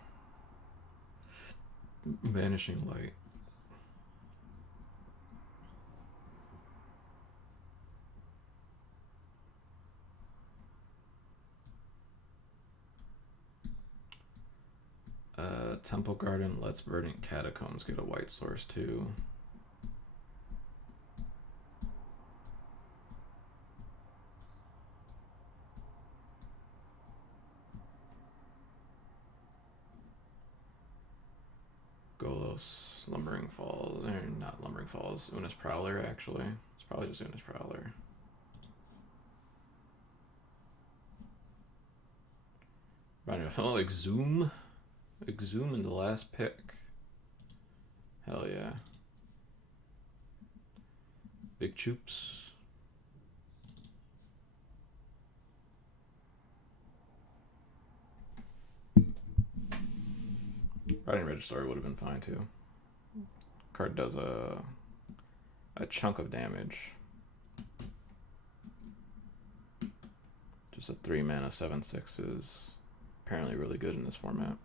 Vanishing Light. Temple Garden lets Verdant Catacombs get a white source too. Golos, Lumbering Falls, or not Lumbering Falls, Una's Prowler actually. It's probably just Una's Prowler. Right, oh, Exhume. Exhume in the last pick. Hell yeah. Big Choops. Riding Regisaur would have been fine too. Card does a chunk of damage. Just a 3 mana 7/6 is apparently really good in this format.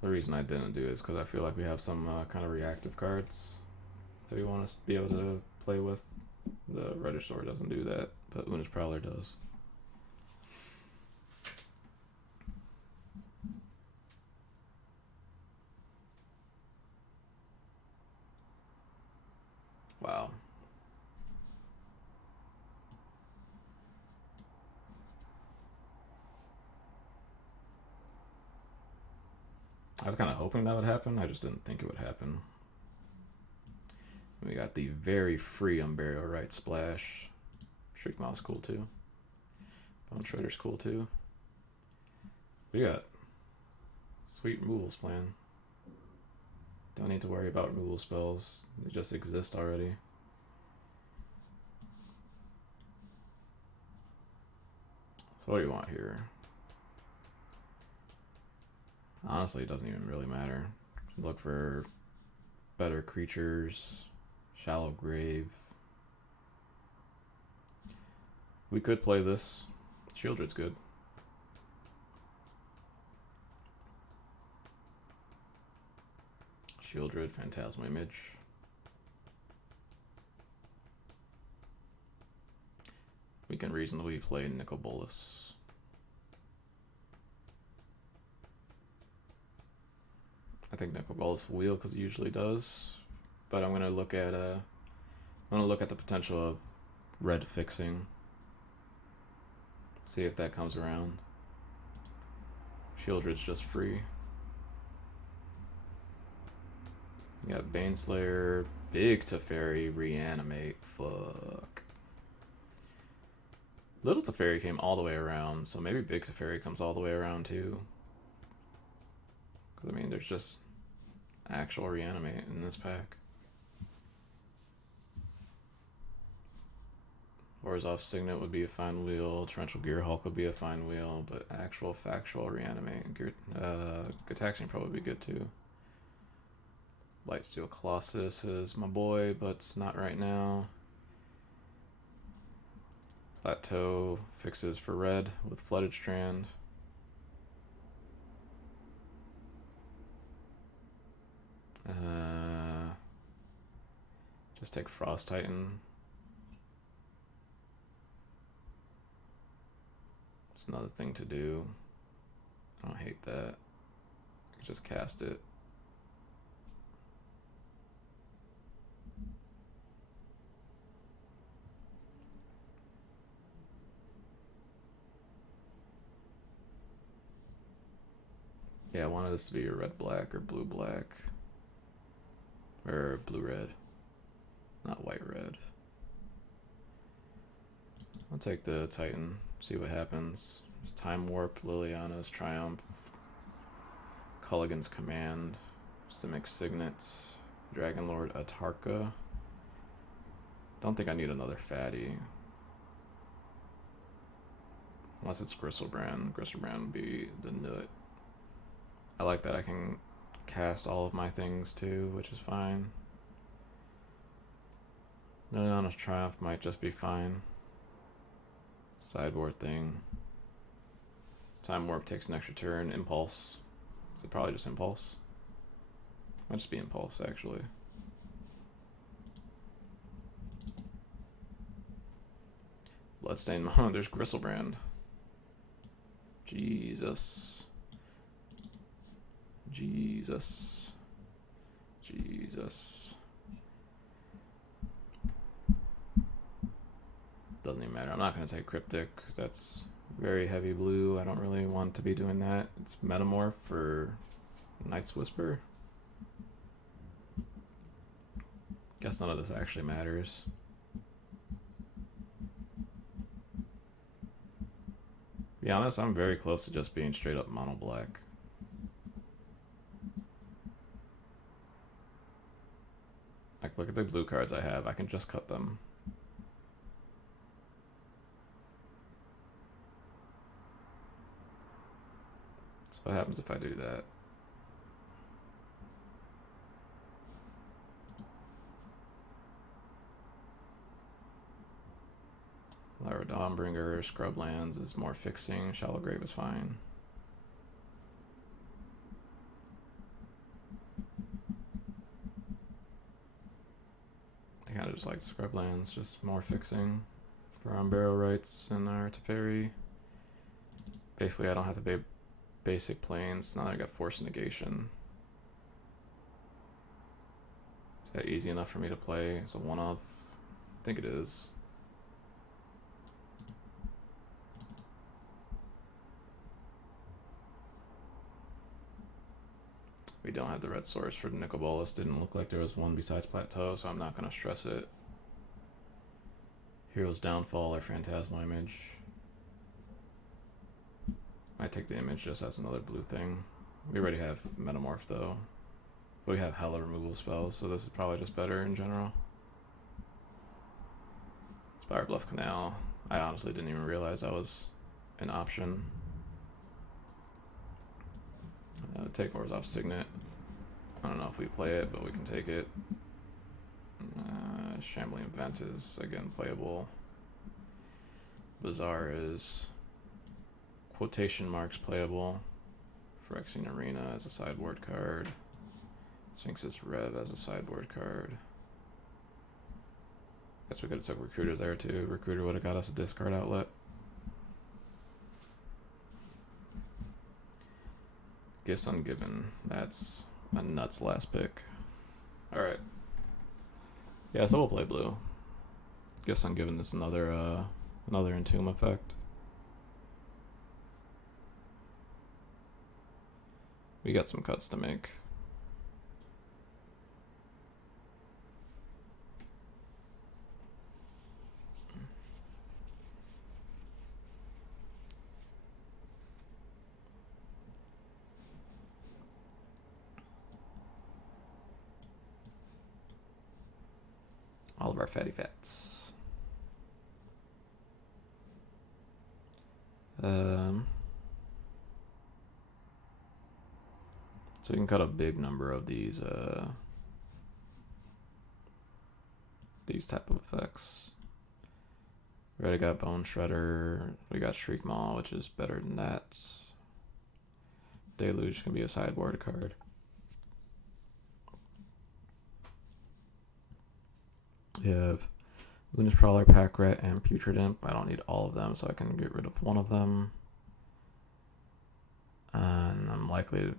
The reason I didn't do it is because I feel like we have some kind of reactive cards that we want to be able to play with. The Regisaur doesn't do that, but Una's Prowler does. Wow. I was kind of hoping that would happen. I just didn't think it would happen. We got the very free Unburial Rite Splash. Shriekmaw's cool too. Bone Shredder's cool too. We got sweet removals plan. Don't need to worry about removal spells. They just exist already. So what do you want here? Honestly, it doesn't even really matter. Look for better creatures. Shallow Grave. We could play this. Shieldred's good. Shieldred, Phantasmal Image. We can reasonably play Nicol Bolas. I think Nicol Bolas will wheel because it usually does, but I'm gonna look at the potential of red fixing. See if that comes around. Shieldred's just free. You got Baneslayer, Big Teferi, Reanimate. Fuck. Little Teferi came all the way around, so maybe Big Teferi comes all the way around too. Because, I mean, there's just actual Reanimate in this pack. Orzhov Signet would be a fine wheel. Torrential Gearhulk would be a fine wheel, but actual factual Reanimate. Gitaxian probably be good too. Lightsteel Colossus is my boy, but not right now. Plateau fixes for red with Flooded Strand. Just take Frost Titan. It's another thing to do. I don't hate that. Just cast it. Yeah, I wanted this to be a red-black or blue-black. Or blue-red. Not white-red. I'll take the Titan, see what happens. There's Time Warp, Liliana's Triumph. Culligan's Command, Simic Signet, Dragon Lord Atarka. Don't think I need another fatty. Unless it's Gristlebrand. Gristlebrand would be the nut. I like that I can cast all of my things too, which is fine. Liliana's Triumph might just be fine. Sideboard thing. Time Warp takes an extra turn. Impulse. Is it probably just Impulse? Might just be Impulse, actually. Bloodstained Mono. There's Gristlebrand. Jesus. Jesus. Jesus. Doesn't even matter. I'm not going to take Cryptic. That's very heavy blue. I don't really want to be doing that. It's Metamorph for Night's Whisper. Guess none of this actually matters. To be honest, I'm very close to just being straight up mono black. Like, look at the blue cards I have. I can just cut them. So what happens if I do that? Lyra Dawnbringer, Scrublands is more fixing. Shallow Grave is fine. I kind of just like Scrublands, just more fixing for Barrow Rights and our Teferi. Basically, I don't have to pay basic planes. Now I got Force Negation. Is that easy enough for me to play? It's a one-off. I think it is. We don't have the red source for Nicol Bolas. Didn't look like there was one besides Plateau, so I'm not going to stress it. Hero's Downfall or Phantasmal Image. I take the image just as another blue thing. We already have Metamorph though. We have hella removal spells, so this is probably just better in general. Spire Bluff Canal. I honestly didn't even realize that was an option. Take Orzhov Signet. I don't know if we play it, but we can take it. Shambling Vent is again playable. Bazaar is quotation marks playable. Phyrexian Arena as a sideboard card. Sphinx's Rev as a sideboard card. Guess we could have took Recruiter there too. Recruiter would have got us a discard outlet. Gifts Ungiven. That's a nuts last pick. Alright. Yeah, so we'll play blue. Gifts Ungiven is another Entomb effect. We got some cuts to make. All of our fatty fats. So you can cut a big number of these type of effects. We already got Bone Shredder. We got Shriek Maw, which is better than that. Deluge can be a sideboard card. You have Luna's Prowler, Pack Rat, and Putrid Imp. I don't need all of them, so I can get rid of one of them. And I'm likely to...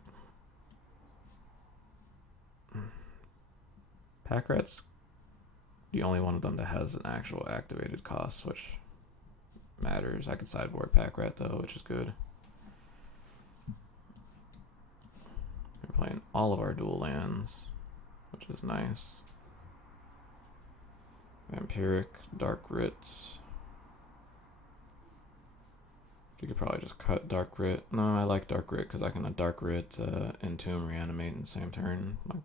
Pack Rat's the only one of them that has an actual activated cost, which matters. I could sideboard Pack Rat though, which is good. We're playing all of our dual lands, which is nice. Vampiric, Dark Rit. You could probably just cut Dark Writ. No, I like Dark Writ because I can Dark Writ, Entomb, Reanimate in the same turn. Like,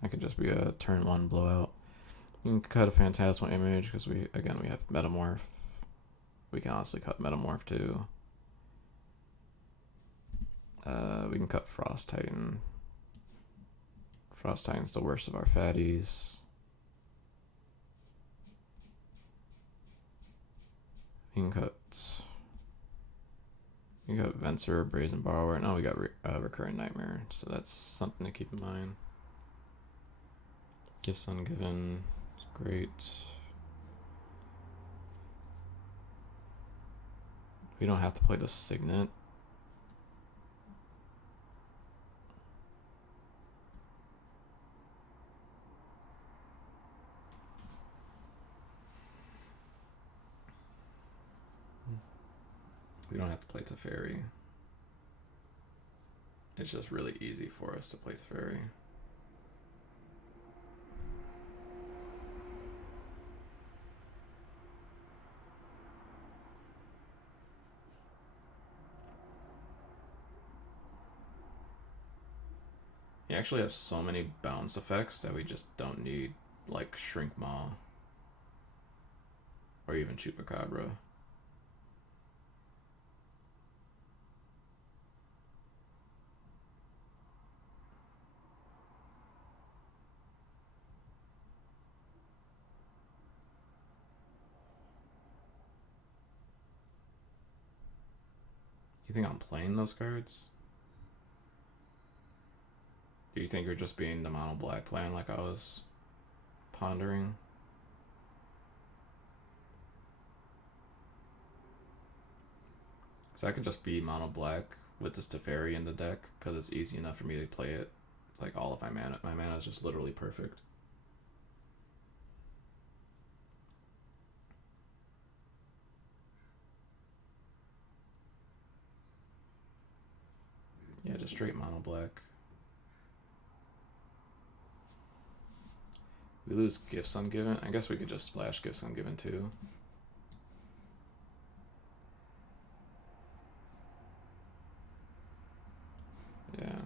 that could just be a turn 1 blowout. You can cut a Phantasmal Image because we have Metamorph. We can honestly cut Metamorph too. We can cut Frost Titan. Frost Titan's the worst of our fatties. You can cut Venser, Brazen Borrower. No, we got Recurrent Nightmare, so that's something to keep in mind. Gifts Ungiven is great. We don't have to play the Signet. We don't have to play Teferi. It's just really easy for us to play Teferi. You actually have so many bounce effects that we just don't need, like Shrink Maw. Or even Chupacabra. You think I'm playing those cards? Do you think you're just being the mono black plan like I was pondering? So I could just be mono black with this Teferi in the deck because it's easy enough for me to play it. It's like all of my mana. My mana is just literally perfect. Yeah, just straight mono black. We lose Gifts Ungiven. I guess we could just splash Gifts Ungiven too. Yeah.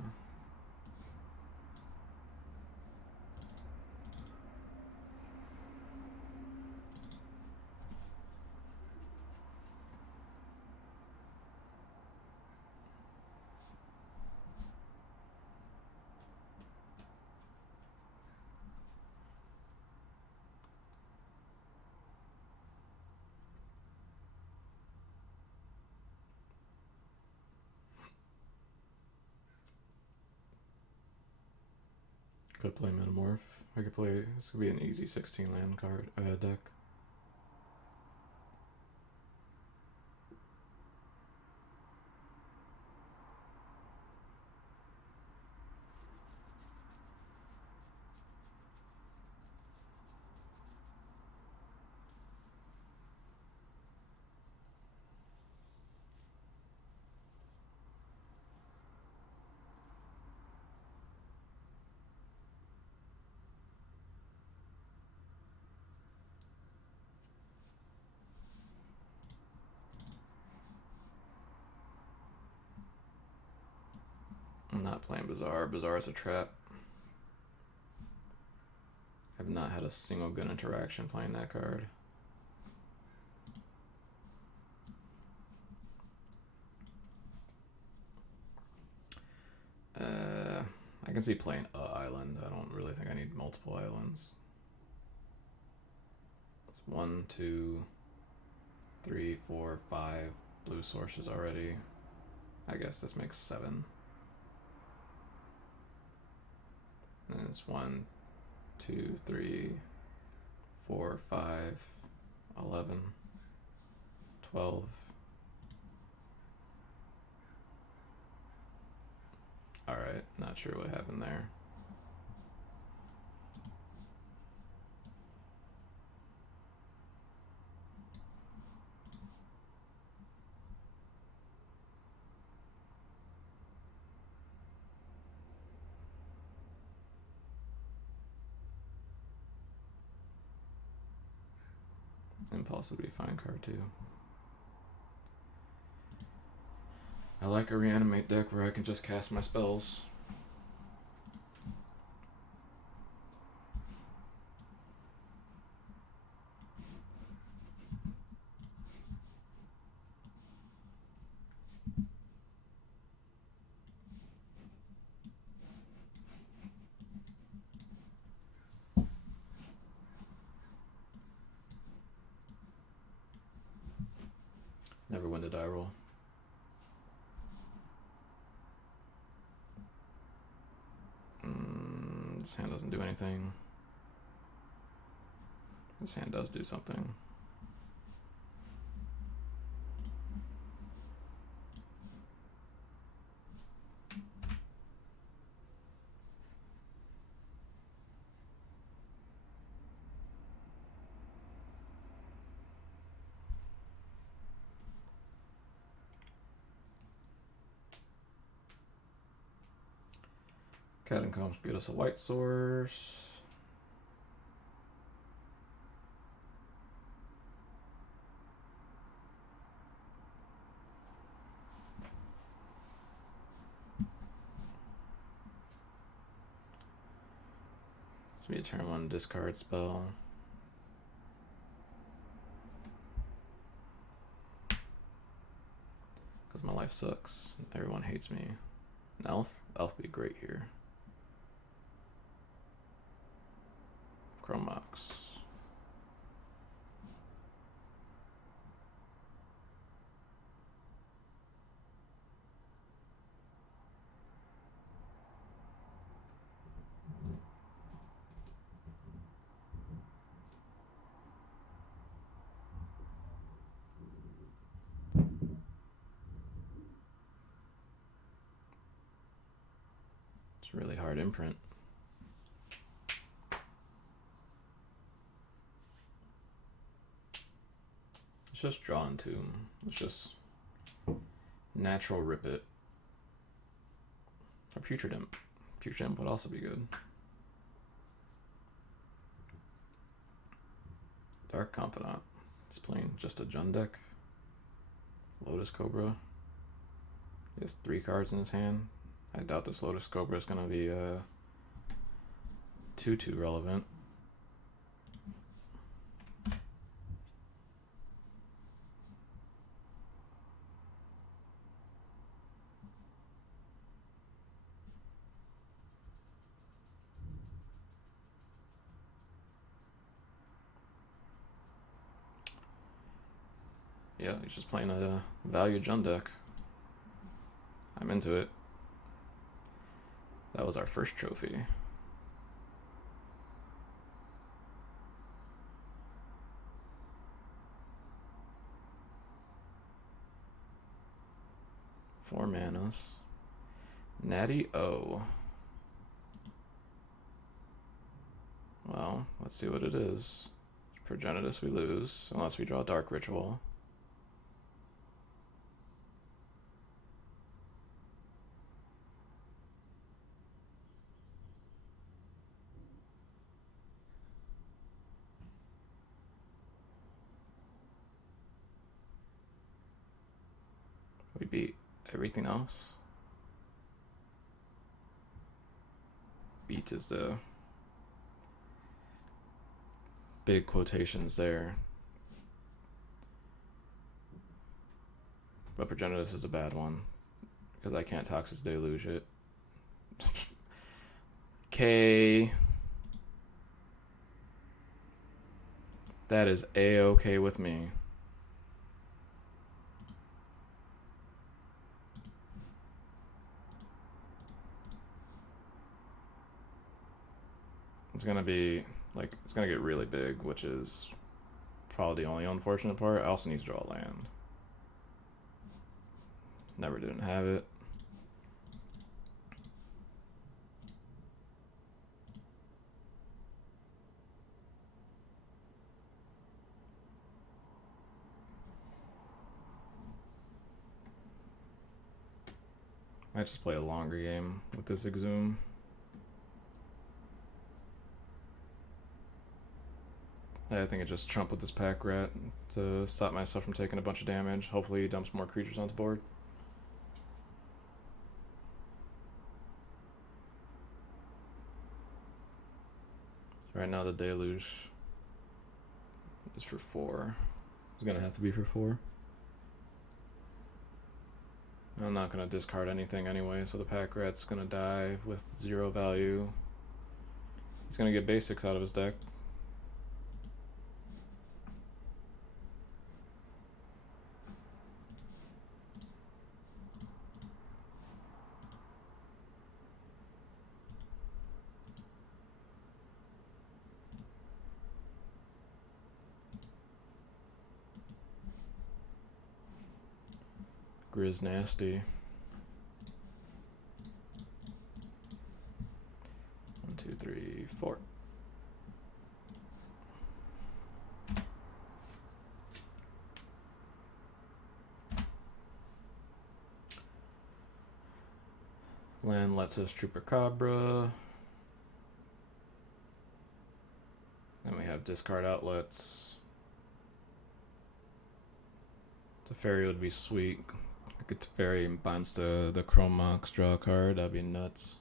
Could play Metamorph. I could play. This could be an easy 16 land card deck. I'm not playing Bazaar. Bazaar is a trap. I've not had a single good interaction playing that card. I can see playing a island. I don't really think I need multiple islands. It's 1, 2, 3, 4, 5 blue sources already. I guess this makes 7. And it's 1, 2, 3, 4, 5, 11, 12. Alright, not sure what happened there. Impulse would be a fine card too. I like a reanimate deck where I can just cast my spells. Never win the die roll. This hand doesn't do anything. This hand does do something. Catacombs get us a white source. This will be a turn 1 discard spell. Because my life sucks. Everyone hates me. An elf? Elf would be great here. Chrome Mox. It's a really hard imprint. Let's just draw into him. Let's just natural rip it. Or Putrid Imp. Putrid Imp would also be good. Dark Confidant. He's playing just a Jund deck. Lotus Cobra. He has 3 cards in his hand. I doubt this Lotus Cobra is going to be too relevant. Yeah, he's just playing a value Jund deck. I'm into it. That was our first trophy. Four manas. Natty O. Well, let's see what it is. Progenitus we lose, unless we draw Dark Ritual. We beat everything else. Beat is the big quotations there. But Progenitus is a bad one. Because I can't Toxis Deluge it. Okay. That is A-okay with me. It's gonna be, like, it's gonna get really big, which is probably the only unfortunate part. I also need to draw a land. Never didn't have it. I just play a longer game with this Exhume. I think I just trump with this Pack Rat to stop myself from taking a bunch of damage. Hopefully he dumps more creatures onto the board. Right now the deluge is for 4. It's gonna have to be for 4. I'm not gonna discard anything anyway, so the pack rat's gonna die with 0 value. He's gonna get basics out of his deck. Grizz nasty. 1, 2, 3, 4. Land lets us Chupacabra. Then we have discard outlets. Teferi would be sweet. I could Teferi and bounce the Chrome Mox, draw a card. That'd be nuts.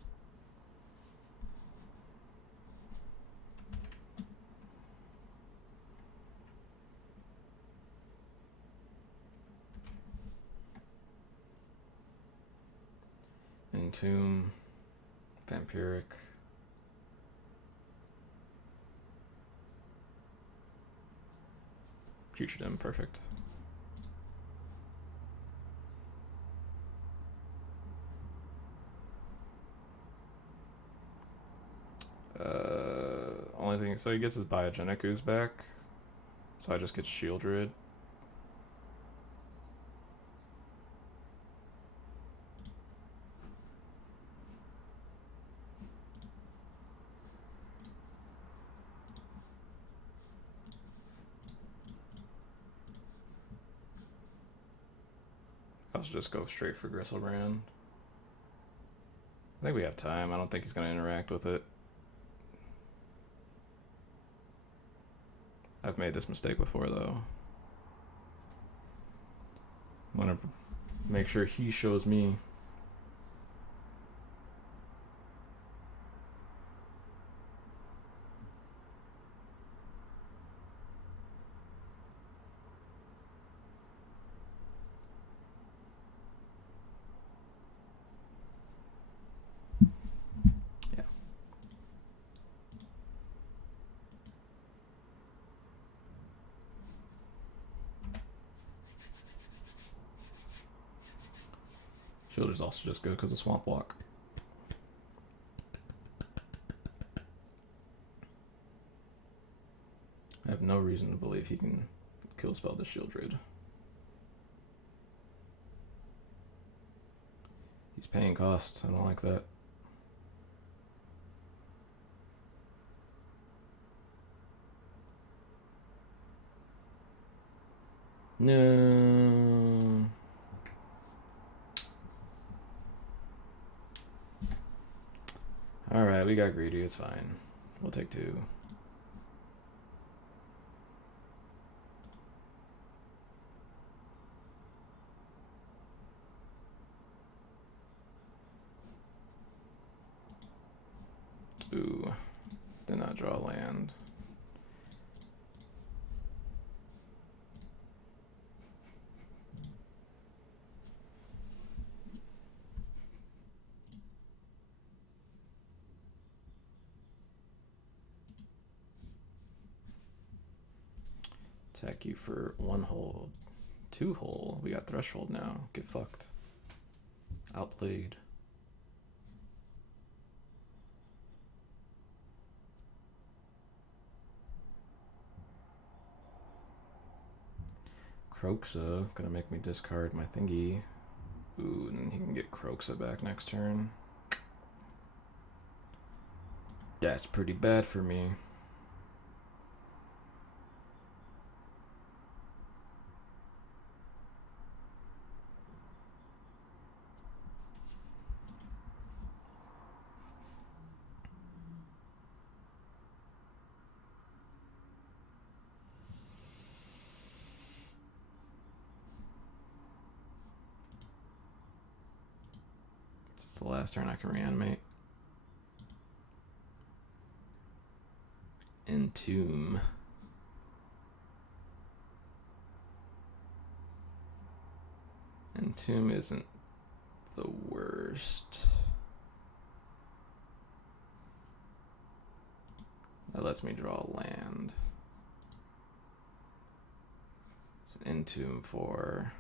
Entomb, Vampiric. Future Dim, perfect. Only thing, so he gets his Biogenic Ooze back. So I just get Shieldred. I'll just go straight for Griselbrand. I think we have time. I don't think he's going to interact with it. I've made this mistake before, though. I want to make sure he shows me. Yeah. Shielder's also just good because of Swamp Walk. I have no reason to believe he can kill spell the Shieldred. He's paying costs. I don't like that. No. Alright, we got greedy. It's fine. We'll take 2. Ooh. Did not draw land. Attack you for 1 hold. 2 hole. We got Threshold now. Get fucked. Outplayed. Kroxa. Gonna make me discard my thingy. Ooh, and he can get Kroxa back next turn. That's pretty bad for me. It's the last turn I can reanimate. Entomb. Entomb isn't the worst. That lets me draw land. It's an Entomb for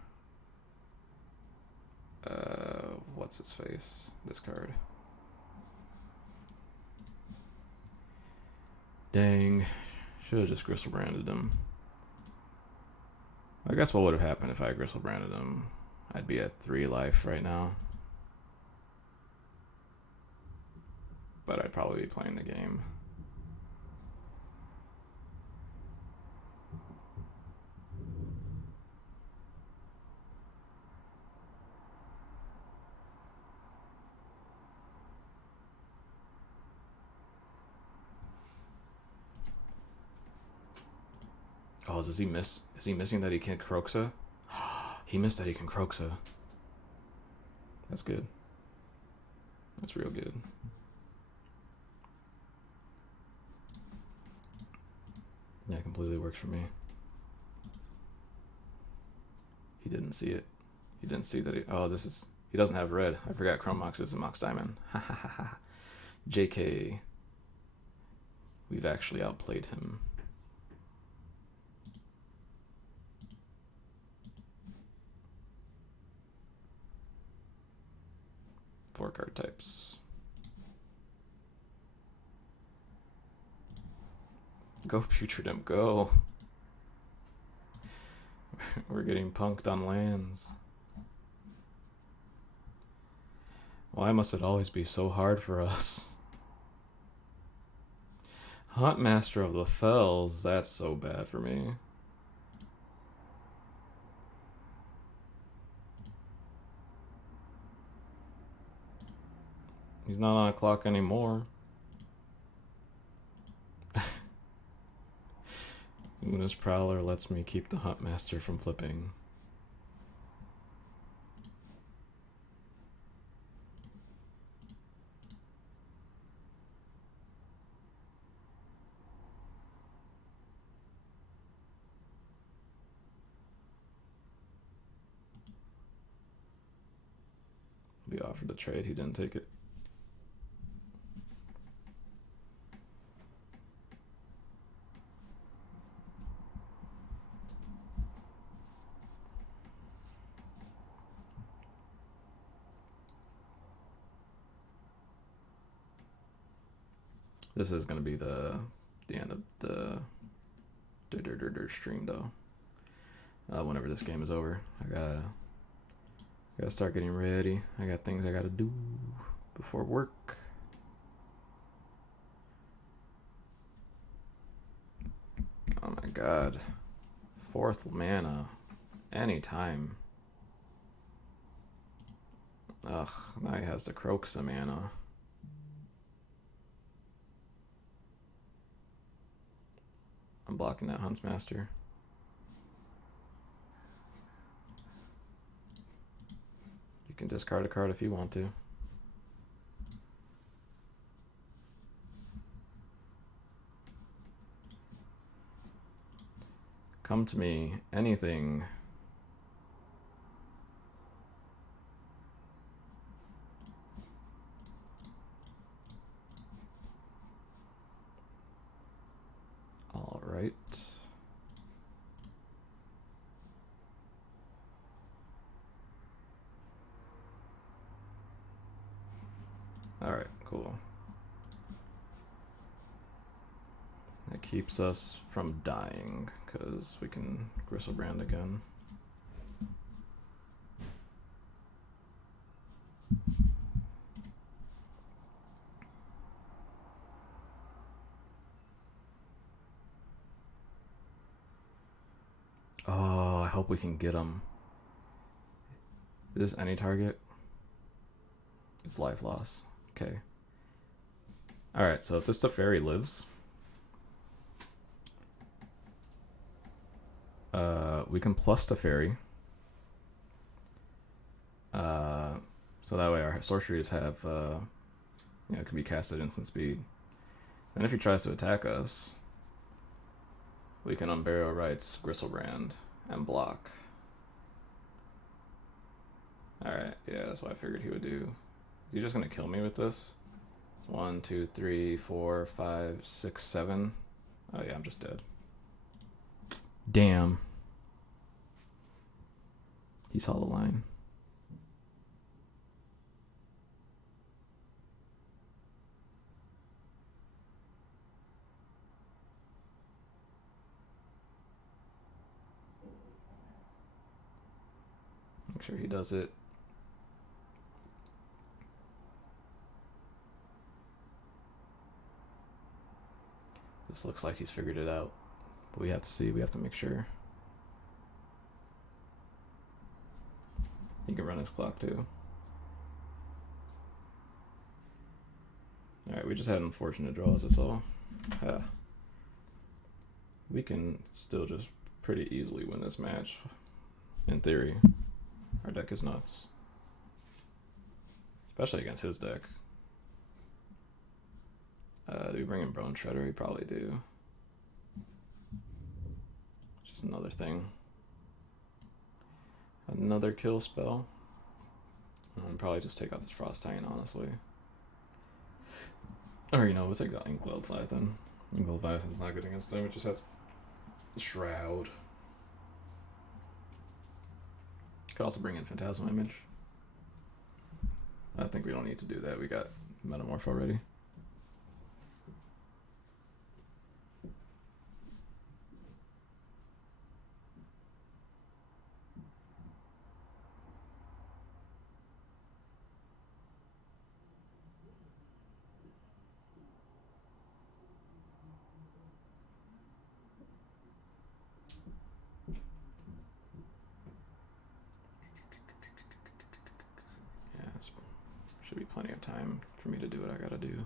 what's his face? This card. Dang. Should have just Gristlebranded him. I guess what would have happened if I Gristlebranded him? I'd be at 3 life right now. But I'd probably be playing the game. Oh, does he miss? Is he missing that he can't Kroxa? He missed that he can Kroxa. That's good. That's real good. Yeah, it completely works for me. He didn't see it. He didn't see that he... Oh, this is... He doesn't have red. I forgot Chrome Mox is a Mox Diamond. Ha ha ha ha. JK. We've actually outplayed him. Four card types. Go Putrid Imp, go. We're getting punked on lands. Why must it always be so hard for us? Huntmaster of the Fells, that's so bad for me. He's not on a clock anymore. Una's Prowler lets me keep the Huntmaster from flipping. We offered a trade, he didn't take it. This is gonna be the end of the stream though. Whenever this game is over, I gotta start getting ready. I got things I gotta do before work. Oh my god, 4th mana, anytime. Ugh, now he has the Kroxa mana. I'm blocking that Huntsmaster. You can discard a card if you want to. Come to me, anything. All right. All right, cool. That keeps us from dying because we can Gristlebrand again. Oh, I hope we can get him. Is this any target? It's life loss. Okay. Alright, so if this Teferi lives, we can plus Teferi. So that way our sorceries have, can be cast at instant speed. And if he tries to attack us, We can Unbarrow Rights, Gristlebrand, and block. Alright, yeah, that's what I figured he would do. Is he just gonna kill me with this? 1, 2, 3, 4, 5, 6, 7. Oh yeah, I'm just dead. Damn. He saw the line. Make sure he does it. This looks like he's figured it out. But we have to see, we have to make sure. He can run his clock too. Alright, we just had unfortunate draws, that's all. We can still just pretty easily win this match. In theory. Our deck is nuts. Especially against his deck. Do we bring in Bone Shredder? We probably do. Just another thing. Another kill spell. And probably just take out this Frost Titan, honestly. Or, you know, we'll take out Inkwell Leviathan. Inkwell Leviathan's not good against him, it just has Shroud. Could also bring in Phantasmal Image. I think we don't need to do that, we got Metamorph already. Should be plenty of time for me to do what I gotta do.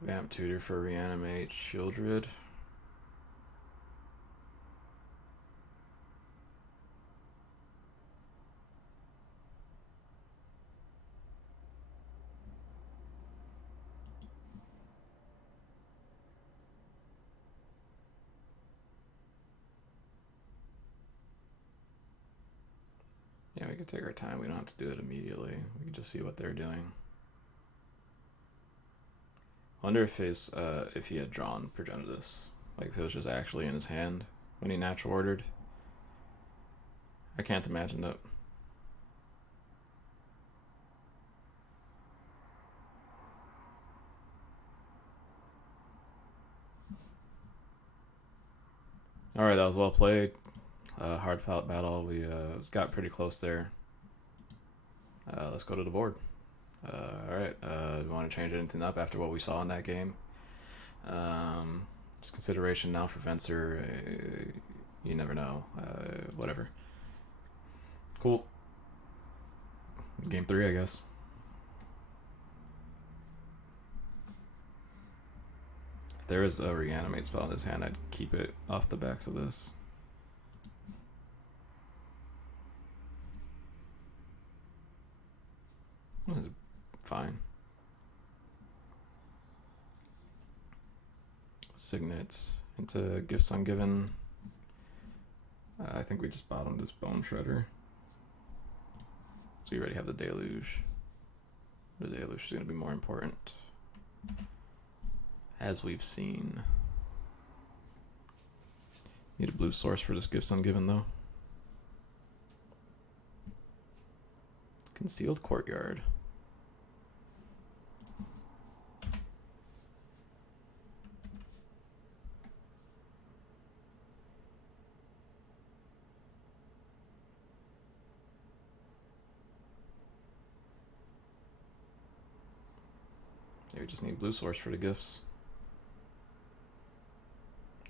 Vamp Tutor for Reanimate Shieldred. Yeah, we could take our time. We don't have to do it immediately. We can just see what they're doing. I wonder if he had drawn Progenitus, like if it was just actually in his hand when he natural ordered. I can't imagine that. All right, that was well played. Hard fought battle. We got pretty close there. Let's go to the board. Alright, we want to change anything up after what we saw in that game. Just consideration now for Venser. You never know. Whatever. Cool. Game 3, I guess. If there is a reanimate spell in his hand, I'd keep it off the backs of this. This is fine. Signets into Gifts Ungiven. I think we just bottomed this Bone Shredder. So we already have the Deluge. The Deluge is going to be more important, as we've seen. Need a blue source for this Gifts Ungiven, though. Concealed Courtyard. Yeah, we just need blue source for the gifts.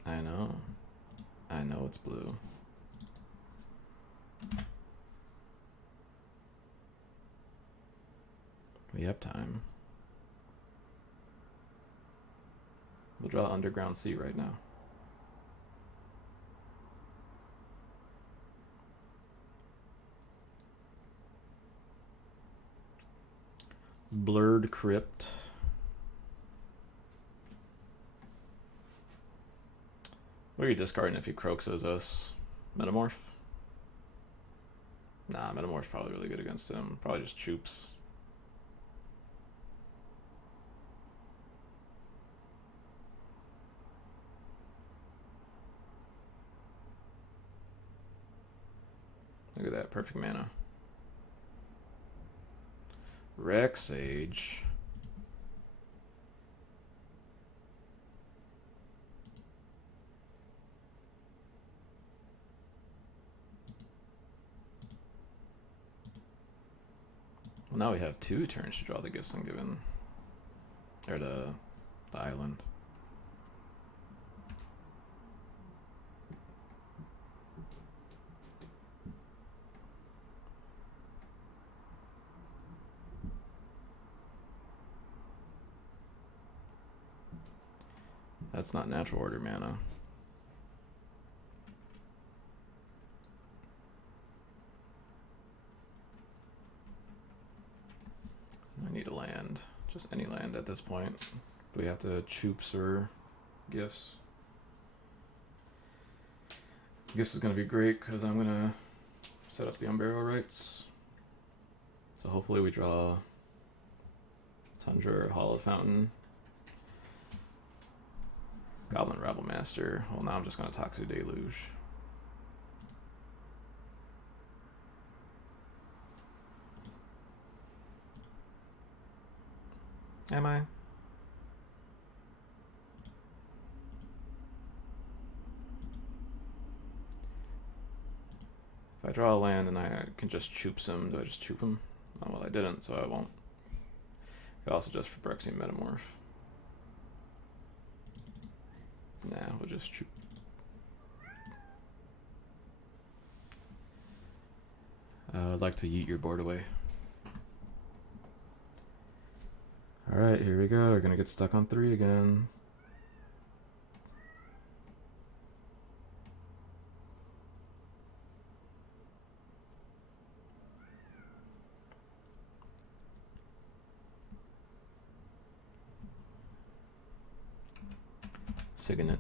I know. I know it's blue. We have time. We'll draw Underground Sea right now. Blurred Crypt. What are you discarding if he Croxos us? Metamorph? Nah, Metamorph's probably really good against him. Probably just Choops. Look at that, perfect mana. Rexage. Well, now we have 2 turns to draw the Gifts Ungiven. Or the island. That's not natural order mana. I need a land. Just any land at this point. Do we have to Choops or Gifts? Gifts is going to be great because I'm going to set up the Unburial Rites. So hopefully we draw Tundra or Hollow Fountain. Goblin Rabble Master. Well, now I'm just going to Toxic Deluge. Am I? If I draw a land and I can just Choops him, do I just Choop him? Oh, well, I didn't, so I won't. Could also just for Phyrexian Metamorph. Nah, we'll just Choop. I'd like to yeet your board away. Alright, here we go. We're gonna get stuck on 3 again. Signet.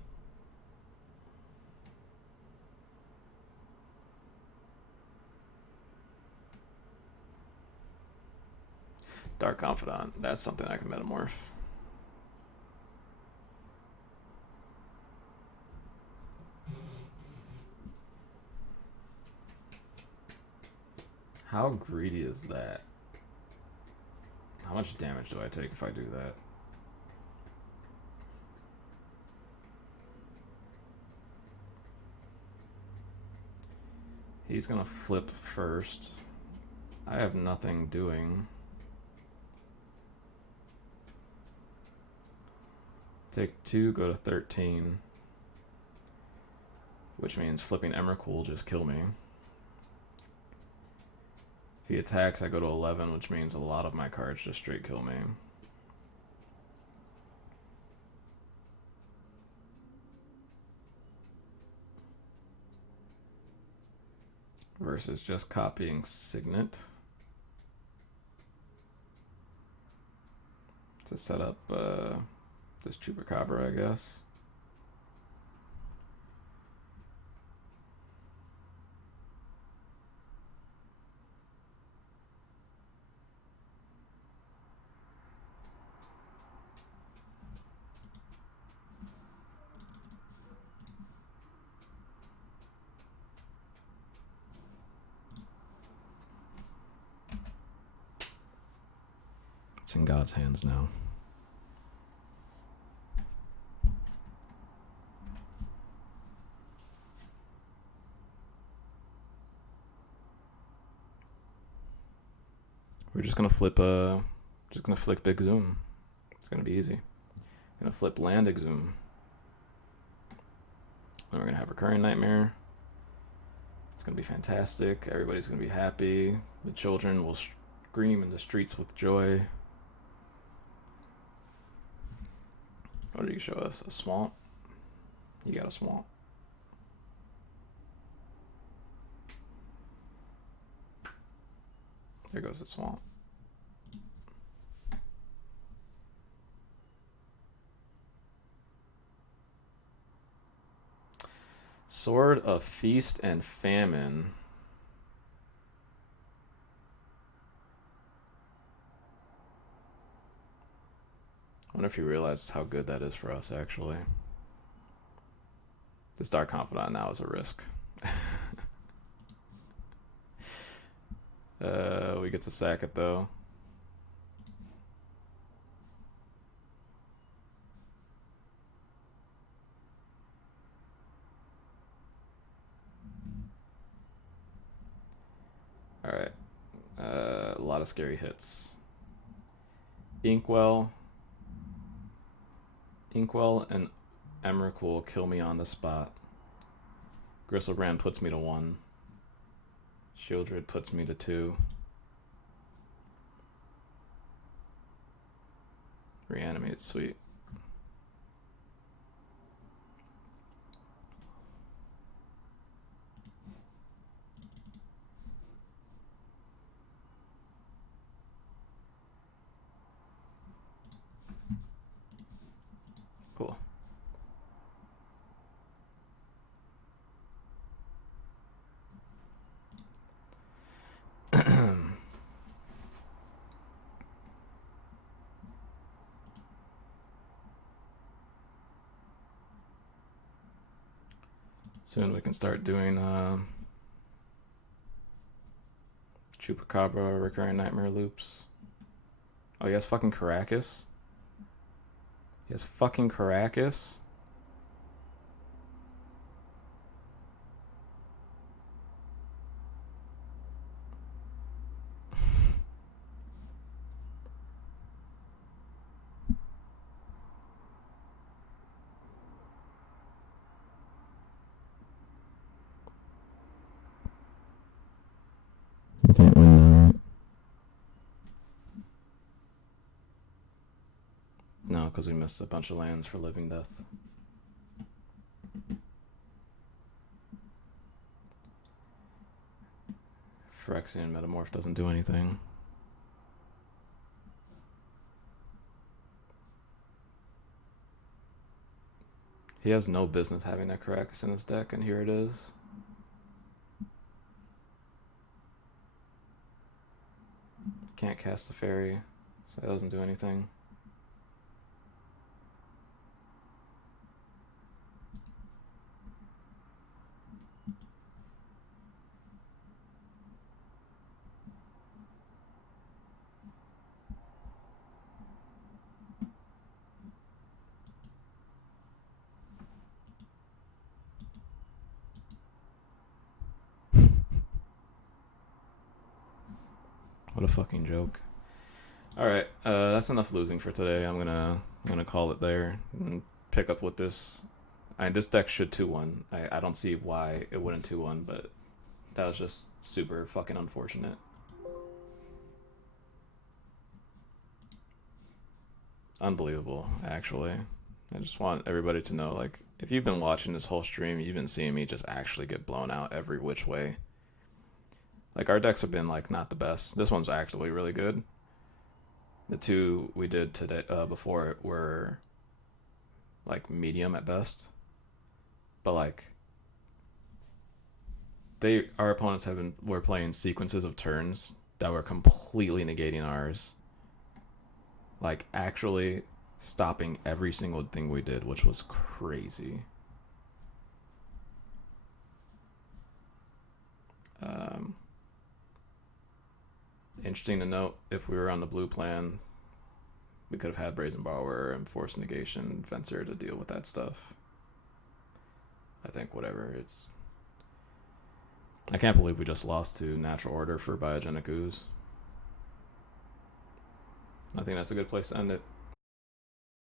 Dark Confidant. That's something I can metamorph. How greedy is that? How much damage do I take if I do that? He's gonna flip first. I have nothing doing. Take 2, go to 13. Which means flipping Emrakul will just kill me. If he attacks, I go to 11, which means a lot of my cards just straight kill me. Versus just copying Signet to set up this Chupacabra, I guess. It's in God's hands now. We're just gonna flip flick Big Zoom. It's gonna be easy. Gonna flip Land Exhume. Then we're gonna have Recurring Nightmare. It's gonna be fantastic. Everybody's gonna be happy. The children will scream in the streets with joy. What did you show us? A swamp? You got a swamp. There goes the swamp. Sword of Feast and Famine. I wonder if you realize how good that is for us, actually. This Dark Confidant now is a risk. We get to sack it, though. Alright. A lot of scary hits. Inkwell and Emmerich will kill me on the spot. Gristlebrand puts me to 1. Shieldred puts me to 2. Reanimate, sweet. Cool. Soon we can start doing Chupacabra recurring nightmare loops. Oh, he has fucking Caracas? He has fucking Caracas? You can't win that. No, because we missed a bunch of lands for Living Death. Phyrexian Metamorph doesn't do anything. He has no business having that Caracas in his deck, and here it is. Can't cast the fairy, so that doesn't do anything. What a fucking joke. Alright, that's enough losing for today. I'm gonna call it there and pick up with this. This deck should 2-1. I don't see why it wouldn't 2-1, but that was just super fucking unfortunate. Unbelievable, actually. I just want everybody to know, like, if you've been watching this whole stream, you've been seeing me just actually get blown out every which way. Like, our decks have been, like, not the best. This one's actually really good. The two we did today before were, like, medium at best. But, like, our opponents were playing sequences of turns that were completely negating ours. Like, actually stopping every single thing we did, which was crazy. Interesting to note, if we were on the blue plan, we could have had Brazen Borrower and Force Negation Fencer to deal with that stuff. I think whatever, I can't believe we just lost to Natural Order for Biogenic Ooze. I think that's a good place to end it.